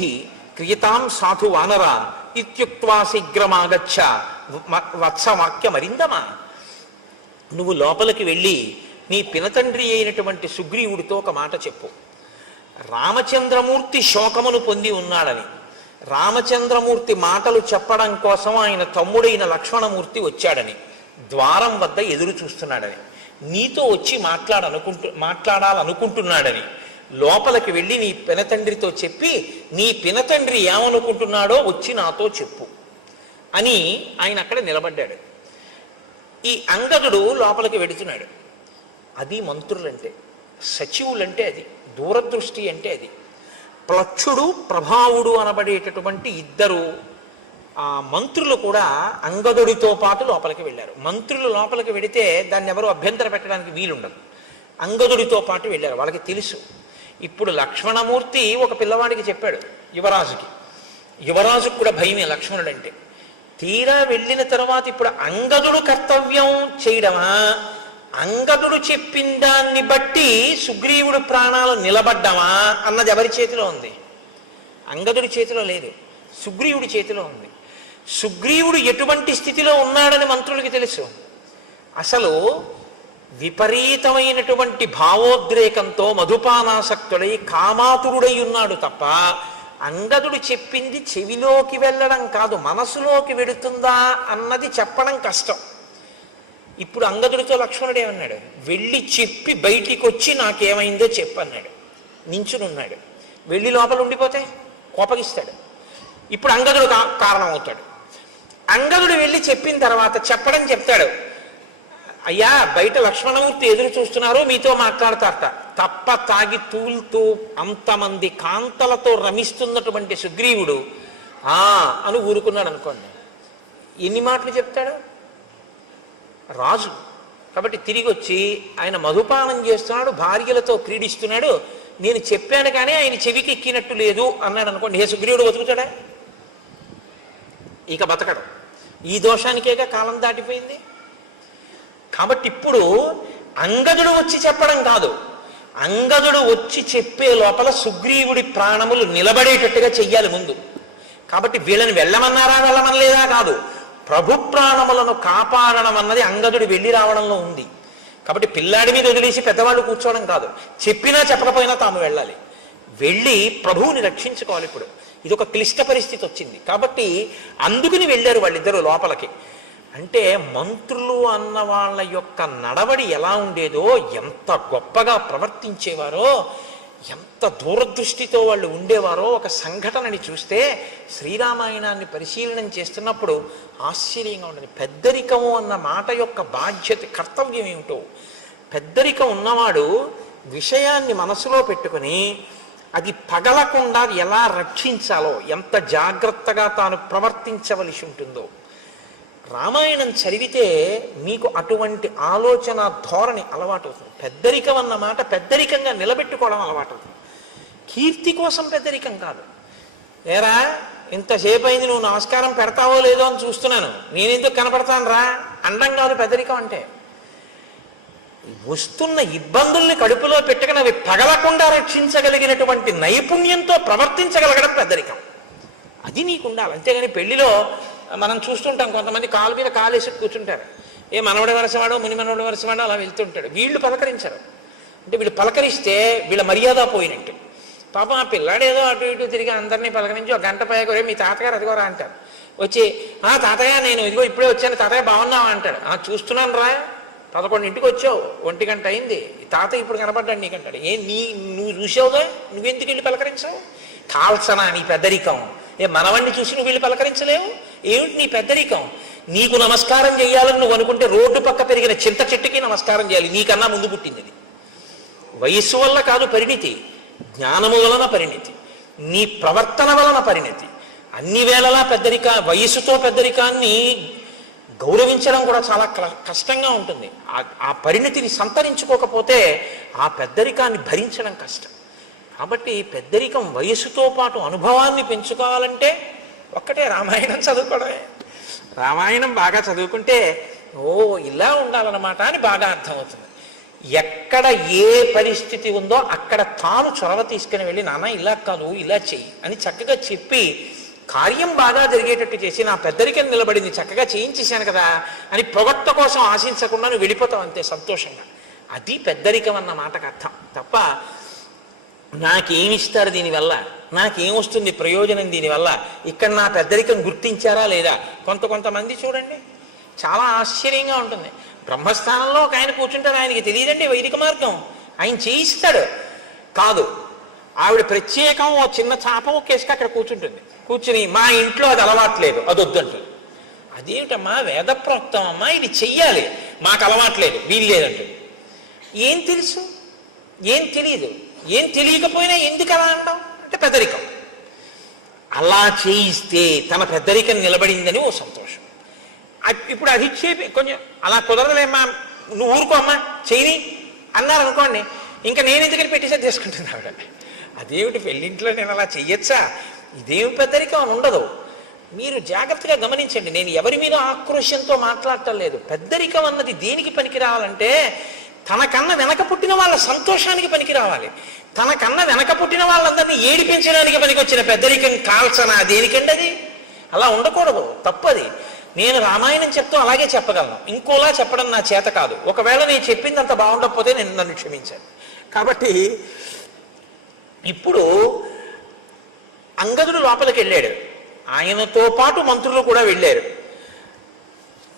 క్రియతాం సాధు వానర ఇత్యుక్త్వా శీఘ్రమాగచ్చ వత్సవాక్యమరిందమ. నువ్వు లోపలికి వెళ్ళి నీ పినతండ్రి అయినటువంటి సుగ్రీవుడితో ఒక మాట చెప్పు. రామచంద్రమూర్తి శోకమును పొంది ఉన్నాడని, రామచంద్రమూర్తి మాటలు చెప్పడం కోసం ఆయన తమ్ముడైన లక్ష్మణమూర్తి వచ్చాడని, ద్వారం వద్ద ఎదురు చూస్తున్నాడని, నీతో వచ్చి మాట్లాడాలనుకుంటున్నాడని లోపలికి వెళ్ళి నీ పినతండ్రితో చెప్పి, నీ పినతండ్రి ఏమనుకుంటున్నాడో వచ్చి నాతో చెప్పు అని ఆయన అక్కడ నిలబడ్డాడు. ఈ అంగదుడు లోపలికి వెడుతున్నాడు. అది మంత్రులంటే, సచివులంటే అది, దూరదృష్టి అంటే అది. ప్లక్షుడు ప్రభావుడు అనబడేటటువంటి ఇద్దరు ఆ మంత్రులు కూడా అంగదుడితో పాటు లోపలికి వెళ్ళారు. మంత్రులు లోపలికి వెడితే దాన్ని ఎవరు అభ్యంతర పెట్టడానికి వీలుండదు. అంగదుడితో పాటు వెళ్ళారు, వాళ్ళకి తెలుసు. ఇప్పుడు లక్ష్మణమూర్తి ఒక పిల్లవాడికి చెప్పాడు, యువరాజుకి. యువరాజుకు కూడా భయమే లక్ష్మణుడంటే. తీరా వెళ్ళిన తర్వాత ఇప్పుడు అంగదుడు కర్తవ్యం చేయడమా, అంగదుడు చెప్పిన దాన్ని బట్టి సుగ్రీవుడు ప్రాణాలు నిలబడ్డామా అన్నది ఎవరి చేతిలో ఉంది? అంగదుడి చేతిలో లేదు, సుగ్రీవుడి చేతిలో ఉంది. సుగ్రీవుడు ఎటువంటి స్థితిలో ఉన్నాడని మంత్రులకి తెలుసు. అసలు విపరీతమైనటువంటి భావోద్రేకంతో మధుపానాసక్తుడై కామాతురుడై ఉన్నాడు తప్ప అంగదుడు చెప్పింది చెవిలోకి వెళ్ళడం కాదు, మనసులోకి వెడుతుందా అన్నది చెప్పడం కష్టం. ఇప్పుడు అంగదుడితో లక్ష్మణుడు ఏమన్నాడు? వెళ్ళి చెప్పి బయటికి వచ్చి నాకేమైందో చెప్పన్నాడు. నించునున్నాడు. వెళ్ళి లోపల ఉండిపోతే కోపగిస్తాడు. ఇప్పుడు అంగదుడు కారణం అవుతాడు. అంగదుడు వెళ్ళి చెప్పిన తర్వాత చెప్తాడు, అయ్యా బయట లక్ష్మణమూర్తి ఎదురు చూస్తున్నారు, మీతో మాట్లాడతారట. తప్ప తాగి తూలుతూ అంతమంది కాంతలతో రమిస్తున్నటువంటి సుగ్రీవుడు అని ఊరుకున్నాడు అనుకోండి. ఎన్ని మాటలు చెప్తాడు? రాజు కాబట్టి తిరిగి వచ్చి ఆయన మధుపానం చేస్తున్నాడు, భార్యలతో క్రీడిస్తున్నాడు, నేను చెప్పాను కానీ ఆయన చెవికి ఎక్కినట్టు లేదు అన్నాడు అనుకోండి. ఏ సుగ్రీవుడు బతుకుతాడా? ఇక బతకడు. ఈ దోషానికేగా కాలం దాటిపోయింది. కాబట్టి ఇప్పుడు అంగదుడు వచ్చి చెప్పడం కాదు, అంగదుడు వచ్చి చెప్పే లోపల సుగ్రీవుడి ప్రాణములు నిలబడేటట్టుగా చెయ్యాలి ముందు. కాబట్టి వీళ్ళని వెళ్ళమనలేదా కాదు, ప్రభు ప్రాణములను కాపాడడం అన్నది అంగదుడు వెళ్ళి రావడంలో ఉంది. కాబట్టి పిల్లాడి మీద వదిలేసి పెద్దవాళ్ళు కూర్చోవడం కాదు, చెప్పినా చెప్పకపోయినా తాము వెళ్ళాలి, వెళ్ళి ప్రభువుని రక్షించుకోవాలి. ఇప్పుడు ఇది ఒక క్లిష్ట పరిస్థితి వచ్చింది కాబట్టి అందుకుని వెళ్ళారు వాళ్ళిద్దరూ లోపలికి. అంటే మంత్రులు అన్న వాళ్ళ యొక్క నడవడి ఎలా ఉండేదో, ఎంత గొప్పగా ప్రవర్తించేవారో, ఎంత దూరదృష్టితో వాళ్ళు ఉండేవారో ఒక సంఘటనని చూస్తే శ్రీరామాయణాన్ని పరిశీలనం చేస్తున్నప్పుడు ఆశ్చర్యంగా ఉండదు. పెద్దరికము అన్న మాట యొక్క బాధ్యత, కర్తవ్యం ఏమిటో. పెద్దరికం ఉన్నవాడు విషయాన్ని మనసులో పెట్టుకుని అది పగలకుండా ఎలా రక్షించాలో, ఎంత జాగ్రత్తగా తాను ప్రవర్తించవలసి ఉంటుందో. రామాయణం చదివితే మీకు అటువంటి ఆలోచన ధోరణి అలవాటు అవుతుంది. పెద్దరికం అన్న మాట పెద్దరికంగా నిలబెట్టుకోవడం అలవాటు అవుతుంది. కీర్తి కోసం పెద్దరికం కాదు. ఏరా ఇంతసేపు అయింది, నువ్వు నమస్కారం పెడతావో లేదో అని చూస్తున్నాను, నేనెందుకు కనపడతాను రా అండం కాదు పెద్దరికం అంటే. వస్తున్న ఇబ్బందుల్ని కడుపులో పెట్టుకుని అవి పగలకుండా రక్షించగలిగినటువంటి నైపుణ్యంతో ప్రవర్తించగలగడం పెద్దరికం. అది నీకు ఉండాలి. అంతేగాని పెళ్లిలో మనం చూస్తుంటాం, కొంతమంది కాలు మీద కాలేసి కూర్చుంటారు. ఏ మనవడి వరసవాడో ముని మనవడి వరసవాడో అలా వెళ్తుంటాడు. వీళ్ళు పలకరించరు. అంటే వీళ్ళు పలకరిస్తే వీళ్ళ మర్యాద పోయినట్టు. పాపం ఆ పిల్లాడు ఏదో అటు ఇటు తిరిగి అందరినీ పలకరించి ఒక గంట పైకి మీ తాతగారు అదిగోరా అంటారు. వచ్చి తాతయ్య నేను ఇదిగో ఇప్పుడే వచ్చాను తాతయ్య బాగున్నావా అంటాడు. చూస్తున్నాను రా 11ంటికి వచ్చావు 1 గంట అయింది తాతయ్య ఇప్పుడు కనపడ్డాడు నీకంటాడు. నువ్వు చూసావుగా నువ్వెందుకు వెళ్ళి పలకరించావు? కాల్సనా నీ పెద్దరికం? మనవణ్ణి చూసి నువ్వు వెళ్ళి పలకరించలేవు? ఏమిటి నీ పెద్దరికం? నీకు నమస్కారం చేయాలని నువ్వు అనుకుంటే రోడ్డు పక్క పెరిగిన చింత చెట్టుకి నమస్కారం చేయాలి. నీకన్నా ముందు పుట్టింది అది. వయస్సు వల్ల కాదు పరిణితి, జ్ఞానము వలన పరిణితి, నీ ప్రవర్తన వలన పరిణితి. అన్ని వేళలా వయస్సుతో పెద్దరికాన్ని గౌరవించడం కూడా చాలా కష్టంగా ఉంటుంది. ఆ పరిణితిని సంతరించుకోకపోతే ఆ పెద్దరికాన్ని భరించడం కష్టం. కాబట్టి పెద్దరికం వయస్సుతో పాటు అనుభవాన్ని పెంచుకోవాలంటే ఒక్కటే రామాయణం చదువుకోవడమే. రామాయణం బాగా చదువుకుంటే ఇలా ఉండాలన్నమాట అని బాగా అర్థమవుతుంది. ఎక్కడ ఏ పరిస్థితి ఉందో అక్కడ తాను చొరవ తీసుకుని వెళ్ళి నాన్న ఇలా కాదు ఇలా చెయ్యి అని చక్కగా చెప్పి కార్యం బాగా జరిగేటట్టు చేసి నా పెద్దరికం నిలబడింది చక్కగా చేయించేశాను కదా అని పొగట్ట కోసం ఆశించకుండా నువ్వు వెళ్ళిపోతావు అంతే సంతోషంగా. అది పెద్దరికం అన్న మాటకు అర్థం. తప్ప నాకేమిస్తారు దీనివల్ల, నాకేమొస్తుంది ప్రయోజనం దీనివల్ల, ఇక్కడ నా పెద్దరికం గుర్తించారా లేదా? కొంతమంది చూడండి చాలా ఆశ్చర్యంగా ఉంటుంది. బ్రహ్మస్థానంలో ఒక ఆయన కూర్చుంటారు, ఆయనకి తెలియదండి వైదిక మార్గం, ఆయన చేయిస్తాడు. కాదు, ఆవిడ ప్రత్యేకం ఓ చిన్న చాప ఒకేసుక అక్కడ కూర్చుంటుంది. కూర్చుని మా ఇంట్లో అది అలవాట్లేదు అది వద్దంటుంది. అదేమిటమ్మా వేదప్రోక్తం అమ్మా ఇది చెయ్యాలి, మాకు అలవాట్లేదు వీలు లేదంటుంది. ఏం తెలుసు? ఏం తెలియదు. ఏం తెలియకపోయినా ఎందుకు అలా అంటాం అంటే పెద్దరికం. అలా చేయిస్తే తన పెద్దరికం నిలబడిందని ఓ సంతోషం. ఇప్పుడు అది చెప్పి కొంచెం అలా కుదరదులేమ్మా నువ్వు ఊరుకో అమ్మా చెయ్యి అన్నారనుకోండి, ఇంకా నేను ఎందుకని పెట్టేసరి చేసుకుంటుంది ఆవిడ. అదేమిటి పెళ్ళింట్లో నేను అలా చెయ్యొచ్చా, ఇదేమి పెద్దరికం అని ఉండదు. మీరు జాగ్రత్తగా గమనించండి, నేను ఎవరి మీద ఆక్రోశంతో మాట్లాడటం లేదు. పెద్దరికం అన్నది దేనికి పనికి రావాలంటే తనకన్నా వెనక పుట్టిన వాళ్ళ సంతోషానికి పనికి రావాలి. తనకన్నా వెనక పుట్టిన వాళ్ళందరినీ ఏడిపించడానికి పనికి వచ్చిన పెద్దరికం కాల్చనా దేనికండి? అది అలా ఉండకూడదు, తప్పది. నేను రామాయణం చెప్తూ అలాగే చెప్పగలను, ఇంకోలా చెప్పడం నా చేత కాదు. ఒకవేళ నేను చెప్పింది అంత బాగుండకపోతే నన్ను క్షమించాను. కాబట్టి ఇప్పుడు అంగదుడు లోపలికి వెళ్ళాడు, ఆయనతో పాటు మంత్రులు కూడా వెళ్ళారు.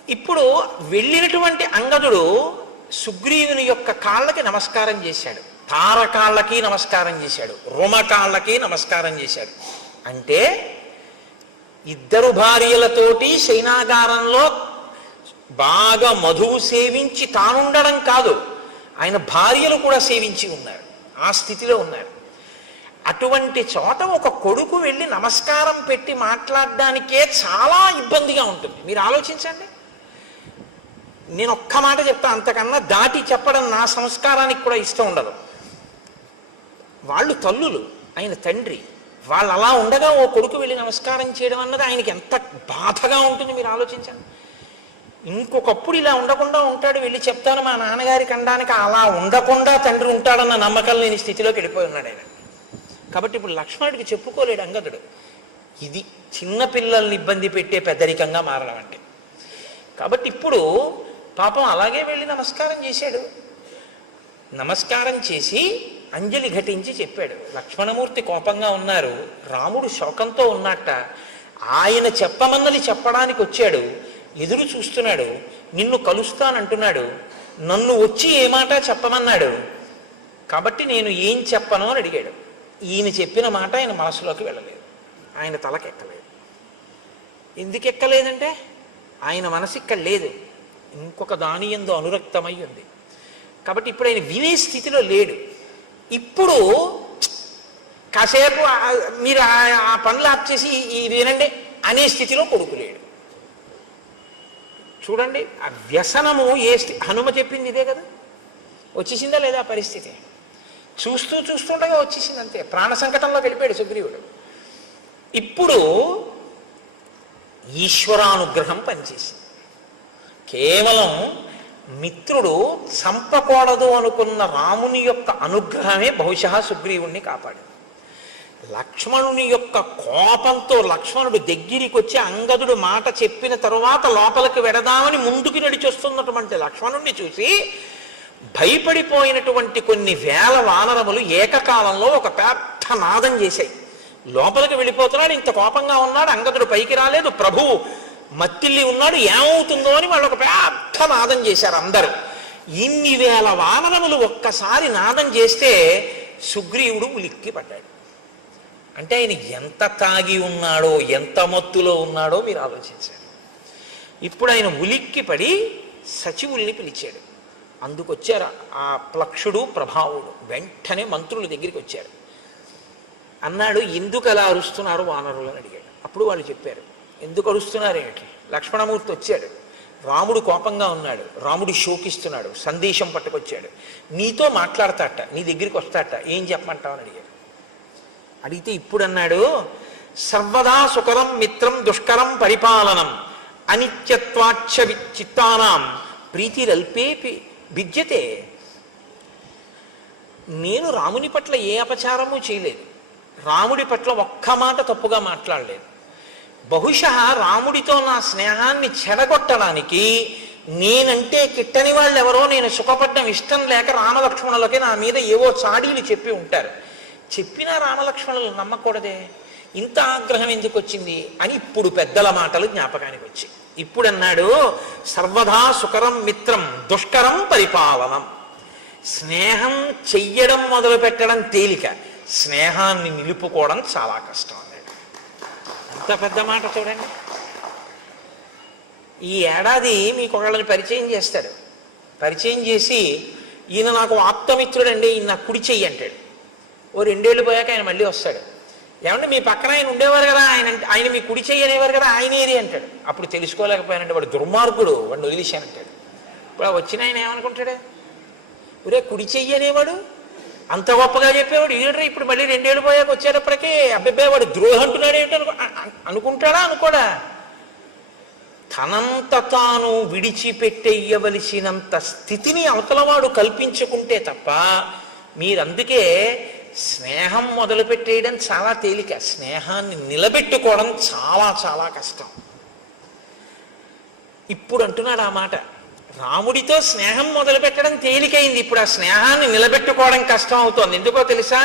ఇప్పుడు వెళ్ళినటువంటి అంగదుడు సుగ్రీవుని యొక్క కాళ్ళకి నమస్కారం చేశాడు, తారకాళ్ళకి నమస్కారం చేశాడు, రుమకాళ్ళకి నమస్కారం చేశాడు. అంటే ఇద్దరు భార్యలతోటి శయనాగారంలో బాగా మధువు సేవించి తానుండడం కాదు, ఆయన భార్యలు కూడా సేవించి ఉన్నారు, ఆ స్థితిలో ఉన్నారు. అటువంటి చోట ఒక కొడుకు వెళ్ళి నమస్కారం పెట్టి మాట్లాడడానికే చాలా ఇబ్బందిగా ఉంటుంది. మీరు ఆలోచించండి. నేను ఒక్క మాట చెప్తా, అంతకన్నా దాటి చెప్పడం నా సంస్కారానికి కూడా ఇష్టం ఉండదు. వాళ్ళు తల్లులు, ఆయన తండ్రి, వాళ్ళు అలా ఉండగా ఓ కొడుకు వెళ్ళి నమస్కారం చేయడం అన్నది ఆయనకి ఎంత బాధగా ఉంటుంది మీరు ఆలోచించండి. ఇంకొకప్పుడు ఇలా ఉండకుండా ఉంటాడు, వెళ్ళి చెప్తాను మా నాన్నగారికి అనడానికి అలా ఉండకుండా తండ్రి ఉంటాడన్న నమ్మకం లేని స్థితిలోకి వెళ్ళిపోయి ఉన్నాడు ఆయన. కాబట్టి ఇప్పుడు లక్ష్మణుడికి చెప్పుకోలేడు అంగదుడు. ఇది చిన్నపిల్లల్ని ఇబ్బంది పెట్టే పెద్దరికంగా మారడం అంటే. కాబట్టి ఇప్పుడు పాపం అలాగే వెళ్ళి నమస్కారం చేశాడు. నమస్కారం చేసి అంజలి ఘటించి చెప్పాడు. లక్ష్మణమూర్తి కోపంగా ఉన్నారు, రాముడు శోకంతో ఉన్నట్ట, ఆయన చెప్పమన్నది చెప్పడానికి వచ్చాడు, ఎదురు చూస్తున్నాడు, నిన్ను కలుస్తానంటున్నాడు, నన్ను వచ్చి ఏ మాట చెప్పమన్నాడు, కాబట్టి నేను ఏం చెప్పను అని అడిగాడు. ఈయన చెప్పిన మాట ఆయన మనసులోకి వెళ్ళలేదు, ఆయన తలకెక్కలేదు. ఎందుకు ఎక్కలేదంటే ఆయన మనసు ఇక్కడ లేదు, ఇంకొక దాని యందు అనురక్తమై ఉంది. కాబట్టి ఇప్పుడు ఆయన వినే స్థితిలో లేడు. ఇప్పుడు కాసేపు మీరు ఆ పనులు ఆప్ చేసి ఇది వినండి అనే స్థితిలో కొడుకు లేడు. చూడండి ఆ వ్యసనము హనుమ చెప్పింది ఇదే కదా, వచ్చేసిందా లేదా ఆ పరిస్థితి? చూస్తుండగా వచ్చేసింది అంతే. ప్రాణ సంకటంలో వెళ్ళిపోయాడు సుగ్రీవుడు. ఇప్పుడు ఈశ్వరానుగ్రహం పనిచేసింది. కేవలం మిత్రుడు చంపకూడదు అనుకున్న రాముని యొక్క అనుగ్రహమే బహుశా సుగ్రీవుణ్ణి కాపాడింది. లక్ష్మణుని యొక్క కోపంతో లక్ష్మణుడు దగ్గరికి వచ్చి అంగదుడు మాట చెప్పిన తరువాత లోపలికి వెడదామని ముందుకు నడిచొస్తున్నటువంటి లక్ష్మణుణ్ణి చూసి భయపడిపోయినటువంటి కొన్ని వేల వానరములు ఏకకాలంలో ఒక పెద్ద అర్థనాదం చేశాయి. లోపలికి వెళ్ళిపోతున్నాడు, ఇంత కోపంగా ఉన్నాడు, అంగదుడు పైకి రాలేదు, ప్రభువు మత్తిల్లి ఉన్నాడు, ఏమవుతుందో అని వాళ్ళు ఒక పెద్ద నాదం చేశారు అందరూ. ఇన్ని వేల వానరములు ఒక్కసారి నాదం చేస్తే సుగ్రీవుడు ఉలిక్కి పడ్డాడు. అంటే ఆయన ఎంత తాగి ఉన్నాడో, ఎంత మత్తులో ఉన్నాడో మీరు ఆలోచించారు. ఇప్పుడు ఆయన ఉలిక్కి పడి సచివుల్ని పిలిచాడు. అందుకొచ్చారు ఆ ప్లక్షుడు ప్రభావుడు. వెంటనే మంత్రుల దగ్గరికి వచ్చారు. అన్నాడు, ఎందుకు అలా అరుస్తున్నారు వానరులు అని అడిగాడు. అప్పుడు వాళ్ళు చెప్పారు, ఎందుకు అరుస్తున్నారు ఏమిటి? లక్ష్మణమూర్తి వచ్చాడు, రాముడు కోపంగా ఉన్నాడు, రాముడు శోకిస్తున్నాడు, సందేశం పట్టుకొచ్చాడు, నీతో మాట్లాడతాట, నీ దగ్గరికి వస్తాట, ఏం చెప్పమంటావు అని అడిగాడు. అడిగితే ఇప్పుడు అన్నాడు, సర్వదా సుకరం మిత్రం దుష్కరం పరిపాలనం అనిత్యత్వాచ్చ చిత్తానాం ప్రీతిరల్పేపి భిద్యతే. నేను రాముని పట్ల ఏ అపచారము చేయలేదు, రాముడి పట్ల ఒక్క మాట తప్పుగా మాట్లాడలేదు. బహుశా రాముడితో నా స్నేహాన్ని చెడగొట్టడానికి నేనంటే కిట్టని వాళ్ళు ఎవరో నేను సుఖపడ్డం ఇష్టం లేక రామలక్ష్మణులకి నా మీద ఏవో చాడీలు చెప్పి ఉంటారు. చెప్పినా రామలక్ష్మణులు నమ్మకూడదే, ఇంత ఆగ్రహం ఎందుకు వచ్చింది అని ఇప్పుడు పెద్దల మాటలు జ్ఞాపకానికి వచ్చి ఇప్పుడు అన్నాడు, సర్వదా సుకరం మిత్రం దుష్కరం పరిపాలనం. స్నేహం చెయ్యడం మొదలు పెట్టడం తేలిక, స్నేహాన్ని నిలుపుకోవడం చాలా కష్టం అన్నాడు. అంత పెద్ద మాట చూడండి. ఈ ఏడాది మీకు ఒకళ్ళని పరిచయం చేస్తాడు. పరిచయం చేసి, ఈయన నాకు ఆప్తమిత్రుడండి, ఈయన నాకు కుడి చెయ్యి అంటాడు. ఓ 2 ఏళ్ళు పోయాక ఆయన మళ్ళీ వస్తాడు. ఏమంటే మీ పక్కన ఆయన ఉండేవారు కదా, ఆయన మీ కుడి చెయ్యి అనేవారు కదా, ఆయన ఏది అంటాడు. అప్పుడు తెలుసుకోలేకపోయానంటే వాడు దుర్మార్గుడు, వాడిని వదిలేశానంటాడు. ఇప్పుడు వచ్చిన ఆయన ఏమనుకుంటాడు, ఒరే కుడి చెయ్యి అనేవాడు అంత గొప్పగా చెప్పేవాడు ఈయన ఇప్పుడు మళ్ళీ 2 ఏళ్ళు పోయాక వచ్చేటప్పటికీ అబ్బాయి వాడు ద్రోహం అంటున్నాడు ఏమిటి అనుకుంటాడా అనుకోడా? తనంత తాను విడిచిపెట్టేయవలసినంత స్థితిని అవతలవాడు కల్పించుకుంటే తప్ప మీరందుకే స్నేహం మొదలుపెట్టేయడం చాలా తేలిక, స్నేహాన్ని నిలబెట్టుకోవడం చాలా చాలా కష్టం. ఇప్పుడు అంటున్నాడు ఆ మాట, రాముడితో స్నేహం మొదలుపెట్టడం తేలికైంది, ఇప్పుడు ఆ స్నేహాన్ని నిలబెట్టుకోవడం కష్టం అవుతోంది. ఎందుకో తెలుసా?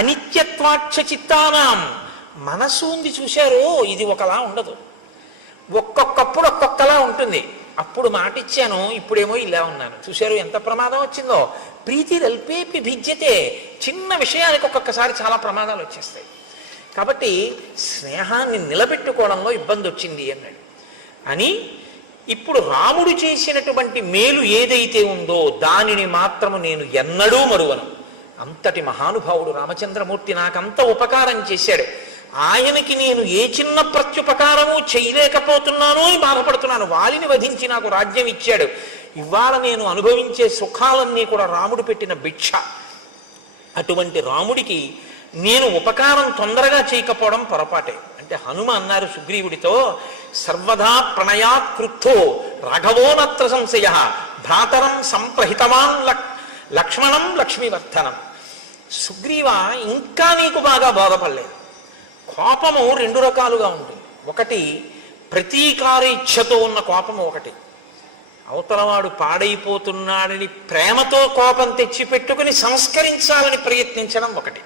అనిత్యత్వాచ్చ చిత్తానాం. మనసు ఉంది చూశారు, ఇది ఒకలా ఉండదు, ఒక్కొక్కప్పుడు ఒక్కొక్కలా ఉంటుంది. అప్పుడు మాట ఇచ్చాను, ఇప్పుడేమో ఇలా ఉన్నాను. చూశారు ఎంత ప్రమాదం వచ్చిందో? ప్రీతిరల్పేపి భిద్యతే. చిన్న విషయానికి ఒక్కొక్కసారి చాలా ప్రమాదాలు వచ్చేస్తాయి. కాబట్టి స్నేహాన్ని నిలబెట్టుకోవడంలో ఇబ్బంది వచ్చింది అన్నాడు. అని ఇప్పుడు రాముడు చేసినటువంటి మేలు ఏదైతే ఉందో దానిని మాత్రము నేను ఎన్నడూ మరువను. అంతటి మహానుభావుడు రామచంద్రమూర్తి నాకంత ఉపకారం చేశాడు. ఆయనకి నేను ఏ చిన్న ప్రత్యుపకారము చేయలేకపోతున్నాను అని బాధపడుతున్నాను. వాలిని వధించి నాకు రాజ్యం ఇచ్చాడు. ఇవాళ నేను అనుభవించే సుఖాలన్నీ కూడా రాముడు పెట్టిన భిక్ష. అటువంటి రాముడికి నేను ఉపకారం తొందరగా చేయకపోవడం పొరపాటే. అంటే హనుమ అన్నారు సుగ్రీవుడితో, సర్వదా ప్రణయాత్ క్రుద్ధో రాఘవోనత్ర సంశయ భ్రాతరం సంప్రహితవాన్ లక్ష్మణం లక్ష్మీవర్ధనం. సుగ్రీవ, ఇంకా నీకు బాగా బోధపడలేదు. కోపము 2 రకాలుగా ఉంటుంది. ఒకటి ప్రతీకారేచ్ఛతో ఉన్న కోపము, ఒకటి అవతలవాడు పాడైపోతున్నాడని ప్రేమతో కోపం తెచ్చిపెట్టుకుని సంస్కరించాలని ప్రయత్నించడం ఒకటి.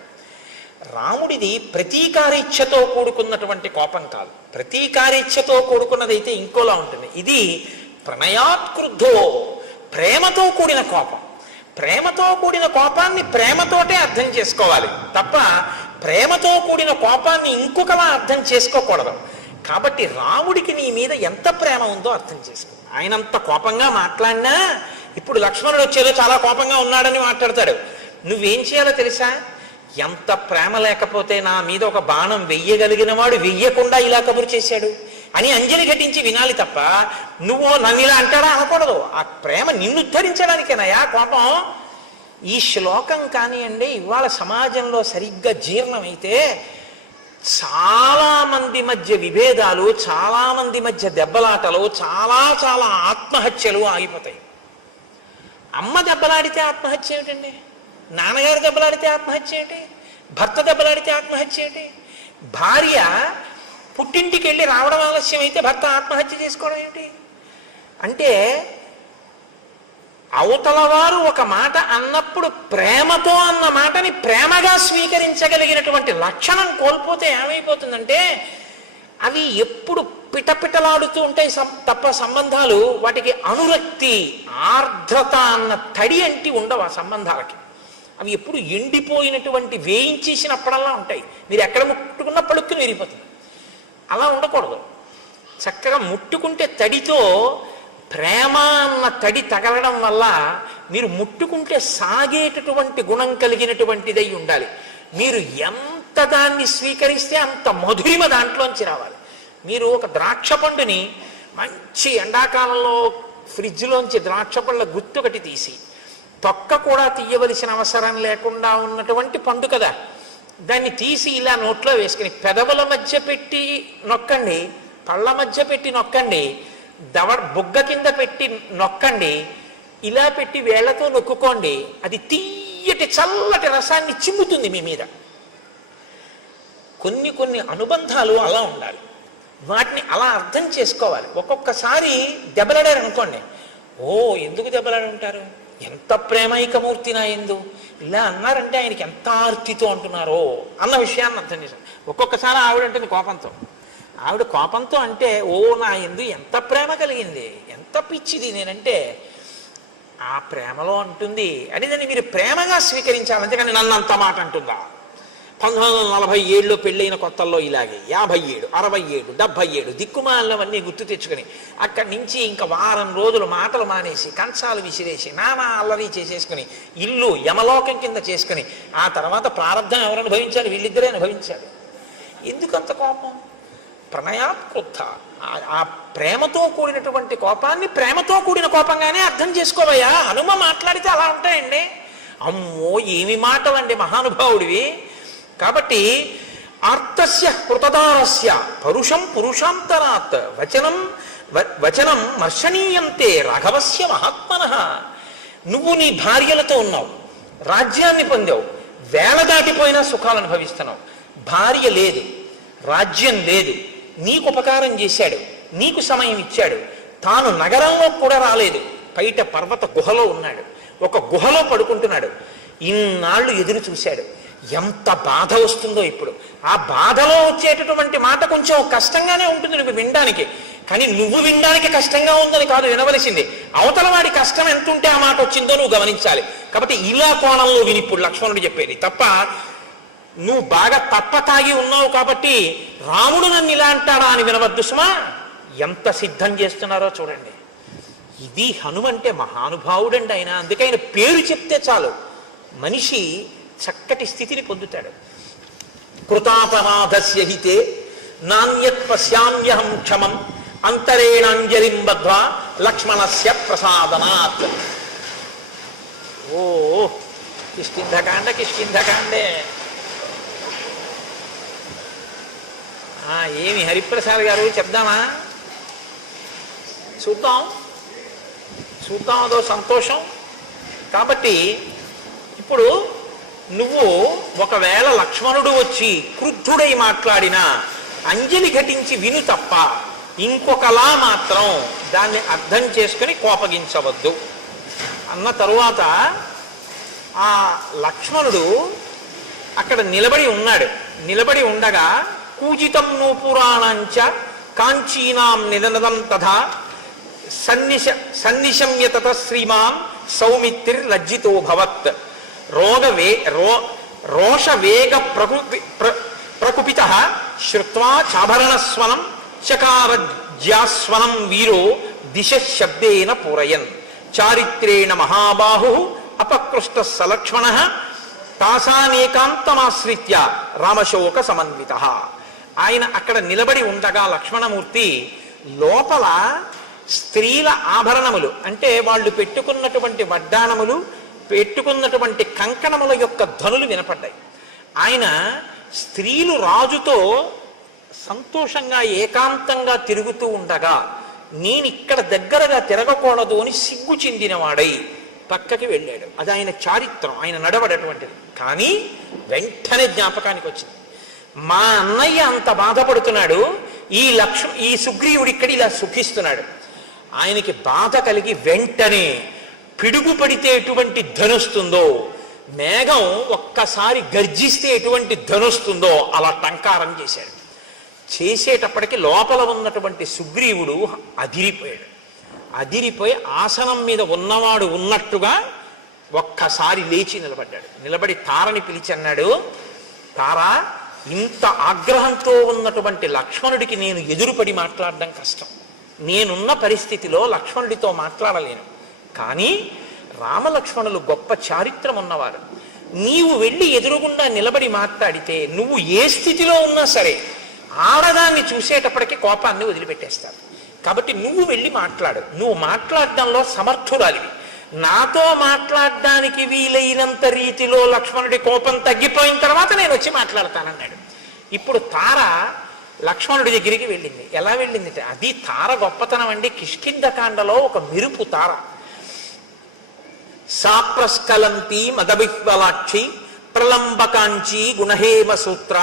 రాముడిది ప్రతీకారేచ్ఛతో కూడుకున్నటువంటి కోపం కాదు, ప్రతీకారేచ్ఛతో కూడుకున్నదైతే ఇంకోలా ఉంటుంది. ఇది ప్రణయాత్క్రుద్ధో, ప్రేమతో కూడిన కోపం. ప్రేమతో కూడిన కోపాన్ని ప్రేమతోటే అర్థం చేసుకోవాలి తప్ప ప్రేమతో కూడిన కోపాన్ని ఇంకొకలా అర్థం చేసుకోకూడదు. కాబట్టి రాముడికి నీ మీద ఎంత ప్రేమ ఉందో అర్థం చేసుకో. ఆయనంత కోపంగా మాట్లాడినా ఇప్పుడు లక్ష్మణుడు వచ్చేదో చాలా కోపంగా ఉన్నాడని మాట్లాడతాడు. నువ్వేం చేయాలో తెలుసా? ఎంత ప్రేమ లేకపోతే నా మీద ఒక బాణం వెయ్యగలిగిన వాడు వెయ్యకుండా ఇలా కబురు చేశాడు అని అంజలి ఘటించి వినాలి తప్ప నువ్వు నన్ను ఇలా అంటాడా అనకూడదు. ఆ ప్రేమ నిన్ను ఉద్ధరించడానికేనయా కోపం. ఈ శ్లోకం కానివ్వండి ఇవాళ సమాజంలో సరిగ్గా జీర్ణమైతే చాలా మంది మధ్య విభేదాలు, చాలా మంది మధ్య దెబ్బలాటలు, చాలా చాలా ఆత్మహత్యలు ఆగిపోతాయి. అమ్మ దెబ్బలాడితే ఆత్మహత్య ఏమిటండి? నాన్నగారు దెబ్బలాడితే ఆత్మహత్య ఏమిటి? భర్త దెబ్బలాడితే ఆత్మహత్య ఏమిటి? భార్య పుట్టింటికి వెళ్ళి రావడం ఆలస్యం అయితే భర్త ఆత్మహత్య చేసుకోవడం ఏమిటి? అంటే అవతల వారు ఒక మాట అన్నప్పుడు ప్రేమతో అన్న మాటని ప్రేమగా స్వీకరించగలిగినటువంటి లక్షణం కోల్పోతే ఏమైపోతుందంటే అవి ఎప్పుడు పిటపిటలాడుతూ ఉంటాయి తప్ప సంబంధాలు వాటికి అనురక్తి ఆర్ద్రత అన్న తడి అంటి ఉండవు ఆ సంబంధాలకి. అవి ఎప్పుడు ఎండిపోయినటువంటి వేయించేసినప్పుడల్లా ఉంటాయి. మీరు ఎక్కడ ముట్టుకున్నా పలుక్కుని విరిగిపోతుంది. అలా ఉండకూడదు. చక్కగా ముట్టుకుంటే తడితో ప్రేమ అన్న తడి తగలడం వల్ల మీరు ముట్టుకుంటే సాగేటటువంటి గుణం కలిగినటువంటిదై ఉండాలి. మీరు ఎంత దాన్ని స్వీకరిస్తే అంత మధురిమ దాంట్లోంచి రావాలి. మీరు ఒక ద్రాక్ష పండుని మంచి ఎండాకాలంలో ఫ్రిడ్జ్లోంచి ద్రాక్ష పళ్ళ గుత్తొకటి తీసి తొక్క కూడా తీయవలసిన అవసరం లేకుండా ఉన్నటువంటి పండు కదా, దాన్ని తీసి ఇలా నోట్లో వేసుకుని పెదవుల మధ్య పెట్టి నొక్కండి, పళ్ళ మధ్య పెట్టి నొక్కండి, బుగ్గ కింద పెట్టి నొక్కండి, ఇలా పెట్టి వేళ్లతో నొక్కుకోండి. అది తీయటి చల్లటి రసాన్ని చిమ్ముతుంది మీ మీద. కొన్ని కొన్ని అనుబంధాలు అలా ఉండాలి. వాటిని అలా అర్థం చేసుకోవాలి. ఒక్కొక్కసారి దెబ్బలాడారు అనుకోండి, ఓ ఎందుకు దెబ్బలాడి ఉంటారు, ఎంత ప్రేమైకమూర్తి నా ఎందు ఇలా అన్నారంటే ఆయనకి ఎంత ఆర్తితో అంటున్నారో అన్న విషయాన్ని అర్థం చేశాను. ఒక్కొక్కసారి ఆవిడ అంటుంది కోపంతో, ఆవిడ కోపంతో అంటే ఓ నా ఎందు ఎంత ప్రేమ కలిగింది, ఎంత పిచ్చిది నేనంటే ఆ ప్రేమలో అంటుంది అని దాన్ని మీరు ప్రేమగా స్వీకరించాలి. అంతేకాని నన్ను అంత మాట అంటుందా. 1947లో పెళ్ళైన కొత్తల్లో ఇలాగే 57, 67, 77 దిక్కుమాలవన్నీ గుర్తు తెచ్చుకొని అక్కడి నుంచి ఇంకా వారం రోజులు మాటలు మానేసి కంచాలు విసిరేసి నానా అల్లరి చేసేసుకుని ఇల్లు యమలోకం కింద చేసుకుని ఆ తర్వాత ప్రారంధం ఎవరు అనుభవించాలి, వీళ్ళిద్దరే అనుభవించాలి. ఎందుకంత కోపం? ప్రణయాత్కృత ఆ ప్రేమతో కూడినటువంటి కోపాన్ని ప్రేమతో కూడిన కోపంగానే అర్థం చేసుకోవయ్యా. హనుమ మాట్లాడితే అలా ఉంటాయండి. అమ్మో ఏమి మాటలండి మహానుభావుడివి. కాబట్టి ఆర్తస్య కృతదారస్య పరుషం పురుషాంతరాత్ వచనం మర్షణీయంతే రాఘవస్య మహాత్మనః. నువ్వు నీ భార్యలతో ఉన్నావు, రాజ్యాన్ని పొందావు, వేళ దాటిపోయినా సుఖాలు అనుభవిస్తున్నావు. భార్య లేదు, రాజ్యం లేదు, నీకు ఉపకారం చేశాడు, నీకు సమయం ఇచ్చాడు, తాను నగరంలో కూడా రాలేదు, బయట పర్వత గుహలో ఉన్నాడు, ఒక గుహలో పడుకుంటున్నాడు. ఇన్నాళ్ళు ఎదురు చూశాడు. ఎంత బాధ వస్తుందో ఇప్పుడు. ఆ బాధలో వచ్చేటటువంటి మాట కొంచెం కష్టంగానే ఉంటుంది నువ్వు వినడానికి, కానీ నువ్వు వినడానికి కష్టంగా ఉందని కాదు వినవలసింది. అవతల వాడి కష్టం ఎంత ఉంటే ఆ మాట వచ్చిందో నువ్వు గమనించాలి. కాబట్టి ఇలా కోణంలో విని ఇప్పుడు లక్ష్మణుడు చెప్పేది తప్ప నువ్వు బాగా తప్ప తాగి ఉన్నావు కాబట్టి రాముడు నన్ను ఇలా అంటాడా అని వినవద్దు సుమా. ఎంత సిద్ధం చేస్తున్నారో చూడండి. ఇది హనుమంటే మహానుభావుడండి ఆయన. అందుకే ఆయన పేరు చెప్తే చాలు మనిషి చక్కటి స్థితిని పొందుతాడు. కృతాపరాధస్య హితే నాణ్యత్ పశ్యామ్యహం క్షమం అంతరేణాంజలిం బద్ధ్వా లక్ష్మణస్య ప్రసాదనాత్. ఓ కిష్కింధకాండే. ఏమి హరిప్రసాద్ గారు చెప్దామా? చూద్దాం అదో సంతోషం. కాబట్టి ఇప్పుడు నువ్వు ఒకవేళ లక్ష్మణుడు వచ్చి క్రుద్ధుడై మాట్లాడినా అంజలి ఘటించి విను తప్ప ఇంకొకలా మాత్రం దాన్ని అర్థం చేసుకుని కోపగించవద్దు అన్న తరువాత ఆ లక్ష్మణుడు అక్కడ నిలబడి ఉన్నాడు. నిలబడి ఉండగా కూజితం నూపురాణంచ కాంచీనాం నిదనదం తథా సన్నిశమ్య తత శ్రీమాన్ సౌమిత్రిర్లజ్జితో భవత్ రోషవేగ ప్రకుపిత శ్రుత్వా చాభరణస్వనం చకారజ్యాస్వనం వీరో దిశ శబ్దేన పూరయన్ చారిత్రేణ మహాబాహు అపకృష్ట సలక్ష్మణ తాసానేకాంతమాశ్రిత్య రామశోక సమన్విత. ఆయన అక్కడ నిలబడి ఉండగా లక్ష్మణమూర్తి లోపల స్త్రీల ఆభరణములు అంటే వాళ్ళు పెట్టుకున్నటువంటి వడ్డాణములు, పెట్టుకున్నటువంటి కంకణముల యొక్క ధ్వనులు వినపడ్డాయి. ఆయన స్త్రీలు రాజుతో సంతోషంగా ఏకాంతంగా తిరుగుతూ ఉండగా నేను ఇక్కడ దగ్గరగా తిరగకూడదు అని సిగ్గు చెందినవాడై పక్కకి వెళ్ళాడు. అది ఆయన చారిత్రం, ఆయన నడవడటువంటిది. కానీ వెంటనే జ్ఞాపకానికి వచ్చింది, మా అన్నయ్య అంత బాధపడుతున్నాడు, ఈ సుగ్రీవుడు ఇక్కడ ఇలా సుఖిస్తున్నాడు. ఆయనకి బాధ కలిగి వెంటనే పిడుగు పడితే ఎటువంటి ధనొస్తుందో, మేఘం ఒక్కసారి గర్జిస్తే ఎటువంటి ధనొస్తుందో అలా టంకారం చేశాడు. చేసేటప్పటికి లోపల ఉన్నటువంటి సుగ్రీవుడు అదిరిపోయాడు. అదిరిపోయి ఆసనం మీద ఉన్నవాడు ఉన్నట్టుగా ఒక్కసారి లేచి నిలబడ్డాడు. నిలబడి తారని పిలిచి అన్నాడు, తారా, ఇంత ఆగ్రహంతో ఉన్నటువంటి లక్ష్మణుడికి నేను ఎదురుపడి మాట్లాడడం కష్టం. నేనున్న పరిస్థితిలో లక్ష్మణుడితో మాట్లాడలేను. కానీ రామలక్ష్మణులు గొప్ప చారిత్రం ఉన్నవారు. నీవు వెళ్ళి ఎదురుగుండా నిలబడి మాట్లాడితే నువ్వు ఏ స్థితిలో ఉన్నా సరే ఆడదాన్ని చూసేటప్పటికీ కోపాన్ని వదిలిపెట్టేస్తారు. కాబట్టి నువ్వు వెళ్ళి మాట్లాడు. నువ్వు మాట్లాడడంలో సమర్థురాలివి. నాతో మాట్లాడడానికి వీలైనంత రీతిలో లక్ష్మణుడి కోపం తగ్గిపోయిన తర్వాత నేను వచ్చి మాట్లాడతానన్నాడు. ఇప్పుడు తార లక్ష్మణుడి దగ్గరికి వెళ్ళింది. ఎలా వెళ్ళింది? అది తార గొప్పతనం అండి. కిష్కింధకాండలో ఒక మెరుపు తార. సాప్రస్కలంతి మదవిహ్వలాక్షి ప్రలంబకాంచి గుణహేమ సూత్ర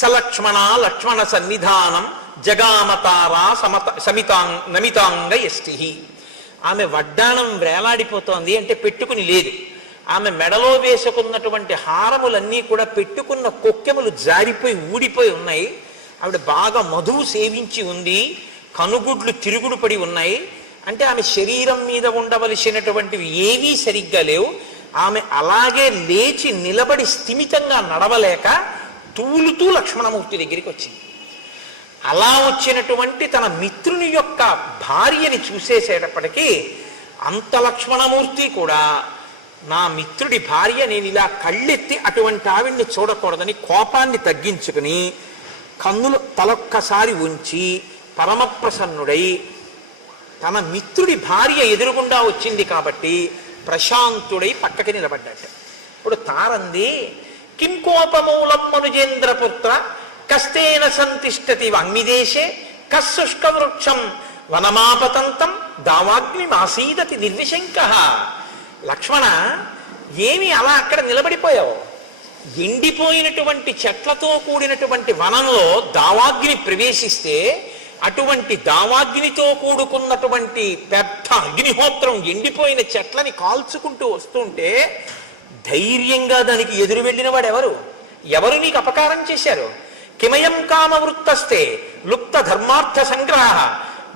సలక్ష్మణ లక్ష్మణ సన్నిధానం జగామతారా నమితాంగ యష్టి. ఆమె వడ్డాణం వేలాడిపోతోంది, అంటే పెట్టుకుని లేదు. ఆమె మెడలో వేసుకున్నటువంటి హారములన్నీ కూడా పెట్టుకున్న కొక్కెములు జారిపోయి ఊడిపోయి ఉన్నాయి. ఆవిడ బాగా మధువు సేవించి ఉంది. కనుగుడ్లు తిరుగుడు పడి ఉన్నాయి. అంటే ఆమె శరీరం మీద ఉండవలసినటువంటివి ఏవీ సరిగ్గా లేవు. ఆమె అలాగే లేచి నిలబడి స్థిమితంగా నడవలేక తూలుతూ లక్ష్మణమూర్తి దగ్గరికి వచ్చింది. అలా వచ్చినటువంటి తన మిత్రుని యొక్క భార్యని చూసేసేటప్పటికీ అంత లక్ష్మణమూర్తి కూడా నా మిత్రుడి భార్య, నేను ఇలా కళ్ళెత్తి అటువంటి ఆవిడ్ని చూడకూడదని కోపాన్ని తగ్గించుకుని కన్నులు తలొక్కసారి ఉంచి పరమప్రసన్నుడై తన మిత్రుడి భార్య ఎదురుగుండా వచ్చింది కాబట్టి ప్రశాంతుడై పక్కకి నిలబడ్డాడు. ఇప్పుడు తారంది, కిం కోపమూలం మనుజేంద్రపుత్ర కస్తేన సంతిష్టతి వాంగ్మిదేశే కశుష్క వృక్షం వనమాపతంతం దావాగ్ని మాసీదతి నిర్విశంక. లక్ష్మణ, ఏమి అలా అక్కడ నిలబడిపోయావు? ఎండిపోయినటువంటి చెట్లతో కూడినటువంటి వనంలో దావాగ్ని ప్రవేశిస్తే అటువంటి దావాగ్నితో కూడుకున్నటువంటి పెద్ద అగ్నిహోత్రం ఎండిపోయిన చెట్లని కాల్చుకుంటూ వస్తుంటే ధైర్యంగా దానికి ఎదురు వెళ్ళిన వాడు ఎవరు నీకు అపకారం చేశారు? కిమయం కామవృత్తస్తే లుప్త ధర్మార్థ సంగ్రహ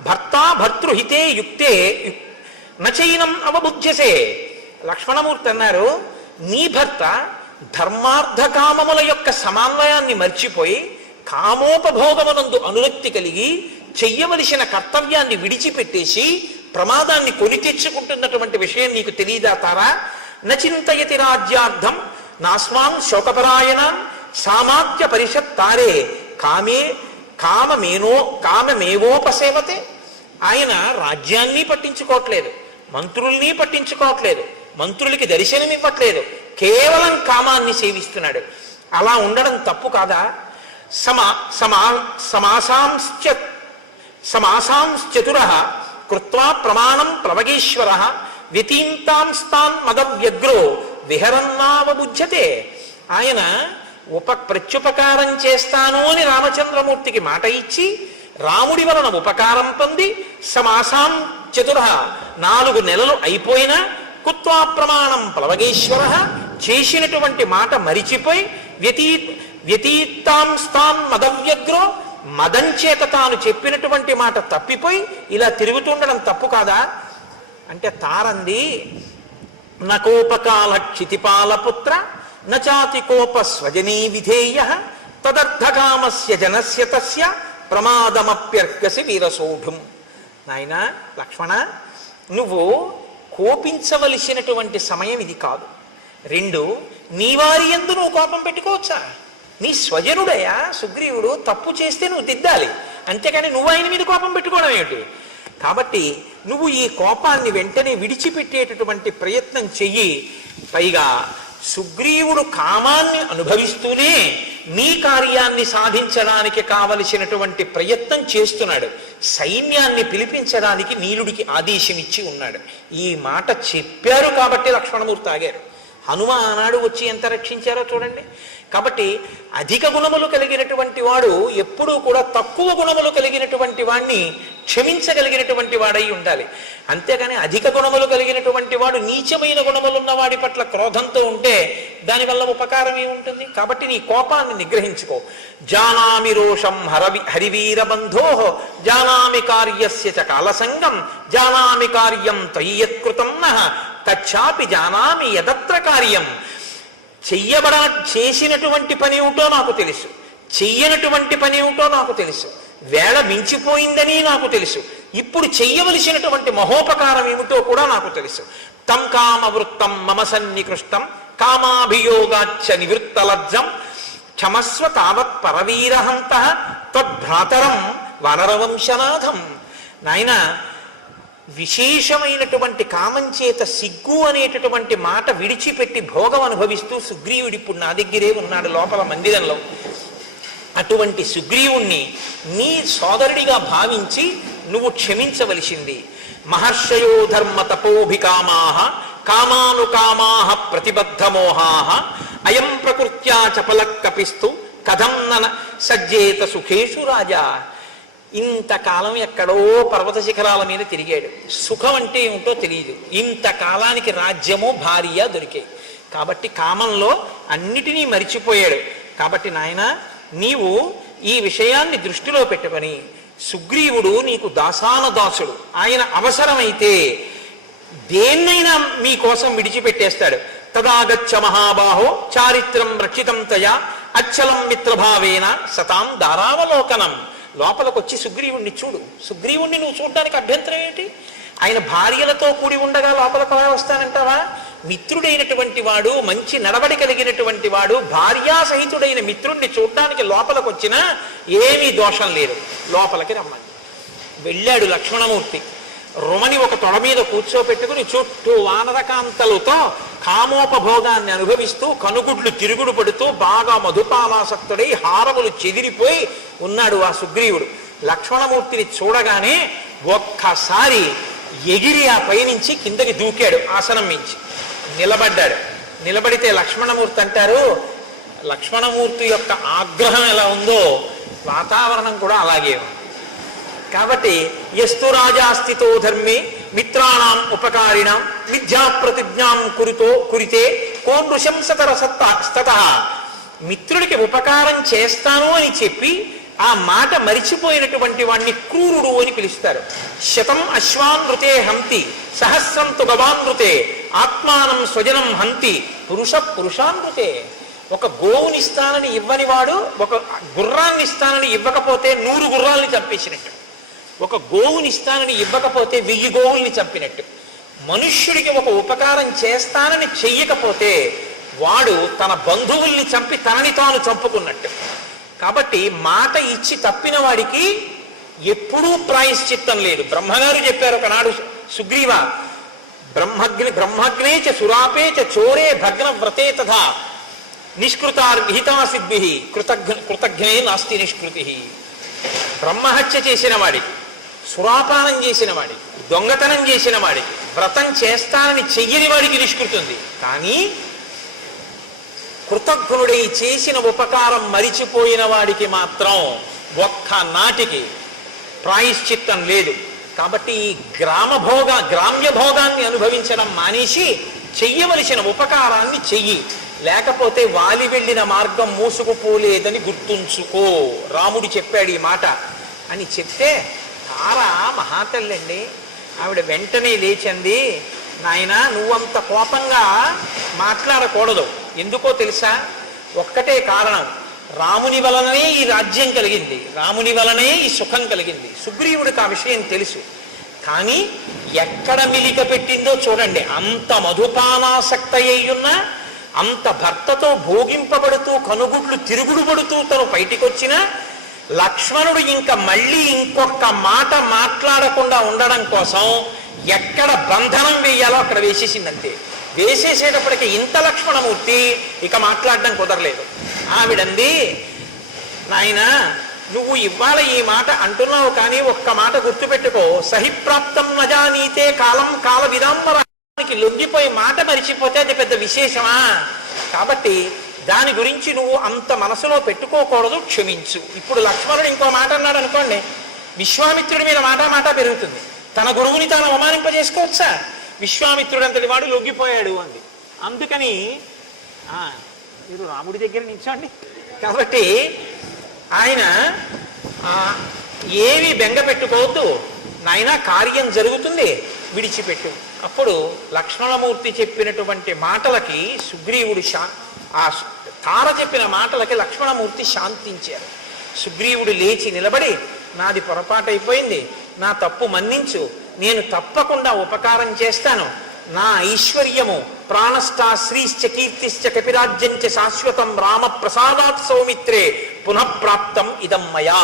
భర్త భర్తృహితే యుక్తే నచైనం అవబుధ్యసే. లక్ష్మణమూర్తి అన్నారు, నీ భర్త ధర్మార్థ కామముల యొక్క సమన్వయాన్ని మర్చిపోయి కామోపభోగమునందు అనురక్తి కలిగి చెయ్యవలసిన కర్తవ్యాన్ని విడిచిపెట్టేసి ప్రమాదాన్ని కొని తెచ్చుకుంటున్నటువంటి విషయం నీకు తెలియదా తారా? నచింతయతి రాజ్యార్థం నాస్మాం శోకపరాయణాన్ సామాత్య పరిషత్ తారే కామమేవోపసేవతే. ఆయన రాజ్యాన్ని పట్టించుకోవట్లేదు, మంత్రుల్ని పట్టించుకోవట్లేదు, మంత్రులకి దర్శనం ఇవ్వట్లేదు, కేవలం కామాన్ని సేవిస్తున్నాడు. అలా ఉండడం తప్పు కాదా? సమాసాంశ్చతుర కృత్వా ప్రమాణం ప్లవగేశ్వర వ్యతీంతాంస్తాన్ మదవ్యగ్రో విహరన్నావబుధ్యతే. ఆయన ప్రత్యుపకారం చేస్తాను అని రామచంద్రమూర్తికి మాట ఇచ్చి రాముడి వలన ఉపకారం పొంది సమాసాం చతుర 4 నెలలు అయిపోయినా కుత్వా ప్రమాణం ప్లవగేశ్వర చేసినటువంటి మాట మరిచిపోయి వ్యతీతాంస్తాన్ మదవ్యగ్రో మదం చేత తాను చెప్పినటువంటి మాట తప్పిపోయి ఇలా తిరుగుతుండడం తప్పు కాదా? అంటే తారంది, నకోపకాల క్షితిపాలపుత్ర నచాతి కోప స్వజనీ విధేయ తదర్థకామస్య జనస్య తస్య ప్రమాదమప్యర్కసి వీరసోఢుం. నాయన లక్ష్మణ, నువ్వు కోపించవలసినటువంటి సమయం ఇది కాదు. 2, నీ వారి యందు నువ్వు కోపం పెట్టుకోవచ్చా? నీ స్వజనుడయా సుగ్రీవుడు, తప్పు చేస్తే నువ్వు దిద్దాలి, అంతేకాని నువ్వు ఆయన మీద కోపం పెట్టుకోవడం ఏమిటి? కాబట్టి నువ్వు ఈ కోపాన్ని వెంటనే విడిచిపెట్టేటటువంటి ప్రయత్నం చెయ్యి. పైగా సుగ్రీవుడు కామాన్ని అనుభవిస్తూనే నీ కార్యాన్ని సాధించడానికి కావలసినటువంటి ప్రయత్నం చేస్తున్నాడు. సైన్యాన్ని పిలిపించడానికి నీలుడికి ఆదేశం ఇచ్చి ఉన్నాడు. ఈ మాట చెప్పారు కాబట్టి లక్ష్మణమూర్తి ఆగారు. హనుమ ఆనాడు వచ్చి ఎంత రక్షించారో చూడండి. కాబట్టి అధిక గుణములు కలిగినటువంటి వాడు ఎప్పుడూ కూడా తక్కువ గుణములు కలిగినటువంటి వాడిని క్షమించగలిగినటువంటి వాడై ఉండాలి. అంతేగాని అధిక గుణములు కలిగినటువంటి వాడు నీచమైన గుణములున్న వాడి పట్ల క్రోధంతో ఉంటే దానివల్ల ఉపకారం ఏముంటుంది? కాబట్టి నీ కోపాన్ని నిగ్రహించుకో. జానామి రోషం హరివీర బంధో జానామి కార్యస్య చ కాలసంగం జానామి కార్యం త్వయ్యత్కృతం నః తచ్చాపి జానామి యదత్ర కార్యం. చేసినటువంటి పని ఏమిటో నాకు తెలుసు, చెయ్యనటువంటి పని ఏమిటో నాకు తెలుసు, వేళ మించిపోయిందని నాకు తెలుసు, ఇప్పుడు చెయ్యవలసినటువంటి మహోపకారం ఏమిటో కూడా నాకు తెలుసు. తం కామవృత్తం మమ సన్నికృష్టం కామాభియోగాచ్చ నివృత్తలజ్జం క్షమస్వ తావత్ పరవీరహంత తద్భ్రాతరం వానరవంశనాథం. నాయన, విశేషమైనటువంటి కామం చేత సిగ్గు అనేటటువంటి మాట విడిచిపెట్టి భోగం అనుభవిస్తూ సుగ్రీవుడు ఇప్పుడు నా దగ్గరే ఉన్నాడు లోపల మందిరంలో. అటువంటి సుగ్రీవుణ్ణి నీ సోదరుడిగా భావించి నువ్వు క్షమించవలసింది. మహర్షయో ధర్మ తపోభికామాః కామానుకామాః ప్రతిబద్ధమోహాః అయం ప్రకృత్యా చపలః కపిస్తు కథం నన సజ్జేత సుఖేషు రాజా. ఇంతకాలం ఎక్కడో పర్వత శిఖరాల మీద తిరిగాడు, సుఖం అంటే ఏమిటో తెలియదు. ఇంతకాలానికి రాజ్యము భార్య దొరికాయి కాబట్టి కామంలో అన్నిటినీ మరిచిపోయాడు. కాబట్టి నాయన, నీవు ఈ విషయాన్ని దృష్టిలో పెట్టుకొని, సుగ్రీవుడు నీకు దాసానదాసుడు, ఆయన అవసరమైతే దేన్నైనా మీకోసం విడిచిపెట్టేస్తాడు. తదాగచ్చ మహాబాహో చారిత్రం రక్షితం తయా అచ్చలం మిత్రభావేన సతాం దారావలోకనం. లోపలికొచ్చి సుగ్రీవుణ్ణి చూడు. సుగ్రీవుణ్ణి నువ్వు చూడడానికి అభ్యంతరం ఏంటి? ఆయన భార్యలతో కూడి ఉండగా లోపలికి వస్తానంటావా? మిత్రుడైనటువంటి వాడు, మంచి నడవడి కలిగినటువంటి వాడు, భార్యాసహితుడైన మిత్రుణ్ణి చూడటానికి లోపలికి వచ్చినా ఏమీ దోషం లేదు. లోపలికి రమ్మని వెళ్ళాడు లక్ష్మణమూర్తి. రుమని ఒక తొడ మీద కూర్చోపెట్టుకుని చుట్టూ వానరకాంతలతో కామోపభోగాన్ని అనుభవిస్తూ కనుగుడ్లు తిరుగుడు పడుతూ బాగా మధుపాలాసక్తుడై హారములు చెదిరిపోయి ఉన్నాడు ఆ సుగ్రీవుడు. లక్ష్మణమూర్తిని చూడగానే ఒక్కసారి ఎగిరి ఆ పైనుంచి కిందకి దూకాడు. ఆసనం మించి నిలబడ్డాడు. నిలబడితే లక్ష్మణమూర్తి అంటారు, లక్ష్మణమూర్తి యొక్క ఆగ్రహం ఎలా ఉందో వాతావరణం కూడా అలాగే ఉంది. కాబట్టి యస్తు రాజాస్థితో ధర్మే మిత్రాణం ఉపకారిణం మిథ్యా ప్రతిజ్ఞాం కురితే కో నృశంసతర స్తత. మిత్రుడికి ఉపకారం చేస్తాను అని చెప్పి ఆ మాట మరిచిపోయినటువంటి వాణ్ణి క్రూరుడు అని పిలుస్తారు. శతం అశ్వానృతే హంతి సహస్రం తు గవానృతే ఆత్మానం స్వజనం హంతి పురుషానృతే. ఒక గోవునిస్తానని ఇవ్వని వాడు ఒక గుర్రాన్ని ఇస్తానని ఇవ్వకపోతే 100 గుర్రాల్ని చంపేసినట్టు, ఒక గోవునిస్తానని ఇవ్వకపోతే 1000 గోవుల్ని చంపినట్టు. మనుష్యుడికి ఒక ఉపకారం చేస్తానని చెయ్యకపోతే వాడు తన బంధువుల్ని చంపి తనని తాను చంపుకున్నట్టు. కాబట్టి మాట ఇచ్చి తప్పిన వాడికి ఎప్పుడూ ప్రాయశ్చిత్తం లేదు. బ్రహ్మగారు చెప్పారు ఒకనాడు, సుగ్రీవ బ్రహ్మగ్నే చ సురాపే చ చోరే భగ్నవ్రతే తథా నిష్కృతార్హితా సిద్భి కృతజ్ఞే నాస్తి నిష్కృతి. బ్రహ్మహత్య చేసిన వాడికి, సురాపానం చేసిన వాడికి, దొంగతనం చేసిన వాడికి, వ్రతం చేస్తానని చెయ్యని వాడికి నిష్కృతుంది. కానీ కృతజ్ఞుడై చేసిన ఉపకారం మరిచిపోయిన వాడికి మాత్రం ఒక్క నాటికి ప్రాయశ్చిత్తం లేదు. కాబట్టి ఈ గ్రామ్య భోగాన్ని అనుభవించడం మానేసి చెయ్యవలసిన ఉపకారాన్ని చెయ్యి. లేకపోతే వాలి వెళ్ళిన మార్గం మూసుకుపోలేదని గుర్తుంచుకో. రాముడు చెప్పాడు ఈ మాట అని చెప్తే తార మహాతల్లండి, ఆవిడ వెంటనే లేచింది. నాయన, నువ్వంత కోపంగా మాట్లాడకూడదు. ఎందుకో తెలుసా? ఒక్కటే కారణం, రాముని వలననే ఈ రాజ్యం కలిగింది, రాముని వలనే ఈ సుఖం కలిగింది. సుగ్రీవుడికి ఆ విషయం తెలుసు. కానీ ఎక్కడ మిలిక పెట్టిందో చూడండి. అంత మధుపానాసక్త అయ్యున్నా, అంత భర్తతో భోగింపబడుతూ కనుగుడ్లు తిరుగుడు పడుతూ తను బయటికొచ్చినా లక్ష్మణుడు ఇంకా మళ్ళీ ఇంకొక మాట మాట్లాడకుండా ఉండడం కోసం ఎక్కడ బంధనం వేయాలో అక్కడ వేసేసిందంతే. వేసేసేటప్పటికి ఇంత లక్ష్మణమూర్తి ఇక మాట్లాడడం కుదరలేదు. ఆవిడంది, నాయన నువ్వు ఇవాళ ఈ మాట అంటున్నావు, కానీ ఒక్క మాట గుర్తుపెట్టుకో, సహిప్రాప్తం నజానీతే కాలం కాల విదాంబరానికి దానికి లొంగిపోయి మాట మరిచిపోతే అది పెద్ద విశేషమా? కాబట్టి దాని గురించి నువ్వు అంత మనసులో పెట్టుకోకూడదు, క్షమించు. ఇప్పుడు లక్ష్మణుడు ఇంకో మాట అన్నాడు అనుకోండి, విశ్వామిత్రుడి మీద మాట పెరుగుతుంది. తన గురువుని తాను అవమానింపజేసుకోవచ్చా? విశ్వామిత్రుడు అంతటి వాడు లొంగిపోయాడు అంది. అందుకని మీరు రాముడి దగ్గర నిల్చోండి. కాబట్టి ఆయన ఏవి బెంగ పెట్టుకోవద్దు నాయన, కార్యం జరుగుతుంది, విడిచిపెట్టు. అప్పుడు లక్ష్మణమూర్తి చెప్పినటువంటి మాటలకి సుగ్రీవుడు ఆ తార చెప్పిన మాటలకి లక్ష్మణమూర్తి శాంతించారు. సుగ్రీవుడు లేచి నిలబడి, నాది పొరపాటైపోయింది, నా తప్పు మన్నించు, నేను తప్పకుండా ఉపకారం చేస్తాను, నా ఐశ్వర్యము ప్రాణస్థా శ్రీశ్చ కీర్తిశ్చ కపిరాజ్యంచ శాశ్వతం రామ ప్రసాదాత్ సౌమిత్రే పునఃప్రాప్తం ఇదం మయా.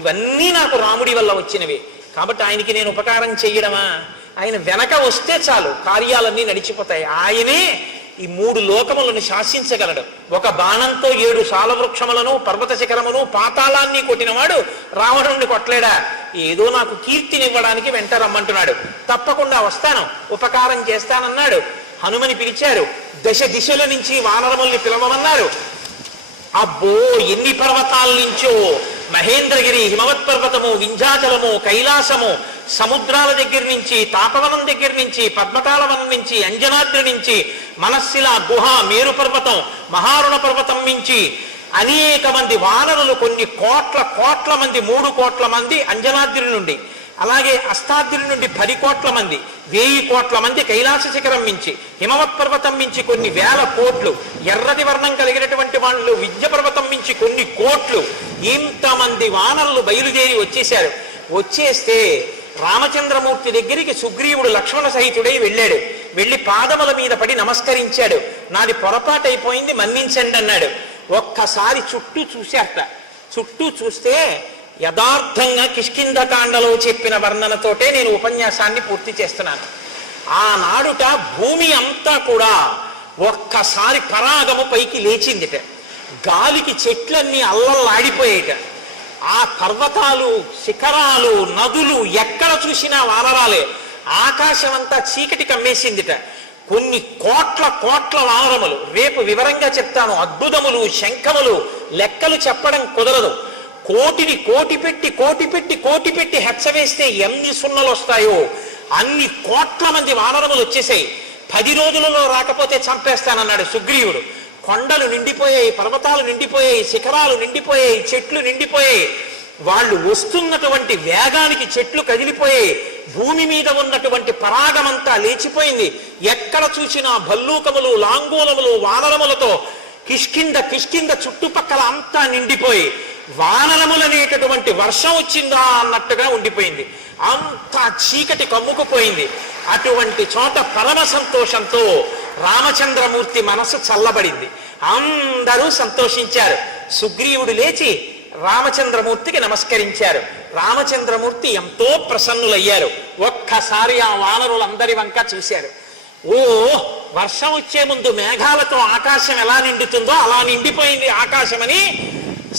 ఇవన్నీ నాకు రాముడి వల్ల వచ్చినవి. కాబట్టి ఆయనకి నేను ఉపకారం చెయ్యడమా? ఆయన వెనక వస్తే చాలు, కార్యాలన్నీ నడిచిపోతాయి. ఆయనే ఈ 3 లోకములను శాసించగలడు. ఒక బాణంతో 7 సాలవృక్షములను, పర్వత శిఖరమును, పాతాళాన్ని కొట్టినవాడు రావణుడిని కొట్టలేడా? ఏదో నాకు కీర్తినివ్వడానికి వెంట రమ్మంటున్నాడు, తప్పకుండా వస్తాను, ఉపకారం చేస్తానన్నాడు. హనుమని పిలిచారు, దశ దిశల నుంచి వానరముల్ని పిలవమన్నారు. అబ్బో, ఎన్ని పర్వతాల నుంచో, మహేంద్రగిరి, హిమవత్ పర్వతము, వింధ్యాచలము, కైలాసము, సముద్రాల దగ్గర నుంచి, తాపవనం దగ్గర నుంచి, పద్మకాలవనం నుంచి, అంజనాద్రి నుంచి, మనస్సిల గుహ, మేరు పర్వతం, మహారుణ పర్వతం నుంచి అనేక మంది వానరులు, కొన్ని కోట్ల మంది, 3 కోట్ల మంది అంజనాద్రి నుండి, అలాగే అష్టాద్రి నుండి 10 కోట్ల మంది, 1000 కోట్ల మంది కైలాస శిఖరం మించి, హిమవత్ పర్వతం మించి కొన్ని 1000 కోట్లు, ఎర్రటి వర్ణం కలిగినటువంటి వాళ్ళు వింధ్య పర్వతం మించి కొన్ని కోట్లు, ఇంతమంది వానరులు బయలుదేరి వచ్చేశారు. వచ్చేస్తే రామచంద్రమూర్తి దగ్గరికి సుగ్రీవుడు లక్ష్మణ సహితుడై వెళ్ళాడు. వెళ్ళి పాదముల మీద పడి నమస్కరించాడు. నాది పొరపాటైపోయింది, మన్నించండి అన్నాడు. ఒక్కసారి చుట్టూ చూశారట. చుట్టూ చూస్తే యథార్థంగా కిష్కింధకాండలో చెప్పిన వర్ణనతోటే నేను ఉపన్యాసాన్ని పూర్తి చేస్తున్నాను. ఆనాడుట భూమి అంతా కూడా ఒక్కసారి పరాగము పైకి లేచిందిట. గాలికి చెట్లన్నీ అల్లల్లాడిపోయేట. ఆ పర్వతాలు, శిఖరాలు, నదులు ఎక్కడ చూసినా వానరాలే. ఆకాశం అంతా చీకటి కమ్మేసిందిట. కొన్ని కోట్ల వానరములు, రేపు వివరంగా చెప్తాను, అద్భుతములు, శంఖములు, లెక్కలు చెప్పడం కుదరదు. కోటి పెట్టి హెచ్చవేస్తే ఎన్ని సున్నలు వస్తాయో అన్ని కోట్ల మంది వానరములు వచ్చేసాయి. 10 రోజులలో రాకపోతే చంపేస్తానన్నాడు సుగ్రీవుడు. కొండలు నిండిపోయాయి, పర్వతాలు నిండిపోయాయి, శిఖరాలు నిండిపోయాయి, చెట్లు నిండిపోయాయి. వాళ్ళు వస్తున్నటువంటి వేగానికి చెట్లు కదిలిపోయాయి. భూమి మీద ఉన్నటువంటి పరాగమంతా లేచిపోయింది. ఎక్కడ చూసినా భల్లూకములు, లాంగూలములు, వానరములతో కిష్కింద చుట్టుపక్కల అంతా నిండిపోయి వానరములనేటటువంటి వర్షం వచ్చిందా అన్నట్టుగా ఉండిపోయింది. అంతా చీకటి కమ్ముకుపోయింది. అటువంటి చోట పరమ సంతోషంతో రామచంద్రమూర్తి మనసు చల్లబడింది. అందరూ సంతోషించారు. సుగ్రీవుడు లేచి రామచంద్రమూర్తికి నమస్కరించారు. రామచంద్రమూర్తి ఎంతో ప్రసన్నులయ్యారు. ఒక్కసారి ఆ వానరులందరి వంక చూశారు. ఓ, వర్షం వచ్చే ముందు మేఘాలతో ఆకాశం ఎలా నిండుతుందో అలా నిండిపోయింది ఆకాశమని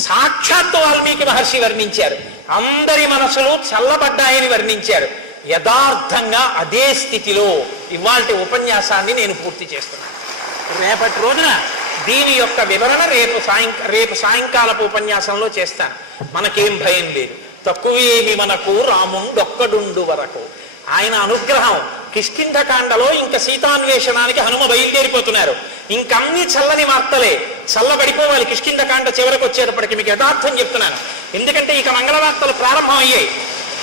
సాక్షాత్తు వాల్మీకి మహర్షి వర్ణించారు. అందరి మనసులు చల్లబడ్డాయని వర్ణించారు. యథార్థంగా అదే స్థితిలో ఇవాల్టి ఉపన్యాసాన్ని నేను పూర్తి చేస్తున్నాను. రేపటి రోజున దీని యొక్క వివరణ రేపు సాయంకాలపు ఉపన్యాసంలో చేస్తాను. మనకేం భయం లేదు. తక్కువేమి మనకు రాముండొక్కడుండు వరకు. ఆయన అనుగ్రహం కిష్కింధకాండలో ఇంకా సీతాన్వేషణానికి హనుమ బయలుదేరిపోతున్నారు. ఇంకన్నీ చల్లని వార్తలే, చల్లబడిపోవాలి కిష్కింధకాండ చివరికి వచ్చేటప్పటికి. మీకు యథార్థం చెప్తున్నాను, ఎందుకంటే ఇక మంగళవార్తలు ప్రారంభం అయ్యాయి.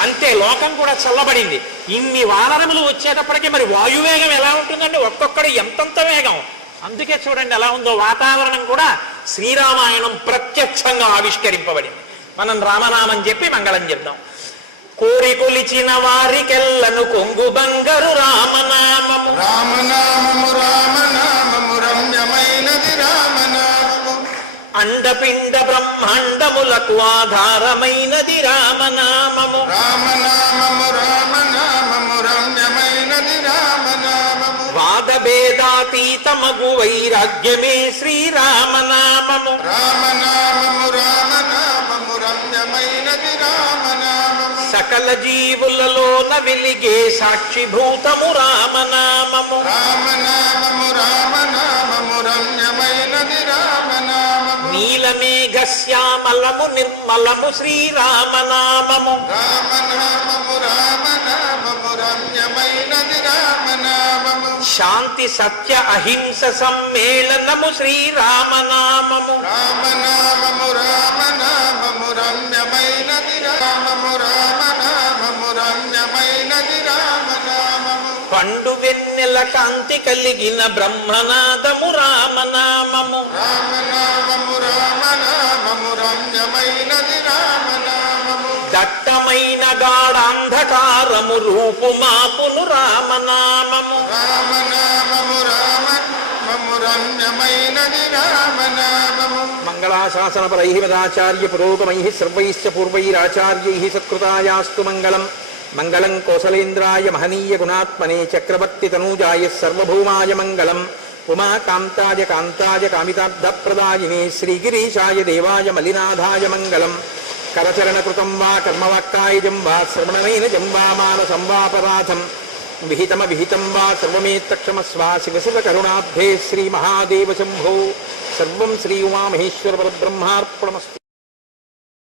అంతే, లోకం కూడా చల్లబడింది. ఇన్ని వానరములు వచ్చేటప్పటికి మరి వాయువేగం ఎలా ఉంటుందండి? ఒక్కొక్కడు ఎంతంత వేగం. అందుకే చూడండి ఎలా ఉందో వాతావరణం కూడా. శ్రీరామాయణం ప్రత్యక్షంగా ఆవిష్కరింపబడింది. మనం రామనామం చెప్పి మంగళం చెప్దాం. కోరి కొలిచిన వారికెల్లను కొంగు బంగారు రామనామము, రామనామము రామనామము రమ్యమైనది రామనామము, అండపిండ బ్రహ్మాండములకు ఆధారమైనది రామనామము, రామనామము రామనామము రమ్యమైనది రామనామము, వాదభేదాతీతమగు వైరాగ్యమే శ్రీరామనామము, రామనామము రామనామము రమ్యమైనది రామనామము సకల జీవులలోన వెలిగే సాక్షిభూతము రామనామము రామనామము రామనామము రమ్యమైనది రామనామము నీలమేఘ శ్యామలము నిర్మలము శ్రీరామనామము రామనామము రామనామము రమ్యమైనది రామనామము శాంతి సత్య అహింస సమ్మేళనము శ్రీరామనామము రామనామము రామనామము రమ్యమైనది రామము రామనామము రమ్యమైనది రామనామము పండు వెన్నెల కాంతి కలిగిన బ్రహ్మనాదము రామనామము రామనామము రామనామము రమ్యమైనది రామనామము దట్టమైన గాఢాంధకారము రూపుమాపును రామనామము రామనామము రామనామము రమ్యమైనది రామనామము మంగళాశాసనపరై మదాచార్య పురోగమై సర్వైశ్చ పూర్వైరాచార్యై సత్కృతాయాస్తు మంగళం మంగళం కోసలేంద్రాయ మహనీయ గుణాత్మనే చక్రవర్తి తనూజాయ సర్వభౌమాయ మంగళం ఉమాకాంతాయ కాంతాయ కామితార్థప్రదాయినే శ్రీగిరీశాయ దేవాయ మలినాథాయ మంగళం కరచరణకృతం వా కర్మవాక్కాయజం వా శ్రవణనైనజం వా మానసం వాపరాధం విహితం వా సర్వమేత్తక్షమస్వ శివ శివ కరుణాబ్ధే శ్రీమహాదేవ శంభో సర్వం శ్రీ ఉమామహేశ్వర పరబ్రహ్మార్పణమస్తు.